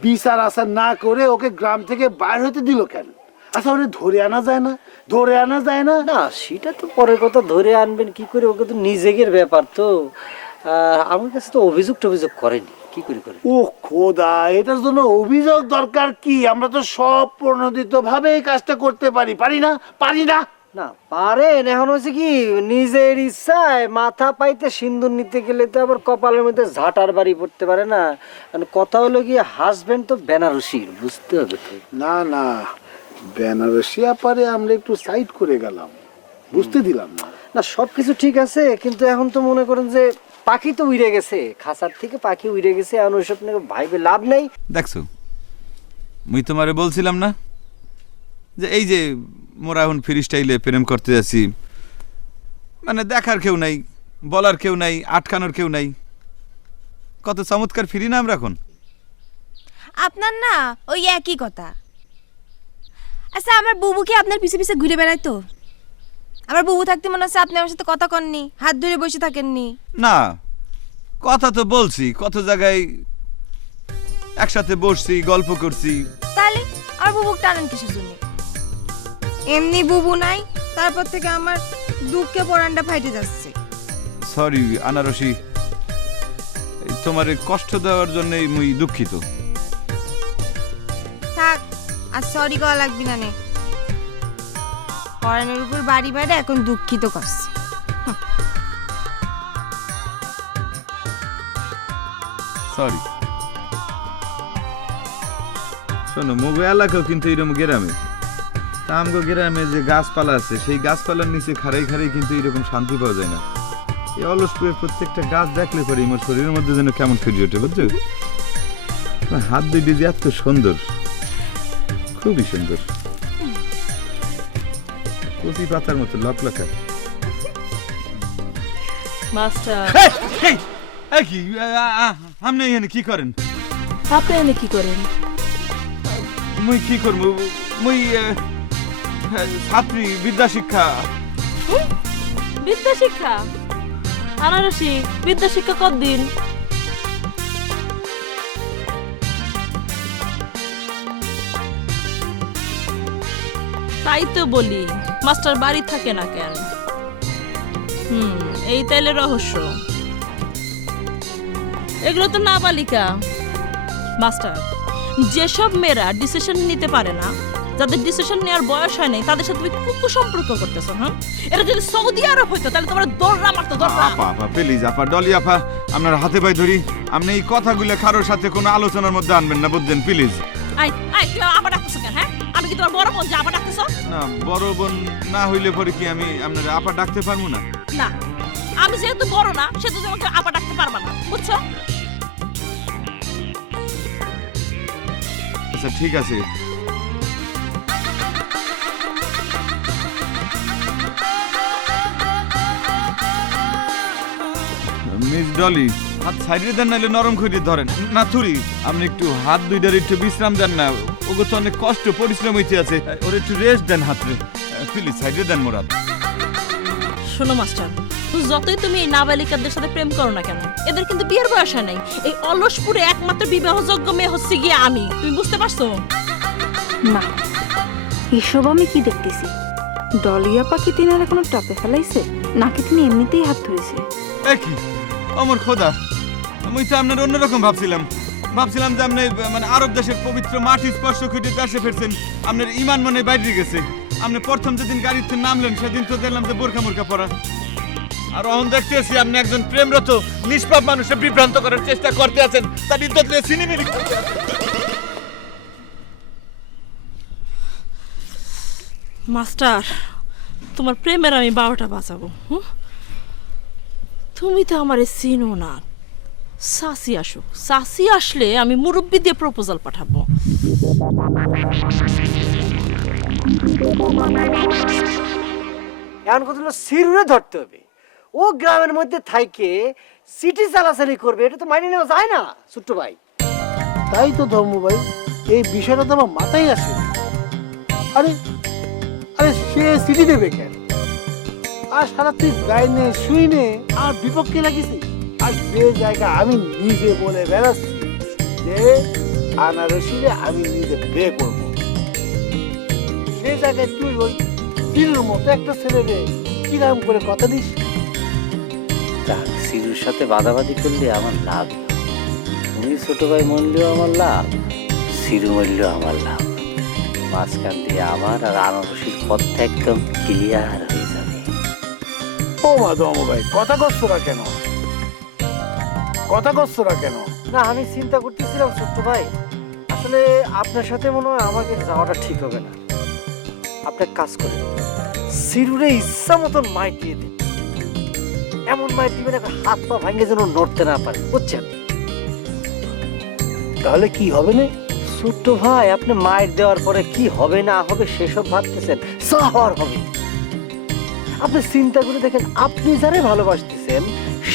বিচার আচার না করে ওকে গ্রাম থেকে বাইর হতে দিল কেন? আচ্ছা ওরে ধরে আনা যায় না? ধরে আনা যায় না? না সেটা তো পরের কথা, ধরে আনবেন কি করে, ওকে তো নিজেদের ব্যাপার তো। আমার কাছে তো অভিযোগ টভিযোগ করেনি, কি করে করে? ও খোদা, এটার জন্য অভিযোগ দরকার কি? আমরা তো সব প্রণোদিত ভাবে এই কাজটা করতে পারি, পারি না? পারি না? না পারেন, এখন হচ্ছে কি নিজের ইচ্ছায় মাথা পাইতে সিন্দুর নিতে গেলে তো আবার কপালের মধ্যে ঝাঁটার বাড়ি পড়তে পারে না। কথা হলো কি, হাজবেন্ড তো বেনারসির, বুঝতে হবে তো। না না, বেনারসিয়া পারে আমরা একটু সাইড করে গেলাম, বুঝতে দিলাম না। না সবকিছু ঠিক আছে, কিন্তু এখন তো মনে করেন যে পাখি তো উড়ে গেছে, খাঁচার থেকে পাখি উড়ে গেছে, এখন ওইসব নিয়ে ভাইবে লাভ নেই। দেখছো, মুই তোমারে বলছিলাম না যে এই যে মোরা এখন ফ্রি স্টাইলে প্রেম করতে যাচ্ছি, মানে দেখার কেউ নাই, বলার কেউ নাই, আটকানোর কেউ নাই। কত চমৎকার ফিরি না আমরা এখন। আপনার না ওই একই কথা। আচ্ছা আমার বুবু কি আপনার পিছে পিছে ঘুরে বেড়ায়? তো আমার বুবু থাকতে মনে হচ্ছে আপনি আমার সাথে কথা কননি, হাত ধরে বসে থাকেননি। না, কথা তো বলছি, কত জায়গায় একসাথে বসছি, গল্প করছি। তাহলে আর বুবুক টানেন কিসের জন্য? এমনি বুবু নাই, তারপর থেকে আমার দুঃখে পরানটা ফাইটে যাচ্ছে। সরি আনারসি, তোমারে কষ্ট দেওয়ার জন্য মুই দুঃখিত। থাক, আর সরি করা লাগবি না নে। পরানের উপর বাড়ি বাইরে এখন দুঃখিত করছে। সরি। শোনো, মুগো এলাকাও কিন্তু এরকম গ্রামে, তা আমগো গ্রামে যে গাছপালা আছে, সেই গাছপালার নিচে খাড়াই খাড়াই কিন্তু এরকম শান্তি পাওয়া যায় না। এই অলসপুরের প্রত্যেকটা গাছ দেখলে পরে আমার শরীরের মধ্যে যেন কেমন ফিরে ওঠে, বুঝছো? হাত দুইটি যে এত সুন্দর, খুবই সুন্দর, কচি পাতার মতো লকলকা। মাস্টার কি আপনি এখানে কি করেন? আপনি এনে কি করেন? মুই কি করবো, মুই ছাত্রী, বিদ্যা শিক্ষা। বিদ্যা শিক্ষা? আনারসি, বিদ্যা শিক্ষা কতদিন? তাই তো বলি, মাস্টার বাড়ি থাকে না কেন? এই তাইলে রহস্য। এগুলো তো নাবালিকা। মাস্টার, যেসব মেয়েরা ডিসিশন নিতে পারে না, যাদের ডিসিশন নেওয়ার বয়স হয় নাই, তাদের সাথে তুমি কুসম্পর্ক করতেছো। হ্যাঁ, এটা যদি সৌদি আরব হইতো তাহলে তোমার দৌড়া মারতো, দৌড়া। আপা আপা প্লিজ, আপা ডলি আপা, আপনার হাতে পায়ে ধরি, আপনি এই কথাগুলো কারোর সাথে কোনো আলোচনার মধ্যে আনবেন না, বুঝলেন? প্লিজ। আই আই, তুই আবার ডাকতেছো কেন? হ্যাঁ, আমি কি তোমার বড় বোন যে আবার ডাকতেছো? না, বড় বোন না হইলে পরে কি আমি আপনার আপা ডাকতে পারবো না? না, আমি যেহেতু বড় না, সেহেতু তোমাকে আবার ডাকতে পারবা না, বুঝছো? আচ্ছা ঠিক আছে। মিস ডলি, হাত সাইডে দেন, নাহলে নরম করে ধরেন না। থুরি, আপনি একটু হাত দুইটার একটু বিশ্রাম দেন না, ওগো তো অনেক কষ্ট পরিশ্রম হইতে আছে, ওর একটু রেস্ট দেন হাতে, প্লিজ সাইডে দেন মোরাদ। শোনো মাস্টার, যতই তুমি এই নাবালিকাদের সাথে প্রেম করো না কেন, এদের কিন্তু বিয়ের বয়স হয় নাই। এই অলসপুরে একমাত্র বিবাহযোগ্য মেয়ে হচ্ছে গিয়ে আমি, তুমি বুঝতে পারছো? না, এসব আমি কি দেখতেছি? ডলিয়া পাখি তিনারা কোনো টপে ফেলাইছে নাকি তিনি এমনিতেই হাত ধরেছে? কি আমার খোদা, আমি তো আপনার অন্যরকম ভাবছিলাম যে আপনি মানে আরব দেশের পবিত্র মাটি স্পর্শ করে দেশে ফিরছেন, আপনার ইমান মনে বাইরে গেছে। আপনি প্রথম যেদিন গাড়িতে নামলেন সেদিন তো দেখলাম যে বোরখা মোরখা পরা। আর অহন দেখতেছি আপনি একজন প্রেমরত নিষ্পাপ মানুষকে বিভ্রান্ত করার চেষ্টা করতে আছেন, তার ইজ্জত নিয়ে সিনেমিনি করতে আছেন। মাস্টার, তোমার প্রেমের আমি 12টা বাজাবো। তুমি তো আমারে চিনো না। সাসি আসুক, সাসি আসলে আমি মুরব্বি দিয়ে প্রপোজাল পাঠাবো। এখন কথা হলো সিরুরে ধরতে হবে। ও গ্রামের মধ্যে থাইকে সিটি চালাচালি করবে, এটা তো মাইনে নেওয়া যায় না ছোট্ট ভাই। তাই তো ধর্ম ভাই, এই বিষয়টা তো আমার মাথায় আসে না। আরে আরে সে সিটি দেবে কেন? আর সারা তুই গাইনে শুইনে আর বিপক্ষে লাগিস। আর যে জায়গা আমি নিজে বলে বেড়াচ্ছি যে আনারসিরে আমি নিজে বিয়ে করবো, সেই জায়গায় তুই ওই তীরের মতো একটা ছেলেরে কিরাম করে কথা দিস। যাক, সিরুর সাথে বাদাবাদি করলে আমার লাভ। তুমি ছোট ভাই মরলেও আমার লাভ, সিরু মরলেও আমার লাভ। মাঝখান দিয়ে আমার আর আনারসির পথটা একদম ক্লিয়ার হয়ে যাবে। ও মা ধর্ম ভাই, কথা করছো না কেন? কথা করছো না কেন? না, আমি চিন্তা করতেছিলাম ছোট্ট ভাই, আসলে আপনার সাথে মনে হয় আমাকে যাওয়াটা ঠিক হবে না। আপনি এক কাজ করেন, সিরুরে ইচ্ছা মতন মাইট দিয়ে দিন। এমন মাইট দিবেন একটা হাত পা ভাঙে যেন নড়তে না পারে, বুঝছেন? তাহলে কি হবে না? ছোট্ট ভাই, আপনি মাইট দেওয়ার পরে কি হবে না হবে সেসব ভাবতেছেন, যা হওয়ার হবে। আপনি চিন্তা করে দেখেন, আপনি যারে ভালোবাসতেছেন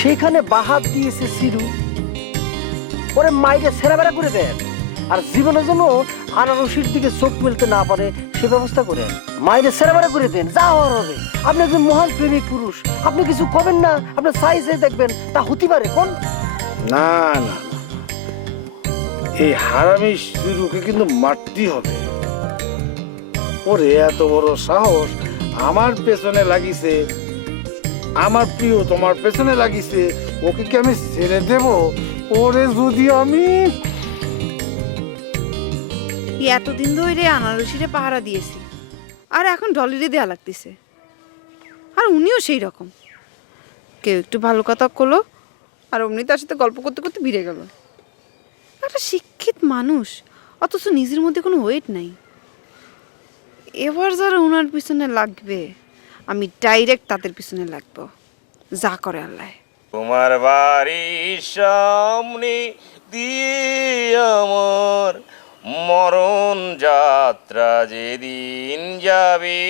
সেখানে বাহাত দিয়েছে সিরু, ওরে মাইকে ছেড়াবেড়া করে দেন। আর জীবনের জন্য আনারসির দিকে চোখ মেলতে না পারে সে ব্যবস্থা করেন, মাইকে ছেড়াবেড়া করে দেন, যা হওয়ার হবে। আপনি একজন মহান প্রেমিক পুরুষ, আপনি কিছু করবেন না, আপনি সাইজে দেখবেন তা হতে পারে কোন? না না, এই হারামি সিরুকে কিন্তু মারতেই হবে। ওরে এত বড় সাহস, আমার পেছনে লাগিছে, আমার প্রিয় তোমার পেছনে লাগিছে, ওকে কি আমি ছেড়ে দেব? ওরে যদি আমি এতদিন ধরে আনারসিরে পাহারা দিয়েছি, আর এখন ডলিরে দেয়া লাগতেছে। আর উনিও সেই রকম, কেউ একটু ভালো কথা করলো আর অমনি তার সাথে গল্প করতে করতে ভিড়ে গেল। একটা শিক্ষিত মানুষ, অথচ নিজের মধ্যে কোনো ওয়েট নাই। এবার যারা ওনার পিছনে লাগবে, আমি ডাইরেক্ট তাদের পিছনে লাগবো, যা করে আল্লাহ। তোমার বাড়ির সামনে দিয়ে আমার মরণ যাত্রা যেদিন যাবে,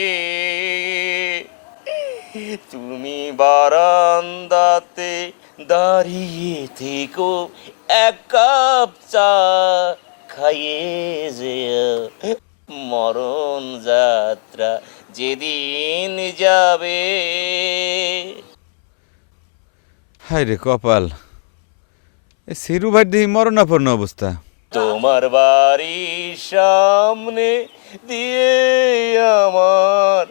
তুমি বারান্দাতে দাঁড়িয়ে থেকো, এক কাপ চা খাইয়ে যেও, মরণ যাত্রা যেদিন যাবে। হায় রে কপাল, এ সিরু ভাই দেখি মরণাপন্ন অবস্থা। তোমার বাড়ির সামনে দিয়ে আমার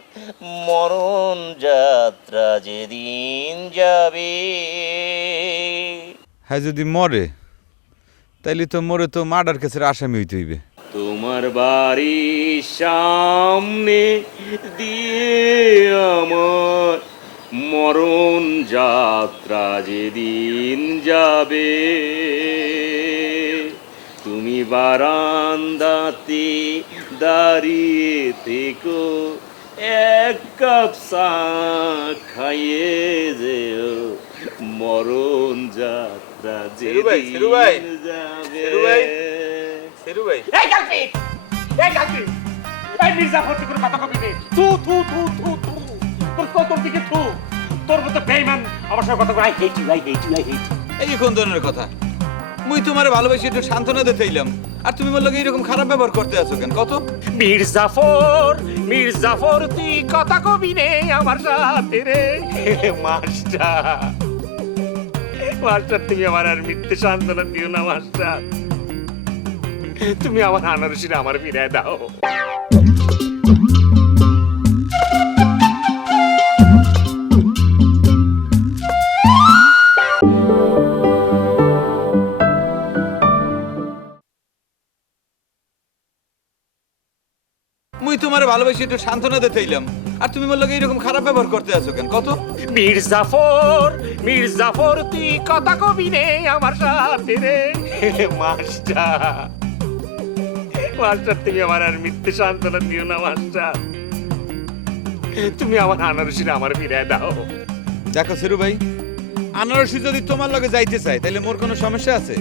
মরণ যাত্রা যেদিন যাবে। হ্যাঁ, যদি মরে তাইলে তো মরে তো মার্ডার কেসের আসামি হইতে হইবে। তোমার বাড়ির সামনে দিয়ে আমার মরণ যাত্রা যেদিন যাবে, তুমি বারান্দাতে দাঁড়িয়ে থেকো, এক কাপ চা খাইয়ে যেও, মরণ যাত্রা যেদিন যাবে। এই গালপি, এই গালপি, এই মির্জাফর তুই কোনো কথা কবি নে। তু তু তু তু তু, তোর দিকে তু, তোর মতো বেঈমান আমার সাথে কথা কই। I hate you, I hate you, I hate you. এই যে কোন ধরনের কথা? মুই তোমারে ভালোবাসি একটু সান্ত্বনা দিতে এলাম, আর তুমি বললো এইরকম খারাপ ব্যবহার করতে আছো কেন? কত মির্জাফর, মির্জাফর তুই কথা কবি নে আমার সাথে রে। মাস্টার, মাস্টার তুমি আমার আর মিথ্যে সান্ত্বনা দিও না মাস্টার। তুমি আমার আনারসিরা আমার ফিরায় দাও। মুই তোমারে ভালোবাসি একটু সান্ত্বনা দিতে এলাম, আর তুমি বললো এইরকম খারাপ ব্যবহার করতে আছো কেন কত? মীর জাফর তুই কথা কবি রে আমার সাথে রে মাস্টার তুমি আমার আর মিথ্যে সান্ত্বনা দিও না মাস্টার, তুমি আমার আনারসিরে আমার ফিরায় দাও। দেখো সিরু ভাই, আনারসি যদি তোমার লগে যাইতে চাই তাহলে মোর কোনো সমস্যা আছে?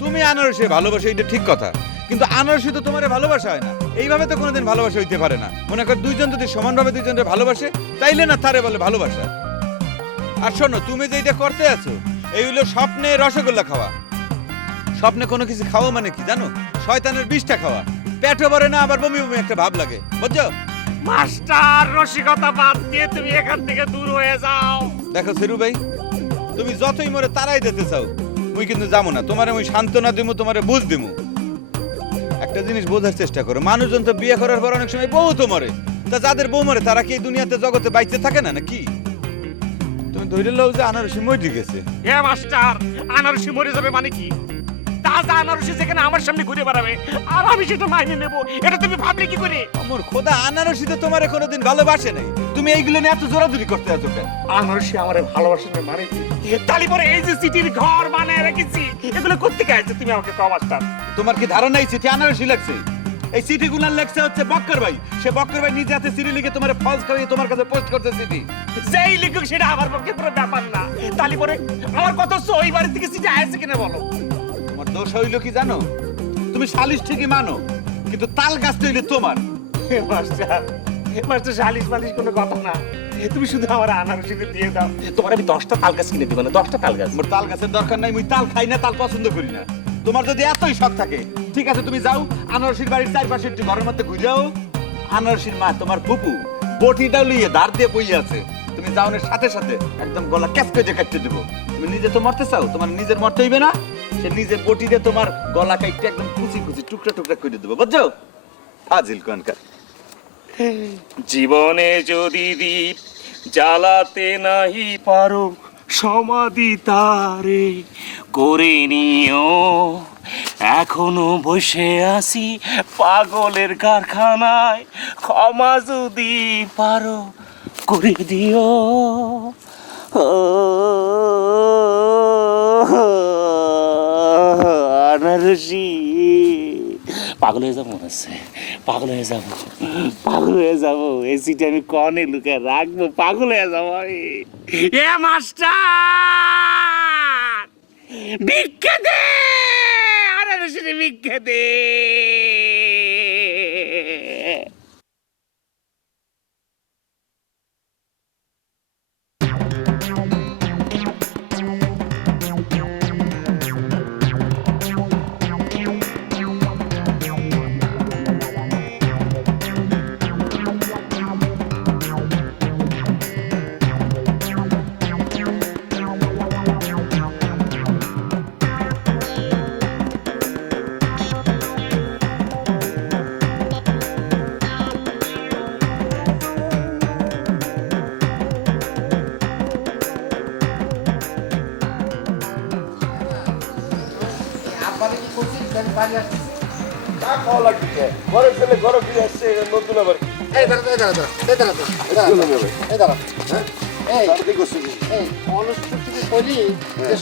তুমি আনারসি ভালোবাসো এটা ঠিক কথা, কিন্তু আনারসি তো তোমারে ভালোবাসা হয় না। এইভাবে তো কোনোদিন ভালোবাসা হইতে পারে না। মনে কর দুইজন যদি সমানভাবে দুইজনের ভালোবাসে তাইলে না তারে বলে ভালোবাসা। আর শোনো, তুমি যে এটা করতে আছো এই হলো স্বপ্নে রসগোল্লা খাওয়া। স্বপ্নে কোনো কিছু খাওয়া মানে কি জানো? শয়তানের বিষটা খাওয়া। পেটও ভরে না, আবার বমি বমি একটা ভাব লাগে, বুঝছো? মাস্টার রসিকতা বাদ দিয়ে তুমি এখান থেকে দূর হয়ে যাও। দেখো সিরু ভাই, তুমি যতই মরে তারাই দিতে চাও, মুই কিন্তু যাবো না। তোমারে মুই সান্ত্বনা দিমু, তোমারে বুঝ দিমু। একটা জিনিস বোঝার চেষ্টা করো, মানুষজন তো বিয়ে করার পর অনেক সময় বউ তো মরে। তা যাদের বউ মরে তারা কি এই দুনিয়াতে জগতে বাইচে থাকে না নাকি? তুমি ধরে লও যে আনারসি মরে গেছে। এ মাস্টার, আনারসি মরে যাবে মানে কি? তাজা আনারসি যেখানে আমার সামনে ঘুরে বেড়াবে আর আমি সেটা মাইনে নেব, এটা তুমি ভাবলে কি করে? আমার খোদা, আনারসি তো তোমারে কোনোদিন ভালোবাসে নাই। তুমি এইগুলো নিয়ে এত জোরাজুরি করতে আছো কেন? আনারসি আমারে ভালোবাসে না মানে কি? তালি পরে এই যে সিটির ঘর বানায় রেখেছি, এগুলো করতে কে আছে তুমি আমাকে কও মাস্টার? তোমার কি ধারণা এই চিঠি আনারসি লাগছে? এই চিঠি গুলার লেখছে হচ্ছে বক্কর ভাই। সে বক্কর ভাই নিজে হাতে চিঠি লিখে তোমার ফলস খাইয়ে তোমার কাছে পোস্ট করতে চিঠি। যেই লিখুক সেটা আমার পক্ষে পুরো ব্যাপার না। তালি পরে আমার কত ওই বাড়ি থেকে চিঠি আসছে কিনা বলো? তোমার দোষ হইলো কি জানো? তুমি সালিশ ঠিকই মানো, কিন্তু তাল গাছ হইলে তোমার। মাস্টার সালিশ মালিশ কোনো কথা না, তুমি শুধু আমার আনারসি দিয়ে দাও। তোমার আমি 10টা তাল গাছ কিনে দিব না, 10টা তাল গাছ। মোর তাল গাছের দরকার নাই, মুই তাল খাই না, তাল পছন্দ করি না। তোমার যদি এতই শখ থাকে ঠিক আছে, তুমি যাও আনারসির বাড়ির চারপাশে একটু ঘরের মধ্যে ঘুরে যাও। আনারসির মা তোমার ফুপু বটিটা লইয়ে ধার দিয়ে বইয়ে আছে। তুমি যাওনের সাথে সাথে একদম গলা ক্যাচ করে কাটতে দেবো। তুমি নিজে তো মরতে চাও, তোমার নিজের মরতে হইবে না। সে নিজের বটি দিয়ে তোমার গলা কাটতে একদম কুচি কুচি টুকরা টুকরা করে দেবো, বুঝছো? ফাজিল কোনকার। জীবনে যদি দীপ জ্বালাতে নাহি পারো, সমাধি তারে করে নিও। এখনো বসে আছি পাগলের কারখানায়, ক্ষমা যদি পারো করে দিও। আনারসি পাগল হয়ে যাবো মনে হচ্ছে, পাগল হয়ে যাবো, পাগল হয়ে যাবো। এই সিটি আমি কনে লুকে রাখবো, পাগল হয়ে যাবো আমি। এ মাস্টার ভিক্ষে দে, আনারসি ভিক্ষে দে।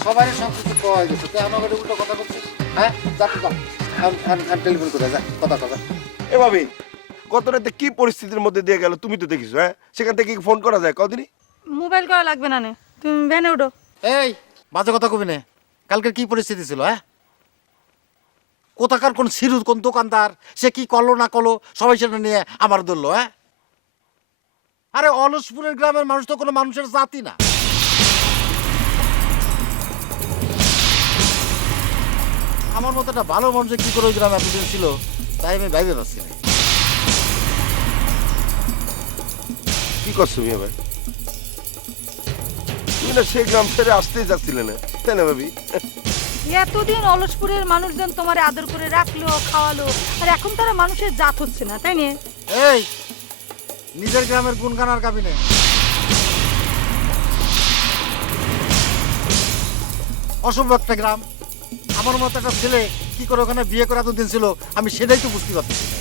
সবাই সবকিছু কয় গেছে, আমাকে উল্টো কথা বলছিস। হ্যাঁ, টেলিফোন করে যা, কথা কথা। এভাবে গত রাতে কি পরিস্থিতির মধ্যে দিয়ে গেল তুমি তো দেখিস। হ্যাঁ, সেখান থেকে কি ফোন করা যায় কদিনই? মোবাইল করা লাগবে না, তুমি ভ্যানে উঠো। এই বাজে কথা কবি না। কালকের কি পরিস্থিতি ছিল? হ্যাঁ, কোথাকার কোন সিরু, কোন দোকানদার, সে কি করলো না করলো সবাই সেটা নিয়ে আমার ধরলো। হ্যাঁ, আরে অলসপুরের গ্রামের মানুষ তো কোনো মানুষের জাতি না। আমার মতো একটা ভালো মানুষ কি করে ওই গ্রামে এতদিন ছিল তাই আমি ভাইবে পাচ্ছি না। কি করছো মিয়া ভাই? তুমি না সেই গ্রাম ছেড়ে আসতেই যাচ্ছিলে না, তাই না ভাবি? এতদিন অলসপুরের মানুষজন তোমার আদর করে রাখলো, খাওয়ালো, আর এখন তারা মানুষের জাত হচ্ছে না, তাই না? এই নিজের গ্রামের গুণগান আর গাবি না। অসভ্য একটা গ্রাম। আমার মতো একটা ছেলে কি করে ওখানে বিয়ে করে এতদিন ছিল আমি সেটাই তো বুঝতে পারছি না।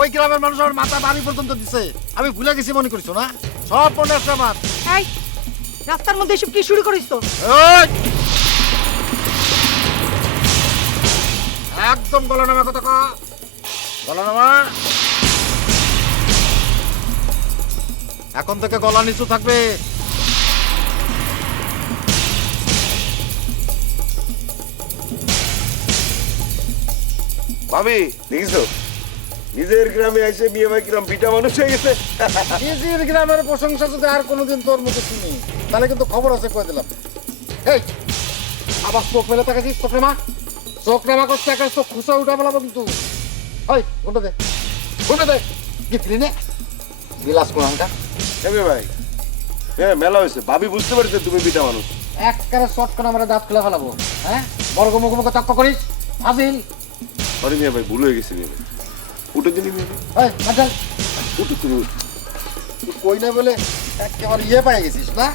ওই গ্রামের মানুষ আমার মাথা বাড়ি পর্যন্ত দিছে, আমি ভুলে গেছি মনে করিস না? সব মনে আছে আমার। এই রাস্তার মধ্যে এসব কি শুরু করিস তো? এই! একদম গলা নামা কথা কা, গলা নামা। এখন থেকে গলা নিচু থাকবে। ভাবি দেখিছো নিজের গ্রামে এসে বিয়ে ভাই কিরম বিটা মানুষ হয়ে গেছে। নিজের গ্রামের প্রশংসা যদি আর কোনোদিন তোর মুখে শুনি তাহলে কিন্তু খবর আছে কয়ে দিলাম। এই আবার চোখ মেলে তাকাছিস, চোখ নামা, চোখ নামা করছে, একটা চোখ খুশা উঠা বলাবো কিন্তু। ওই ঘুমটা দে, ঘুমটা দে, গিফলি নে বিলাস কোরআনটা। ভাই হ্যাঁ মেলা হয়েছে, ভাবি বুঝতে পারছে তুমি বিটা মানুষ। একবারে শর্ট করে আমরা দাঁত খুলে ফেলাবো। হ্যাঁ বড় মুখে মুখে তক্ক করিস ফাজিল। সরি মিয়া ভাই, ভুল হয়ে গেছে মিয়া ভাই। উঠে দিলি মিয়া ভাই। এই মাজাল উঠে তুমি উঠ। তুই কই না বলে একেবারে ইয়ে পাই গেছিস না?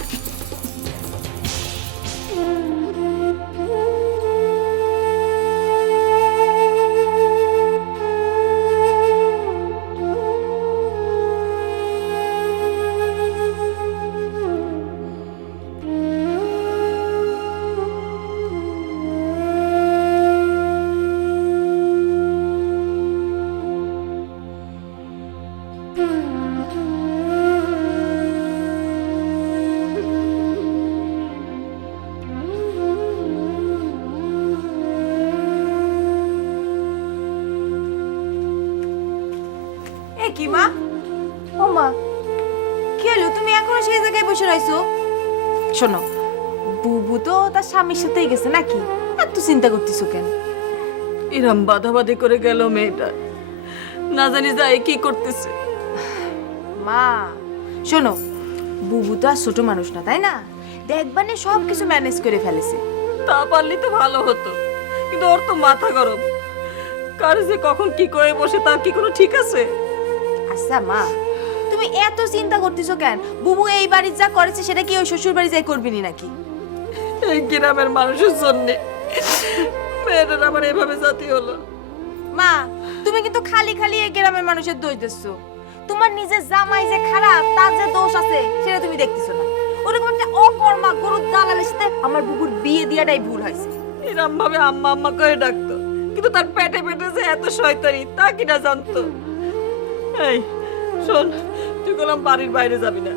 এ কি মা? ও মা, কি হলো তুমি এখনো সেই জায়গায় বসে রইছো? শোনো, বুবু তো তার স্বামীর সাথেই গেছে নাকি? এত চিন্তা করতেছো কেন? এরম বাধাবাধি করে গেল মেয়েটা, না জানি যায় কি করতেছে। মা শোনো, বুবু তো আর ছোট মানুষ না, তাই না? দেখবানে সব কিছু ম্যানেজ করে ফেলেছে। তা পারলে তো ভালো হতো, কিন্তু ওর তো মাথা গরম, কার যে কখন কি করে বসে তার কি কোনো ঠিক আছে? আচ্ছা মা, তুমি এত চিন্তা করতেছো কেন? বুবু এই বাড়ির যা করেছে সেটা কি ওই শ্বশুর বাড়ি যাই করবিনি নাকি? এই গ্রামের মানুষের জন্য মেয়েটার আবার এভাবে জাতি হলো। মা তুমি কিন্তু খালি খালি এই গ্রামের মানুষের দোষ দিচ্ছো। তোমার নিজের জামাই যে খারাপ, তার যে দোষ আছে সেটা তুমি দেখতেছো না। ওরকম একটা অকর্মা গরুর দালালের সাথে আমার বুবুর বিয়ে দিয়াটাই ভুল হয়েছে। এরম ভাবে আম্মা আম্মা করে ডাকতো, কিন্তু তার পেটে পেটে যে এত শয়তানি তা কিনা জানতো। এই শোন, তুই বললাম বাড়ির বাইরে যাবি না।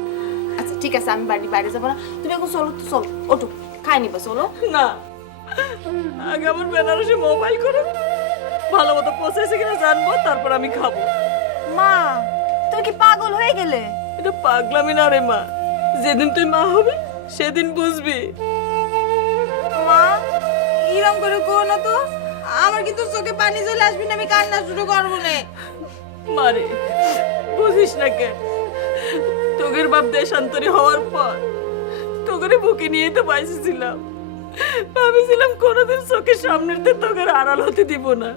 আচ্ছা ঠিক আছে, আমি বাড়ির বাইরে যাবো না, তুমি এখন চলো তো, চলো ওঠো, খাই নিবা, চলো। না, আগে আমার বেনারসি মোবাইল করে ভালো মতো পৌঁছেছে কিনা জানবো, তারপর আমি খাবো। মা তুমি কি পাগল হয়ে গেলে? এটা পাগলামি না রে মা, যেদিন তুই মা হবি সেদিন বুঝবি। মা এরকম করে কো না তো, আমার কিন্তু চোখে পানি চলে আসবি না, আমি কান্না শুরু করবো না। মারে বুঝিস না কেন? তোগের বাপ দেশান্তরী হওয়ার পর তোগের বুকে নিয়ে তো বাইসেছিলাম, ভাবেছিলাম কোনোদিন চোখের সামনের দিয়ে তোগের আড়াল হতে দিব না।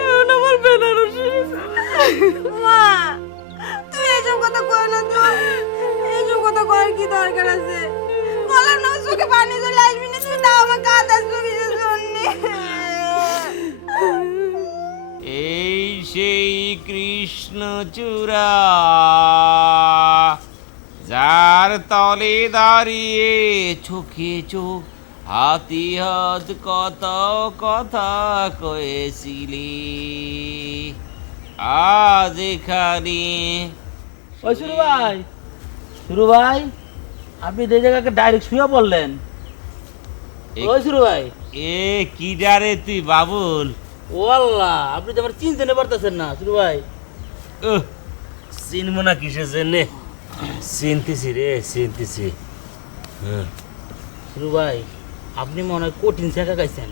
এখন আমার বেনারসি। মা তুই এইসব কথা কই না তো, এইসব কথা করার কি দরকার আছে? বললাম না চোখে পানি চলে আসবি না, তুই তাও আমার কাঁদাস কিসের জন্য? এই সেই কৃষ্ণচূড়া যার তলে দাঁড়িয়ে চোখে চোখ হাতি হাত কত কথা কয়েছিলি, আজ এখানে। ওই শুরু ভাই, শুরু ভাই, আপনি যে জায়গাকে ডাইরেক্ট শুয়ে বললেন। ওই শুরু ভাই, এ কি ডারে তুই বাবুল? ও আল্লাহ, আপনি তো আমার চিনতে পারতেছেন না শুরু ভাই। চিনবো না কিসের জন্যে? চিনতেছি রে, চিনতেছি। শুরু ভাই, আপনি মনে হয় কঠিন শেখা খাইছেন।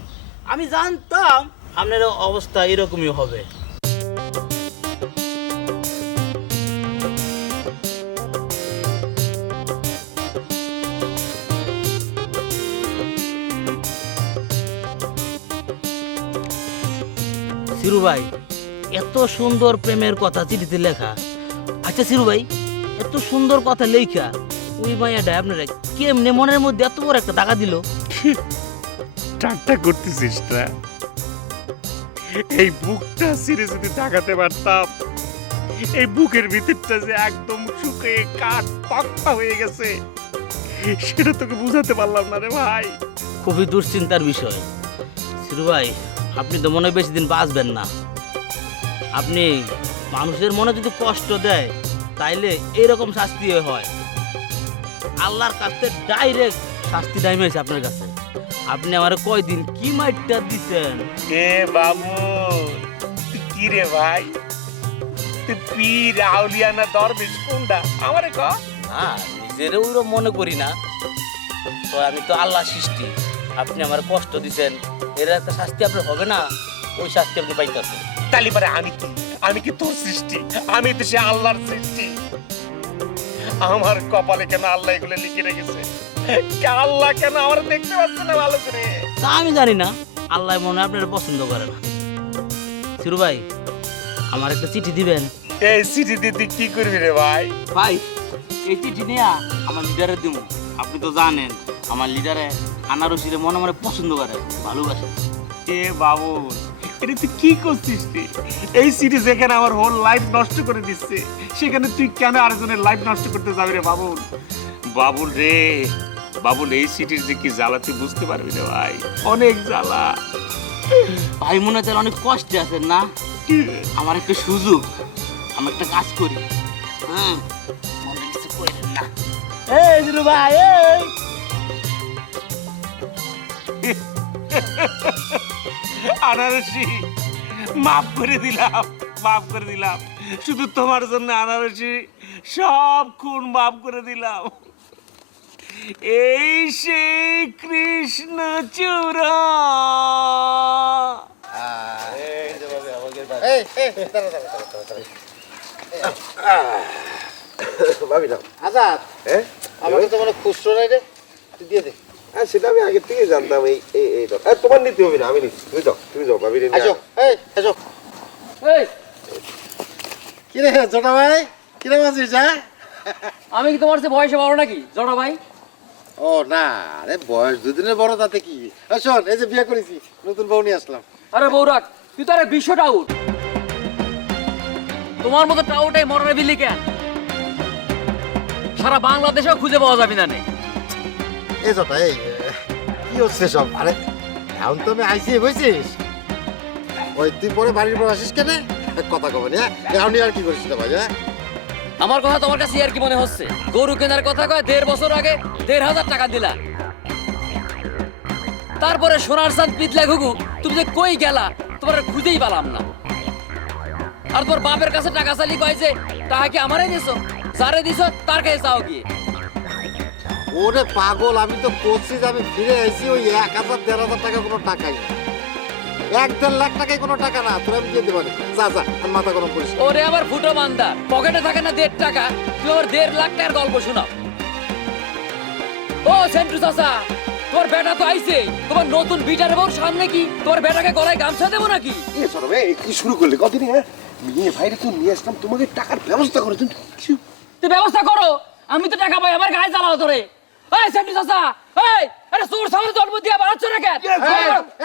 আমি জানতাম আপনার অবস্থা এরকমই হবে। সিরু ভাই, এত সুন্দর প্রেমের কথা চিঠিতে লেখা। আচ্ছা সিরু ভাই, এত সুন্দর কথা লেখা ওই মাইয়াটা আপনারা কেমনে মনের মধ্যে এত বড় একটা দাগা দিল? ঠাট্টা করতেছিস না? এই বুকটা ছিঁড়ে যদি তাকাতে পারতাম, এই বুকের ভিতরটা যে একদম শুকিয়ে কাঠ পাক্কা হয়ে গেছে, সেটা তোকে বুঝাতে পারলাম না রে ভাই। খুবই দুশ্চিন্তার বিষয় সিরু ভাই। আপনি তো মনে হয় বেশি দিন বাঁচবেন না। আপনি মানুষের মনে যদি কষ্ট দেয় তাইলে এইরকম শাস্তি হয়। আল্লাহর কাছে ডাইরেক্ট শাস্তি নামিয়েছে আপনার কাছে। আপনি আমার কয়দিন কি মাইটটা দিতেন। এ বাবু, তুই কি রে ভাই? তুই পীর আউলিয়া না দরবেশ কোনটা আমারে ক? না, নিজের ওইরকম মনে করি না, তো আমি তো আল্লাহ সৃষ্টি। আপনি আমার কষ্ট দিচ্ছেন, এর একটা শাস্তি আপনার হবে না? ওই শাস্তি আপনি পাইতেছেন। তালি পারে আমি কি তোর সৃষ্টি? আমি তো সে আল্লাহর সৃষ্টি। আমার কপালে কেন আল্লাহ এগুলো লিখে রেখেছে? আল্লাহ কেন আমার দেখতে পাচ্ছে না ভালো করে? তা আমি জানি না, আল্লাহ মনে হয় আপনার পছন্দ করে না। সিরু ভাই, আমার একটা চিঠি দিবেন। এই চিঠি দিয়ে তুই কি করবি রে ভাই? ভাই, এই চিঠি নিয়ে আমার লিডারে দিব। আপনি তো জানেন আমার লিডারে আনারসিরে মনে মনে পছন্দ করে, ভালোবাসে। এ বাবু, এটা তুই কি করছিস? তুই এই সিটি যেখানে আমার হোল লাইফ নষ্ট করে দিচ্ছে, সেখানে তুই কেন আরেকজনের লাইফ নষ্ট করতে যাবি রে বাবুল? বাবুল রে বাবুল, এই সিটির যে কি জ্বালা তুই বুঝতে পারবি রে ভাই, অনেক জ্বালা। ভাই মনে হয় অনেক কষ্টে আছেন না? আমার একটা সুযোগ, আমি একটা কাজ করি। হ্যাঁ, মনে কিছু করেন না। এই দিলু ভাই, এই আনারসি, মাফ করে দিলাম, মাফ করে দিলাম। শুধু তোমার জন্য আনারসি সব খুন মাফ করে দিলাম। এই সেই কৃষ্ণ চূড়া। আজাদ, আমাকে তো মনে খুচরো নাই রে, তুই দিয়ে দে। সেটা আমি আগে থেকে জানতাম। এই এই এই দাও। তোমার নিতে হবে না, আমি নিচ্ছি। তুমি যাও ভাবি। আসো, এই আসো। এই কি রে ছোটা ভাই, কিরম আছিস? হ্যাঁ, আমি কি তোমার চেয়ে বয়সে বড় নাকি জড়া ভাই? ও না, আরে বয়স দুদিনের বড়, তাতে কি? শোন, এই যে বিয়ে করেছি, নতুন বউ নিয়ে আসলাম। আরে বৌরাট, তুই তো আরে বিশ্ব টাউট। তোমার মতো টাউটাই মরণে বিলি কেন? সারা বাংলাদেশেও খুঁজে পাওয়া যাবে না নেই। এই ছোটা, এই কি হচ্ছে সব? আরে এখন তো আমি আইসি বুঝছিস? ওই তুই পরে বাড়ির পর আসিস কেন? কথা কবে না, এখন আর কি করিস না ভাই? হ্যাঁ, আমার কথা তোমার কাছে আর কি মনে হচ্ছে? গরু কেনার কথা কয় 1.5 বছর আগে 1.5 টাকা দিলা, তারপরে সোনার চাঁদ পিতলা ঘুঘু তুমি যে কই গেলা তোমার খুঁজেই পেলাম না। আর তোর বাপের কাছে টাকা চালি কয় যে টাকা কি আমারে দিছো? যারে দিছো তার কাছে চাও গিয়ে। ওরে পাগল, আমি তো করছি যে আমি ফিরে আইছি ওই 1,000-1,500 টাকা কোনো টাকাই না, 1-1.5 লাখ টাকাই কোনো টাকা না। তোর আমি দিয়ে দেবো, যা যা, আর মাথা গরম করিস। ওরে আবার ফুটো মান্দা, পকেটে থাকে না 1.5 টাকা, তুই আবার 1.5 লাখ টাকার গল্প শোনাও। ও সেন্টু চাচা, তোর বেটা তো আইছে, তোমার নতুন বিটার বউর সামনে কি তোর বেটাকে গলায় গামছা দেবো নাকি? এ সরো ভাই, কি শুরু করলে কদিন? হ্যাঁ, মেয়ে ভাইরে তো নিয়ে আসলাম, তোমাকে টাকার ব্যবস্থা করে তুমি তুই ব্যবস্থা করো, আমি তো টাকা পাই, আমার গায়ে জ্বালাও তোরে। এই সেন্টু চাচা, এই আরে তোর সামনে জন্ম দিয়া বাড়াচ্ছ না কেন?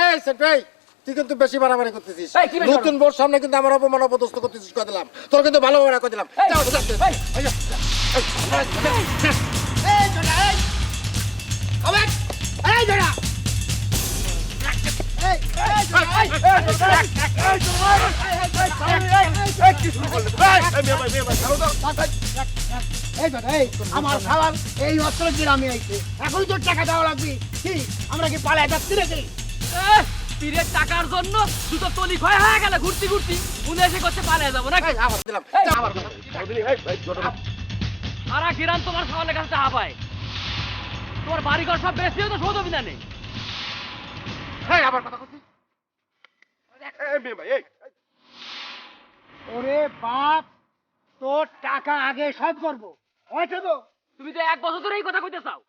এই সেটাই, তুই কিন্তু বেশি বাড়াবাড়ি করতেছিস। এই, কি বেশি নতুন বউর সামনে কিন্তু আমার অপমান অপদস্থ করতেছিস, কয়ে দিলাম। তোর কিন্তু ভালো ভাবে কয়ে দিলাম। এই, যাও, যাও, যাও। এই, এই ছোটা, এই কমেট, এই ছোটা, এই আমার খাবার এই অস্ত্র গ্রামে আইছে, এখনই তোর টাকা দেওয়া লাগবে। কি আমরা কি পালায় যাচ্ছি নাকি? পীরের টাকার জন্য দুটো তলি ক্ষয় হয়ে গেল, ঘুরতি ঘুরতি উনি এসে করছে পালায় যাবো নাকি? আবার দিলাম, আবার দিলাম। সারা গ্রাম তোমার খাওয়ার কাছে টাকা পায়, তোমার বাড়িঘর সব বেশিও তো শোধ অভিযানে। এই আবার কথা করছিস? ওরে বাপ, তোর টাকা আগে শোধ করবো, হয়তো তো তুমি তো 1 বছর ধরে এই কথা কইতে চাও।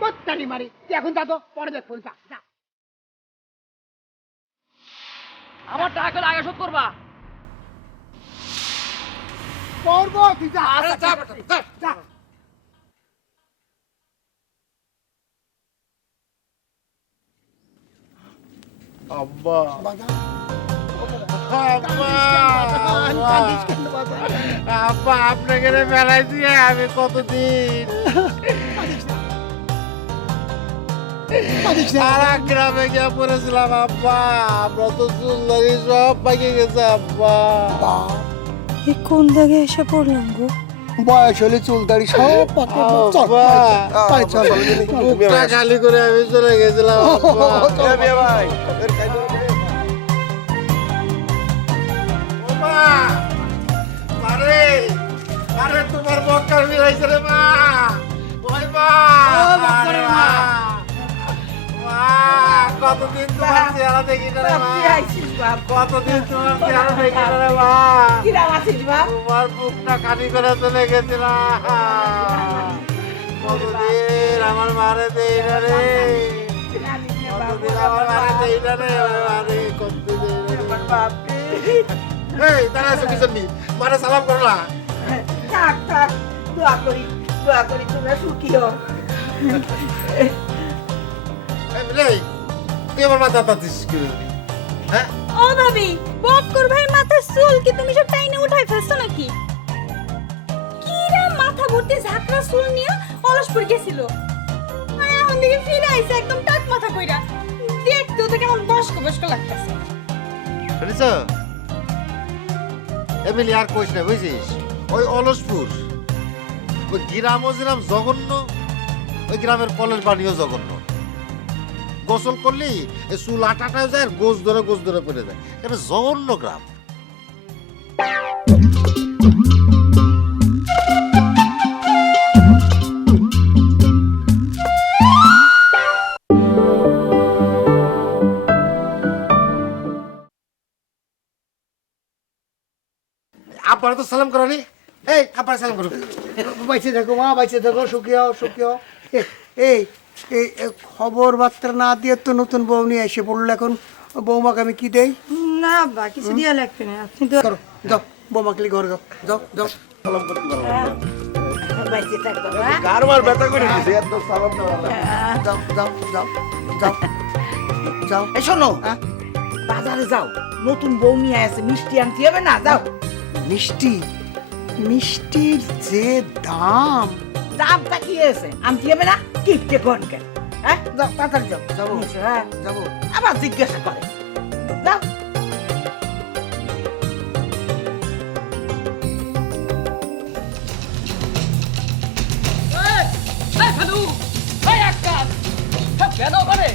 কোত্তালি মারি, তুই এখন যা তো, পরে দেখ ফোন, যা। আমার টাকা আগে শোধ করবা। করবো, তুই যা। যা। আব্বা আব্বা আপনাকে মেলায় দিয়ে আমি কতদিন সারা গ্রামে গিয়ে পড়েছিলাম আব্বা। আমরা তো চুলদারি সব পাইকে গেছে আব্বা। কোন জায়গায় এসে পড়লাম গো? বয়স হলে চুলদারি সব মুখটা খালি করে আমি চলে গেছিলাম ভাই। আরে আরে তোমার বক্কার মিলাইছে রে মা। ওই মা আরে মা কতদিন তোমার চেহারা দেখি না রে মা। কতদিন তোমার চেহারা দেখি না রে মা। তোমার বুকটা খালি করে চলে গেছিলাম। কতদিন আমার মারে দেই না রে। কতদিন আমার মারে দেই না রে। আরে কতদিন এই তারা এসে কিছু নেই মানে সালাম করলা। থাক থাক দোয়া করি তোমরা সুখী হও। তুই আমার মাথা তাতিস কি হ্যাঁ? ও ভাবি, বক্কর ভাইয়ের মাথার চুল কি তুমি সব টাইনে উঠাই ফেলছো নাকি? কিরা মাথা ভর্তি ঝাঁকড়া চুল নিয়ে অলসপুর গেছিল, আর এখন দিকে ফিরে আইছে একদম টাক মাথা কইরা। দেখতে তো কেমন বয়স্ক বয়স্ক লাগতেছে। শুনিস এমনি আর কইস না বুঝছিস? ওই অলসপুর ওই গ্রামও যেরাম জঘন্য, ওই গ্রামের কলের পানিও জঘন্য। গোসল করলি এই চুল আটাটাও যায় আর গোস ধরে পড়ে যায়। এটা জঘন্য গ্রাম। আব্বারে তো সালাম করানি। এই আব্বারে সালাম করো। বাইচে থাকো মা, বাইচে থাকো, সুখী হও সুখী হও। এই এই খবর বার্তা না দিয়ে তো নতুন বউ নিয়ে এসে পড়লো। এখন বৌমাকে আমি কি দেই? না আব্বা, কিছু দিয়া লাগবে না, আপনি তো করো যাও, বৌমাকে নিয়ে ঘরে যাও, যাও যাও সালাম করতে পারো। বাইচে থাক বাবা। কারবার ব্যথা করে দিছে এত সালাম দেওয়া যাও যাও যাও যাও যাও। এই শোনো, বাজারে যাও, নতুন বউ নিয়ে আসে, মিষ্টি আনতে হবে না? যাও। মিষ্টি, মিষ্টির যে দাম। দামটা কি আছে? আনতে হবে না? কিপটে কোন কেন? হ্যাঁ যাও তাড়াতাড়ি যাও, যাবো হ্যাঁ যাবো। আবার জিজ্ঞাসা করে যাও। কেন করে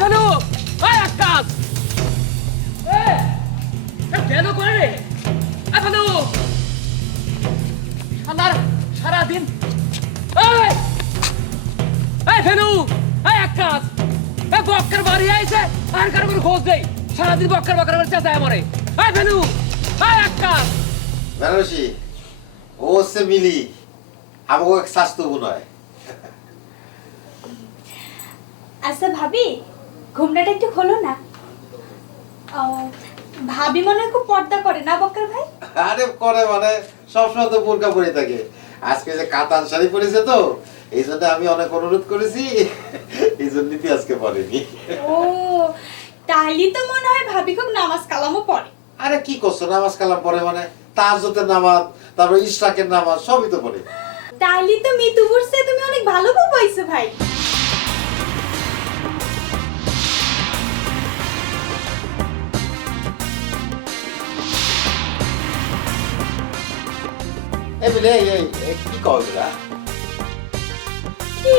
ভানু আকাশ কেন করে রে ভানু সারাদিন ভেনু আকাশ বক্কার বাড়ি আইছে আর কারো কোনো খোঁজ নেই। সারাদিন বক্কার বক্কার চেঁচায় মরে। ভেনু আকাশ বেনারসি ও হচ্ছে মিলি, আমাকে এক স্বাস্থ্য নয়। আচ্ছা ভাবি, ঘুমটাটা একটু খোলো না। ভাবি মনে হয় খুব পর্দা করে না বক্কর ভাই? আরে করে মানে সবসময় তো বোরকা পরে থাকে। আজকে যে কাতান শাড়ি পরেছে তো এই জন্য আমি অনেক অনুরোধ করেছি, এই জন্যই তো আজকে পরেনি। ও তাহলে তো মনে হয় ভাবি খুব নামাজ কালামও পড়ে। আরে কি করছো, নামাজ কালাম পড়ে মানে তাহাজ্জুদের নামাজ, তারপর ইশরাকের নামাজ সবই তো পড়ে। তাহলে তো মিতুপুর সে তুমি অনেক ভালো বউ পাইছো ভাই। কি করা কি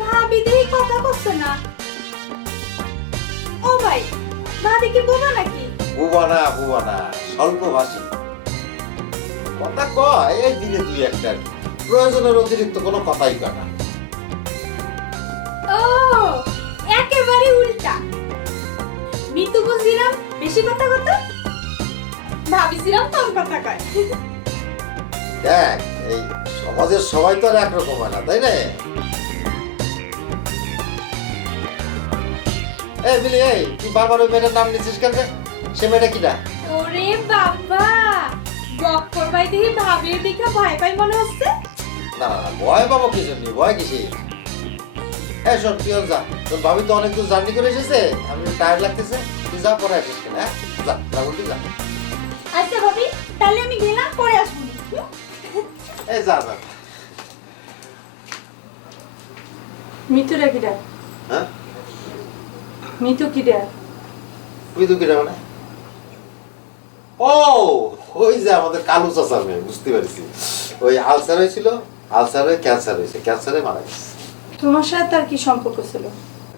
ভাবি দেখি কথা বলছে না? ও ভাই, ভাবি কি বোবা নাকি? বুবা না স্বল্পভাষী কথা কয়, এই দিনে দুই একটা, প্রয়োজনের অতিরিক্ত কোনো কথাই কয় না। ও একেবারে উল্টা। মিতু বুঝিলাম বেশি কথা কথা, ভাবিছিলাম কম কথা কয়। দেখ এই সমাজের সবাই তো আর একরকম হয় না, তাই না? এই বিলি, এই তুই বারবার ওই মেয়েটার নাম নিচ্ছিস কেন রে? সে মেয়েটা কিনা? ওরে বাবা, বক্কর ভাই দেখি ভাবির দিকে ভয় পাই মনে হচ্ছে। না না ভয় পাবো কিছু নেই, ভয় কিসে? হ্যাঁ শোন তুই যা, তোর ভাবি তো অনেক দূর জার্নি করে এসেছে, আমি টায়ার্ড লাগতেছে, তুই যা পরে আসিস কেন, হ্যাঁ যা রাহুল যা। আচ্ছা ভাবি তাহলে আমি গেলাম পরে আসবো। এই যা যা। মিতুরা কিরা? হ্যাঁ মিতু কিরা? তুই তো কিনা মানে? ও ওই যে আমাদের কালু চাচার মেয়ে, বুঝতে পারছি। ওই আলসার হয়েছিল, আলসার হয়ে ক্যান্সার হয়েছে, ক্যান্সারে মারা গেছে। তোমার সাথে তার কি সম্পর্ক ছিল?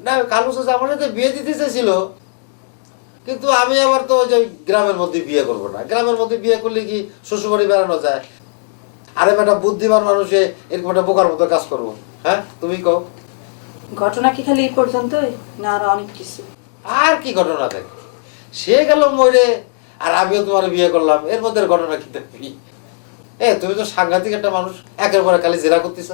না কালু চাচা আমার সাথে বিয়ে দিতে চেয়েছিল, কিন্তু আমি আবার তো ওই যে গ্রামের মধ্যে বিয়ে করবো না, গ্রামের মধ্যে বিয়ে করলে কি শ্বশুরবাড়ি বেড়ানো যায়? আরে একটা বুদ্ধিমান মানুষে এরকম একটা বোকার মতো কাজ করবো? হ্যাঁ তুমি কও। ঘটনা কি খালি এই পর্যন্তই না আরো অনেক কিছু? আর কি ঘটনা থাকে, সে গেল মরে আর আমিও তোমার বিয়ে করলাম, এর মধ্যে ঘটনা কি থাকবি? তুমি তো সাংঘাতিক একটা মানুষ, একের পরে খালি জেরা করতেছ।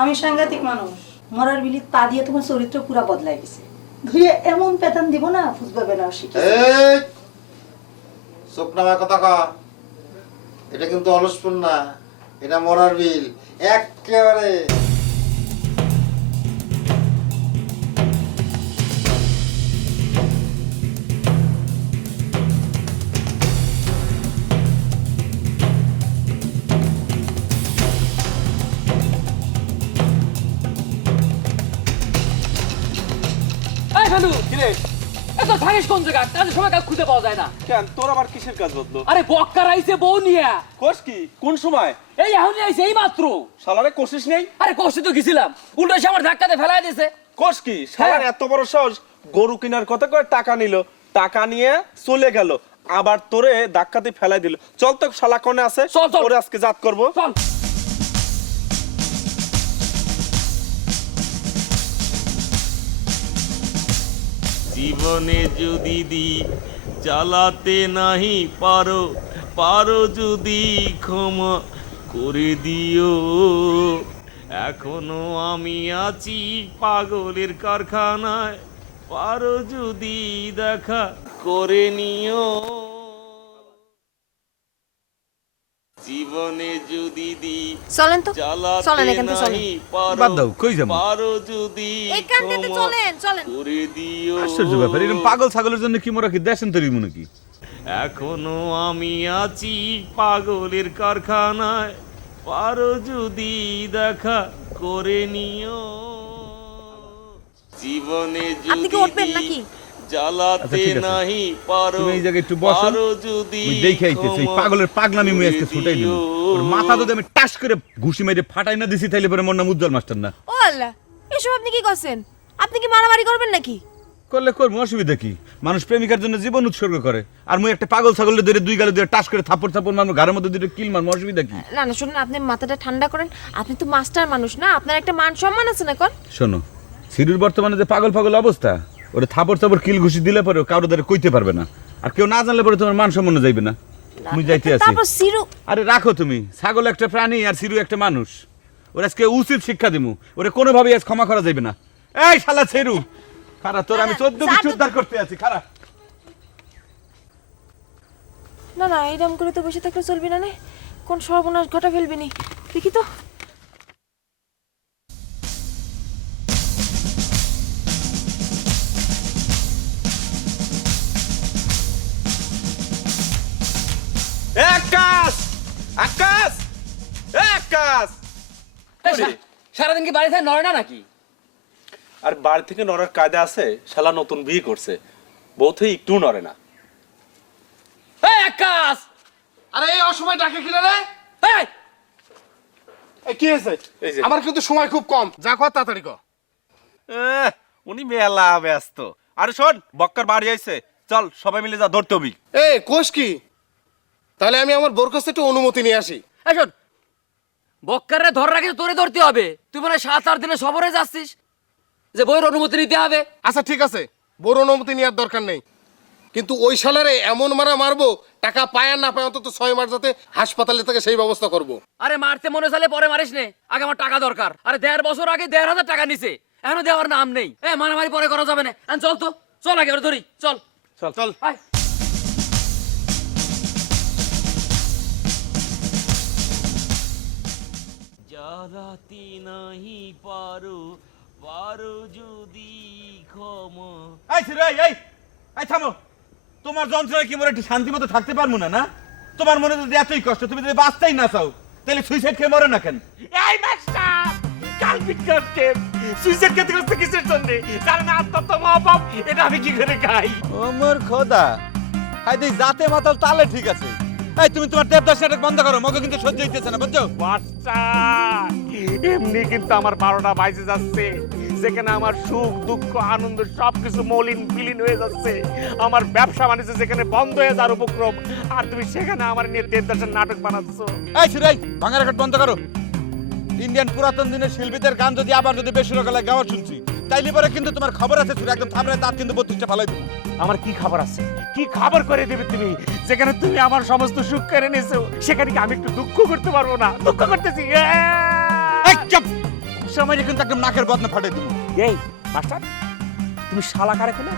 আমি সাংঘাতিক মানুষ? মরার বিলি তা দিয়ে তোমার চরিত্র পুরা বদলাই গেছে। ধুয়ে এমন পেতান দিব না বুঝবে বেনারসি। চোখ নামায় কথা কা, এটা কিন্তু অলসপন না, এটা মরার বিল একেবারে। এই ফেলু কিরে এত থাকিস কোন জায়গা? কাজের সময় কাজ খুঁজে পাওয়া যায় না কেন তোর আবার কিসের কাজ বদলো? আরে বক্কার আইছে বউ নিয়া। কোষ কি কোন সময়? এই এখনই আইছে এই মাত্র। শালারে কোশিস নেই? আরে কষ্ট তো গেছিলাম, উল্টো এসে আমার ধাক্কাতে ফেলাই দিয়েছে। কোষ কি শালার এত বড় সাহস, গরু কেনার কথা কয়ে টাকা নিল, টাকা নিয়ে চলে গেল, আবার তোরে ধাক্কাতে ফেলাই দিল। চল তো শালা কোনে আছে, চল, চল। তোরে আজকে জাত করবো। চল জীবনে যদি দি চালাতে নাহি পারো, পারো যদি ক্ষমা করে দিও। এখনো আমি আছি পাগলের কারখানায়, পারো যদি দেখা করে নিও। জীবনে যদি দি চলেন তো, চলেন চালাতে এখান থেকে চলেন। নাহি পারো, বাদ দাও, কই যাবো? পারো যদি এখান থেকে ক্ষমা চলেন, চলেন। করে দিও। আশ্চর্য ব্যাপার, এরকম পাগল ছাগলের জন্য কি মোরা কি দেশেন তৈরি মনে কি? এখনো আমি আছি পাগলের কারখানায়, পারো যদি দেখা করে নিও। জীবনে আপনি কি যদি উঠবেন নাকি? জ্বালাতে আচ্ছা, ঠিক আছে। নাহি পারো, তুমি এই জায়গায় একটু বসো, পারো যদি আমি দেখে আইতেছি এই পাগলের পাগলামি মুই আজকে ছুটাই দিই। ওর মাথা যদি আমি টাস করে ঘুষি মেরে ফাটাই না দিছি তাইলে পরে মোর নাম উজ্জ্বল মাস্টার না। ও আল্লাহ, এসব আপনি কি করছেন? আপনি কি মারামারি করবেন নাকি? করলে করবো, অসুবিধা কি? মানুষ প্রেমিকার জন্য জীবন উৎসর্গ করে, আর মুই একটা পাগল ছাগলের ধরে দুই গালে ধরে টাস করে থাপড় থাপড় মারবো, ঘরের মধ্যে দুটো কিল মারবো, অসুবিধা কি? না না শুনুন, আপনি মাথাটা ঠান্ডা করেন। আপনি তো মাস্টার মানুষ না, আপনার একটা মান সম্মান আছে না? কর শোনো, সিরুর বর্তমানে যে পাগল পাগল অবস্থা, ওরে থাপড় থাপড় কিল ঘুষি দিলে পরে কারো দ্বারা কইতে পারবে না, আর কেউ না জানলে পরে তোমার মান সম্মান যাইবে না। মুই যাইতে আছি। তারপর সিরু। আরে রাখো তুমি, ছাগল একটা প্রাণী আর সিরু একটা মানুষ, ওর আজকে উচিত শিক্ষা দিমু, ওরে কোনোভাবেই আজ ক্ষমা করা যাইবে না। এই শালা সিরু, খারা তোর আমি 14 বিশ উদ্ধার করতে আছি, খারা। না না, এইরকম করে তো বসে থাকলে চলবি না, কোন সর্বনাশ ঘটা ফেলবি নি। দেখি তো। আকাশ আকাশ আকাশ, সারাদিন কি বাড়ি থেকে নড়ে না নাকি? আর বাড়ি থেকে নড়ার কায়দা আছে? শালা নতুন বিয়ে করছে, বউ থেকে একটু নড়ে না। এই আকাশ, আরে এই অসময় ডাকে কিনা রে? এই এই কি হয়েছে? এই যে আমার কিন্তু সময় খুব কম, যা কর তাড়াতাড়ি কর। উনি মেলা ব্যস্ত। আরে শোন, বক্কার বাড়ি আইছে, চল সবাই মিলে যা ধরতে হবি। এ কোষ কি? তাহলে আমি আমার বোর কাছে একটু অনুমতি নিয়ে আসি। এই শোন, বক্কারে ধরে রাখি তোরে ধরতে হবে। তুই মনে হয় 7-8 দিনে সফরে যাচ্ছিস, যে বইয়ের অনুমতি নিতে হবে। আচ্ছা ঠিক আছে, বোর অনুমতি নেওয়ার দরকার নেই, কিন্তু ওই শালারে এমন মারা মারবো, টাকা পায় আর না পায় অন্তত 6 মাস যাতে হাসপাতালে থেকে সেই ব্যবস্থা করব। আরে মারতে মনে চাইলে পরে মারিস নে, আগে আমার টাকা দরকার। আরে 1.5 বছর আগে 1.500 টাকা নিছে, এখনো দেওয়ার নাম নেই। মারামারি পরে করা যাবে না, চল তো, চল আগে ওরে ধরি, চল চল চল। আয়। জ্বালাতে নাহি পারো, পারো যদি ক্ষমা। এই ছিরে এই থামো। তোমার যন্ত্রণা কি মোর একটু শান্তি মতো থাকতে পারবো না? না তোমার মনে যদি এতই কষ্ট, তুমি যদি বাঁচতেই না চাও, তাহলে সুইসাইড খেয়ে মরে না কেন? এই মাস্টার কালপিট করতে সুইসাইড খেতে করতে কিসের জন্য? জানেন আত্মহত্যা মহাপাপ, এটা আমি কি করে খাই? ও মোর খোদা, হাই দেই জাতে মাতাল তালে ঠিক আছে। এই তুমি তোমার দেবদাস নাটক বন্ধ করো, মগে কিন্তু সহ্য হইতেছে না, বুঝছো? মাস্টার এমনি কিন্তু আমার 12টা বাজে যাচ্ছে, যেখানে আমার সুখ দুঃখ আনন্দ সবকিছু মলিন বিলীন হয়ে যাচ্ছে। আমার ব্যবসা বাণিজ্য যেখানে বন্ধ হয়ে যাওয়ার উপক্রম, আর তুমি সেখানে আমার নিয়ে দেবদাসের নাটক বানাচ্ছ। এই ছিরে ভাঙা রেকর্ড বন্ধ করো। ইন্ডিয়ান পুরাতন দিনের শিল্পীদের গান যদি আবার যদি বেসুরকালে গাওয়া শুনছি, তাইলে পরে কিন্তু তোমার খবর আছে ছিরে, একদম থামরে তার কিন্তু 32টা ফালাই দেবো। আমার কি খবর আছে? কি খবর করে দেবে তুমি? যেখানে তুমি আমার সমস্ত সুখ কেড়ে নিয়েছো, সেখানে কি আমি একটু দুঃখ করতে পারবো না? দুঃখ করতেছি। এই চুপ, সময় কিন্তু একদম নাকের বদনা ফাটাই দেবো। এই মাস্টার, তুমি শালা কারে কোলে?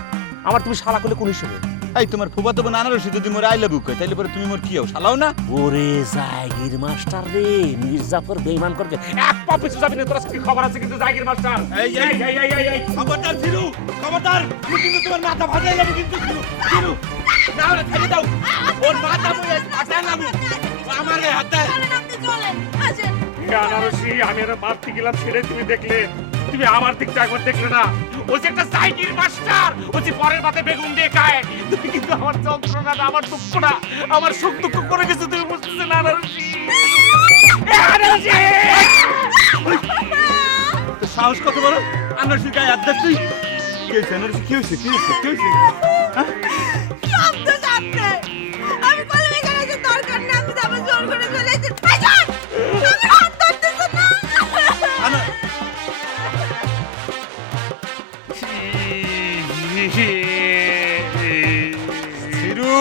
আমার তুমি শালা কোলে কোন হিসেবে? এই তোমার ফুফাতো বোন আনারসি যদি মোর আই লাভ ইউ কয়, তাইলে পরে তুমি মোর কি হও, শালাও না? ওরে জাগির মাস্টার রে, মির্জাফর বেঈমান করতে এক পা পিছু যাবি না। তোর কি খবর আছে কিন্তু জাগির মাস্টার? এই এই এই এই এই খবরদার ছিরু, খবরদার, আমি কিন্তু তোমার মাথা ফাটাই লাভ কিন্তু ছিরু ছিরু, না হলে থাকি দাও, ওর মাথা মুয়ে ফাটাই লাভ আমারে হাতে। চলেন আসেন। আনারসি, আমি আর মারতে গেলাম ছেড়ে তুমি দেখলে, তুমি আমার দিকটা একবার দেখলে না? ও যে একটা জাগির মাস্টার, ও যে পরের পাতে বেগুন দিয়ে খায়। তুমি কিন্তু আমার যন্ত্রণাটা, আমার দুঃখটা, আমার সুখ দুঃখ করে গেছো, তুমি বুঝতেছো না আনারসি? আনারসি সাহস কত বড়, আনারসির গায়ে হাত দিস তুই? কি হয়েছে আনারসি, কি হয়েছে, কি হয়েছে, কি হয়েছে? সব তো সামনে। আমি কলম এখানে যে দরকার না, আমি যাবো জোর করে চলে এসেছি। ভাইজান, তুমি হাত ধরতেছো না। ছিরু,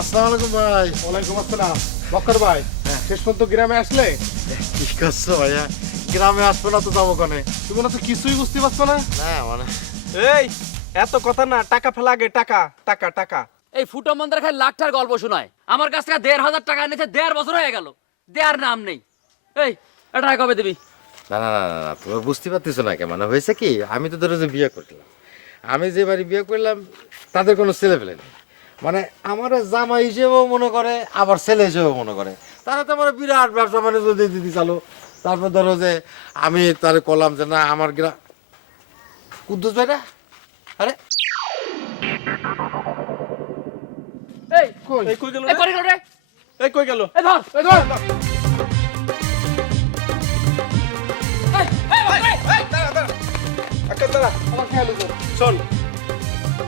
আসসালামু আলাইকুম ভাই। ওয়ালাইকুম আসসালাম। বক্কর ভাই, শেষ পর্যন্ত গ্রামে আসলে? কি করছো ভাইয়া? গ্রামে আসবো না তো যাবো কনে? তুমি না তো কিছুই বুঝতে পারছো না? না মানে এই এত কথা না, টাকা ফেলা আগে, টাকা টাকা টাকা। এই ফুটো মন্দার খালি লাখটার গল্প শোনায়। আমার কাছ থেকে 1,500 টাকা এনেছে, 1.5 বছর হয়ে গেল, দেয়ার নাম নেই। এই এটা কবে দিবি? না না না না, তুমি বুঝতে পারতেছো না কেমন হয়েছে কি? আমি তো ধরো যে বিয়ে করলাম, আমি যে বাড়ি বিয়ে করলাম তাদের কোনো ছেলে পেলে নেই, মানে আমার জামাই হিসেবেও মনে করে, আবার ছেলে হিসেবেও মনে করে। তারা তো আমার বিরাট ব্যবসা বাণিজ্য দিয়ে দিতে চালো। তারপর ধরো যে আমি তার কলাম যে না আমার গ্রাম কুদ্দুস ভাইরা, আরে এই কই? কই গেল রে? এই কই গেল? এই ধর, এই ধর। একটা দাঁড়া, আমার খেয়াল হলো। শোন,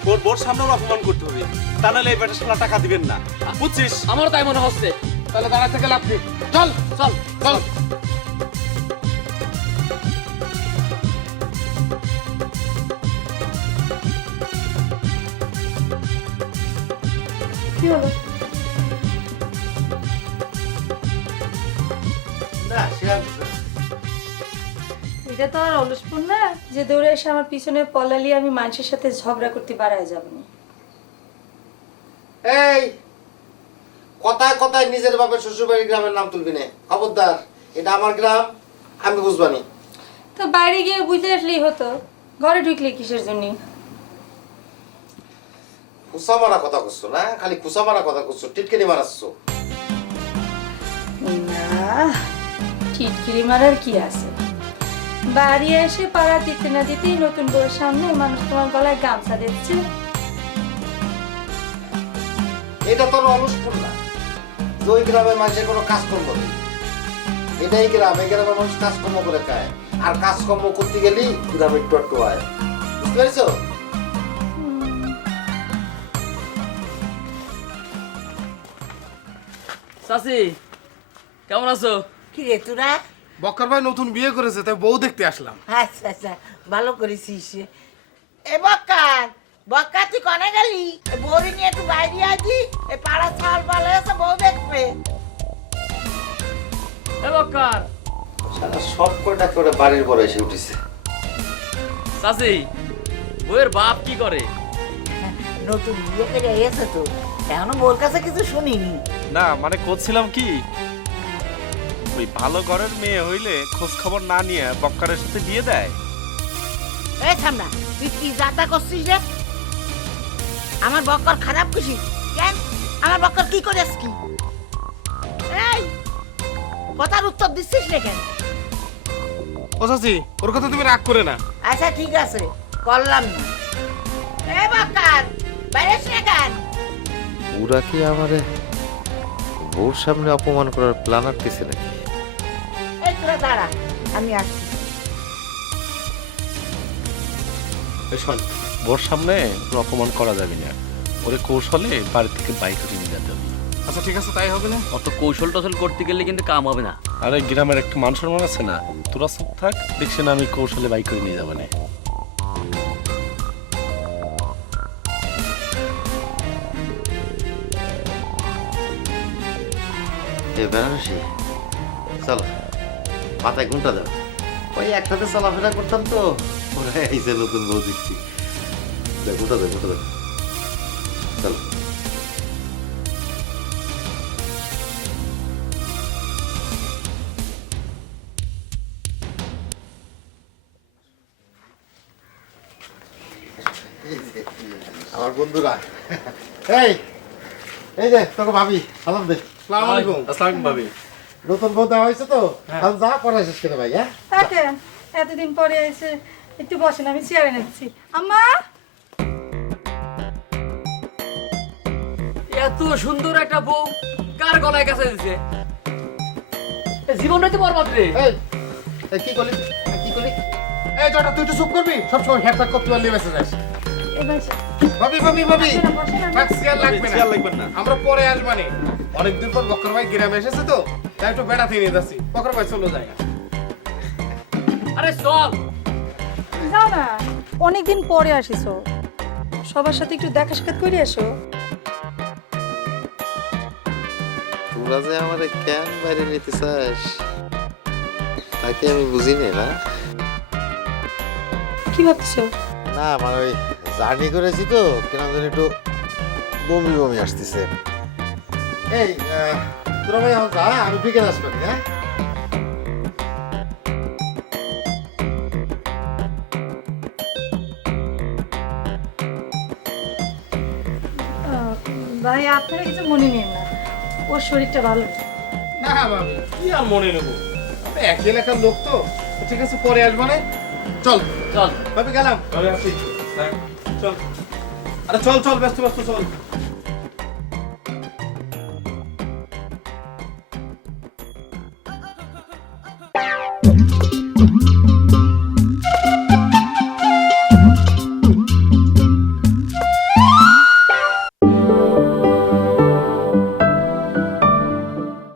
ওর বোর সামনে অপমান করতে হবে, তা নাহলে এই বেটা শালা টাকা দিবেন না, বুঝছিস? আমারও তাই মনে হচ্ছে। তাহলে দাঁড়া থেকে লাভ নেই। চল চল চল। কি হলো? না শিয়াল এটা তো আর অলসপন না যে দৌড়ে এসে আমার পিছনে পলালি আমি মানুষের সাথে ঝগড়া করতে বাড়ায় যাব না। এই কথায় কথায় নিজের বাপের শ্বশুরবাড়ির গ্রামের নাম তুলবি না, খবরদার। এটা আমার গ্রাম, আমি বুঝবানি। তো বাইরে গিয়ে বুঝতে আসলেই হতো, ঘরে ঢুকলে কিসের জন্য? খুসা মারা কথা করছো না, খালি খুসা মারা কথা করছো, টিটকারি মারাচ্ছ। না, টিটকিরি মারার কি আছে? বাড়ি এসে পাড়া দিতে না দিতেই নতুন বউয়ের সামনে মানুষ তোমার গলায় গামছা দিচ্ছে। এটা তোর অলসপন না, যে ওই গ্রামের মানুষের কোনো কাজকর্ম নেই। এটাই গ্রাম, এই গ্রামের মানুষ কাজকর্ম করে খায়, আর কাজকর্ম করতে গেলেই গ্রামে একটু হয়, বুঝতে পেরেছো? চাচি কেমন আছো? কি রে তোরা? বক্কর ভাই নতুন বিয়ে করেছে, তাই বউ দেখতে আসলাম। আচ্ছা আচ্ছা, ভালো করেছিস। এ বক্কার, বক্কা তুই কনে গেলি বৌরি নিয়ে একটু বাইরে আছি এই পাড়া ছাল পালে আছে বউ দেখবে এ বক্কার সারা সব কয়টা করে বাড়ির পরে এসে উঠেছে। চাচি বউয়ের বাপ কি করে? নতুন বিয়ে করে এসে তো এখনো বোর কাছে কিছু শুনিনি। না মানে করছিলাম কি, ওই ভালো ঘরের মেয়ে হইলে খোঁজ খবর না নিয়ে বক্কারের সাথে বিয়ে দেয়। এই সামনা তুই কি যাতা করছিস রে? আমার বক্কর খারাপ খুশি কেন? আমার বক্কর কি করেছ কি? এই কথার উত্তর দিচ্ছিস না কেন? ও চাচি ওর কথা তুমি রাগ করে না। আচ্ছা ঠিক আছে করলাম না। এই বক্কর বাইরে এসে কেন? ওরা কি আমারে বউর সামনে অপমান করার প্ল্যান আটকেছে নাকি? এই তোরা দাঁড়া আমি আসছি। শোন, ওর সামনে ওর অপমান করা যাবে না, ওরে কৌশলে বাড়ি থেকে বাইক করে নিয়ে যেতে হবে। আচ্ছা ঠিক আছে, তাই হবে না? অত কৌশল টসল করতে গেলে কিন্তু কাম হবে না। আরে গ্রামের একটা মান সম্মান আছে না, তোরা চুপ থাক, দেখছি না আমি কৌশলে বাইক করে নিয়ে যাবো না। এ বেনারসি চলো মাথায় ঘুমটা দাও। ওই একসাথে চলাফেরা করতাম তো, ওরা এই যে নতুন বউ দেখছি। ঘুমটা দাও, ঘুমটা দাও, চলো। আমার বন্ধুরা, এই এই যে তোকে ভাবি সালাম দে। আসসালামু আলাইকুম। আসসালামু ভাবি। নতুন বউ দেওয়া হয়েছে তো, আমি যা পড়াইছিস কেন ভাই? হ্যাঁ তাকে এতদিন পরে এসে একটু বসেন, আমি চেয়ারে নিচ্ছি। আম্মা এত সুন্দর একটা বউ কার গলায় কাছে দিছে? জীবনটা তো বরবাদ রে। এই এই কি করলি, কি করলি? এই জটা তুই তো চুপ করবি, সবসময় হ্যাপটা করতে পারলে বেঁচে যাস। এবার ভাবি ভাবি ভাবি বসেন। থাক, চেয়ার লাগবে না, আমরা পরে আসবানে। অনেকদিন পর বকর ভাই গ্রামে এসেছে তো, তাই একটু বেড়াতে নিয়ে যাচ্ছি। বকর ভাই চলো যায়। আরে চল। যাও না, অনেকদিন পরে আসিছো, সবার সাথে একটু দেখা সাক্ষাৎ করে আসো। তোরা যে আমারে কেন বাইরে নিতে চাস তাকে আমি বুঝি না। কি ভাবছো? না মানে ওই জার্নি করেছি তো, কেন জানি একটু বমি বমি আসতেছে। এই তোরা ভাই এখন যা, আমি বিকেল আসবেন। হ্যাঁ ভাই আপনারা কিছু মনে নেন না, ওর শরীরটা ভালো। না ভাবি কি আর মনে নেবো, আমরা একই এলাকার লোক তো। ঠিক আছে পরে আসবানে, চল চল ভাবি গেলাম। ভাবি আসি। চল। আরে চল চল, ব্যস্ত ব্যস্ত চল।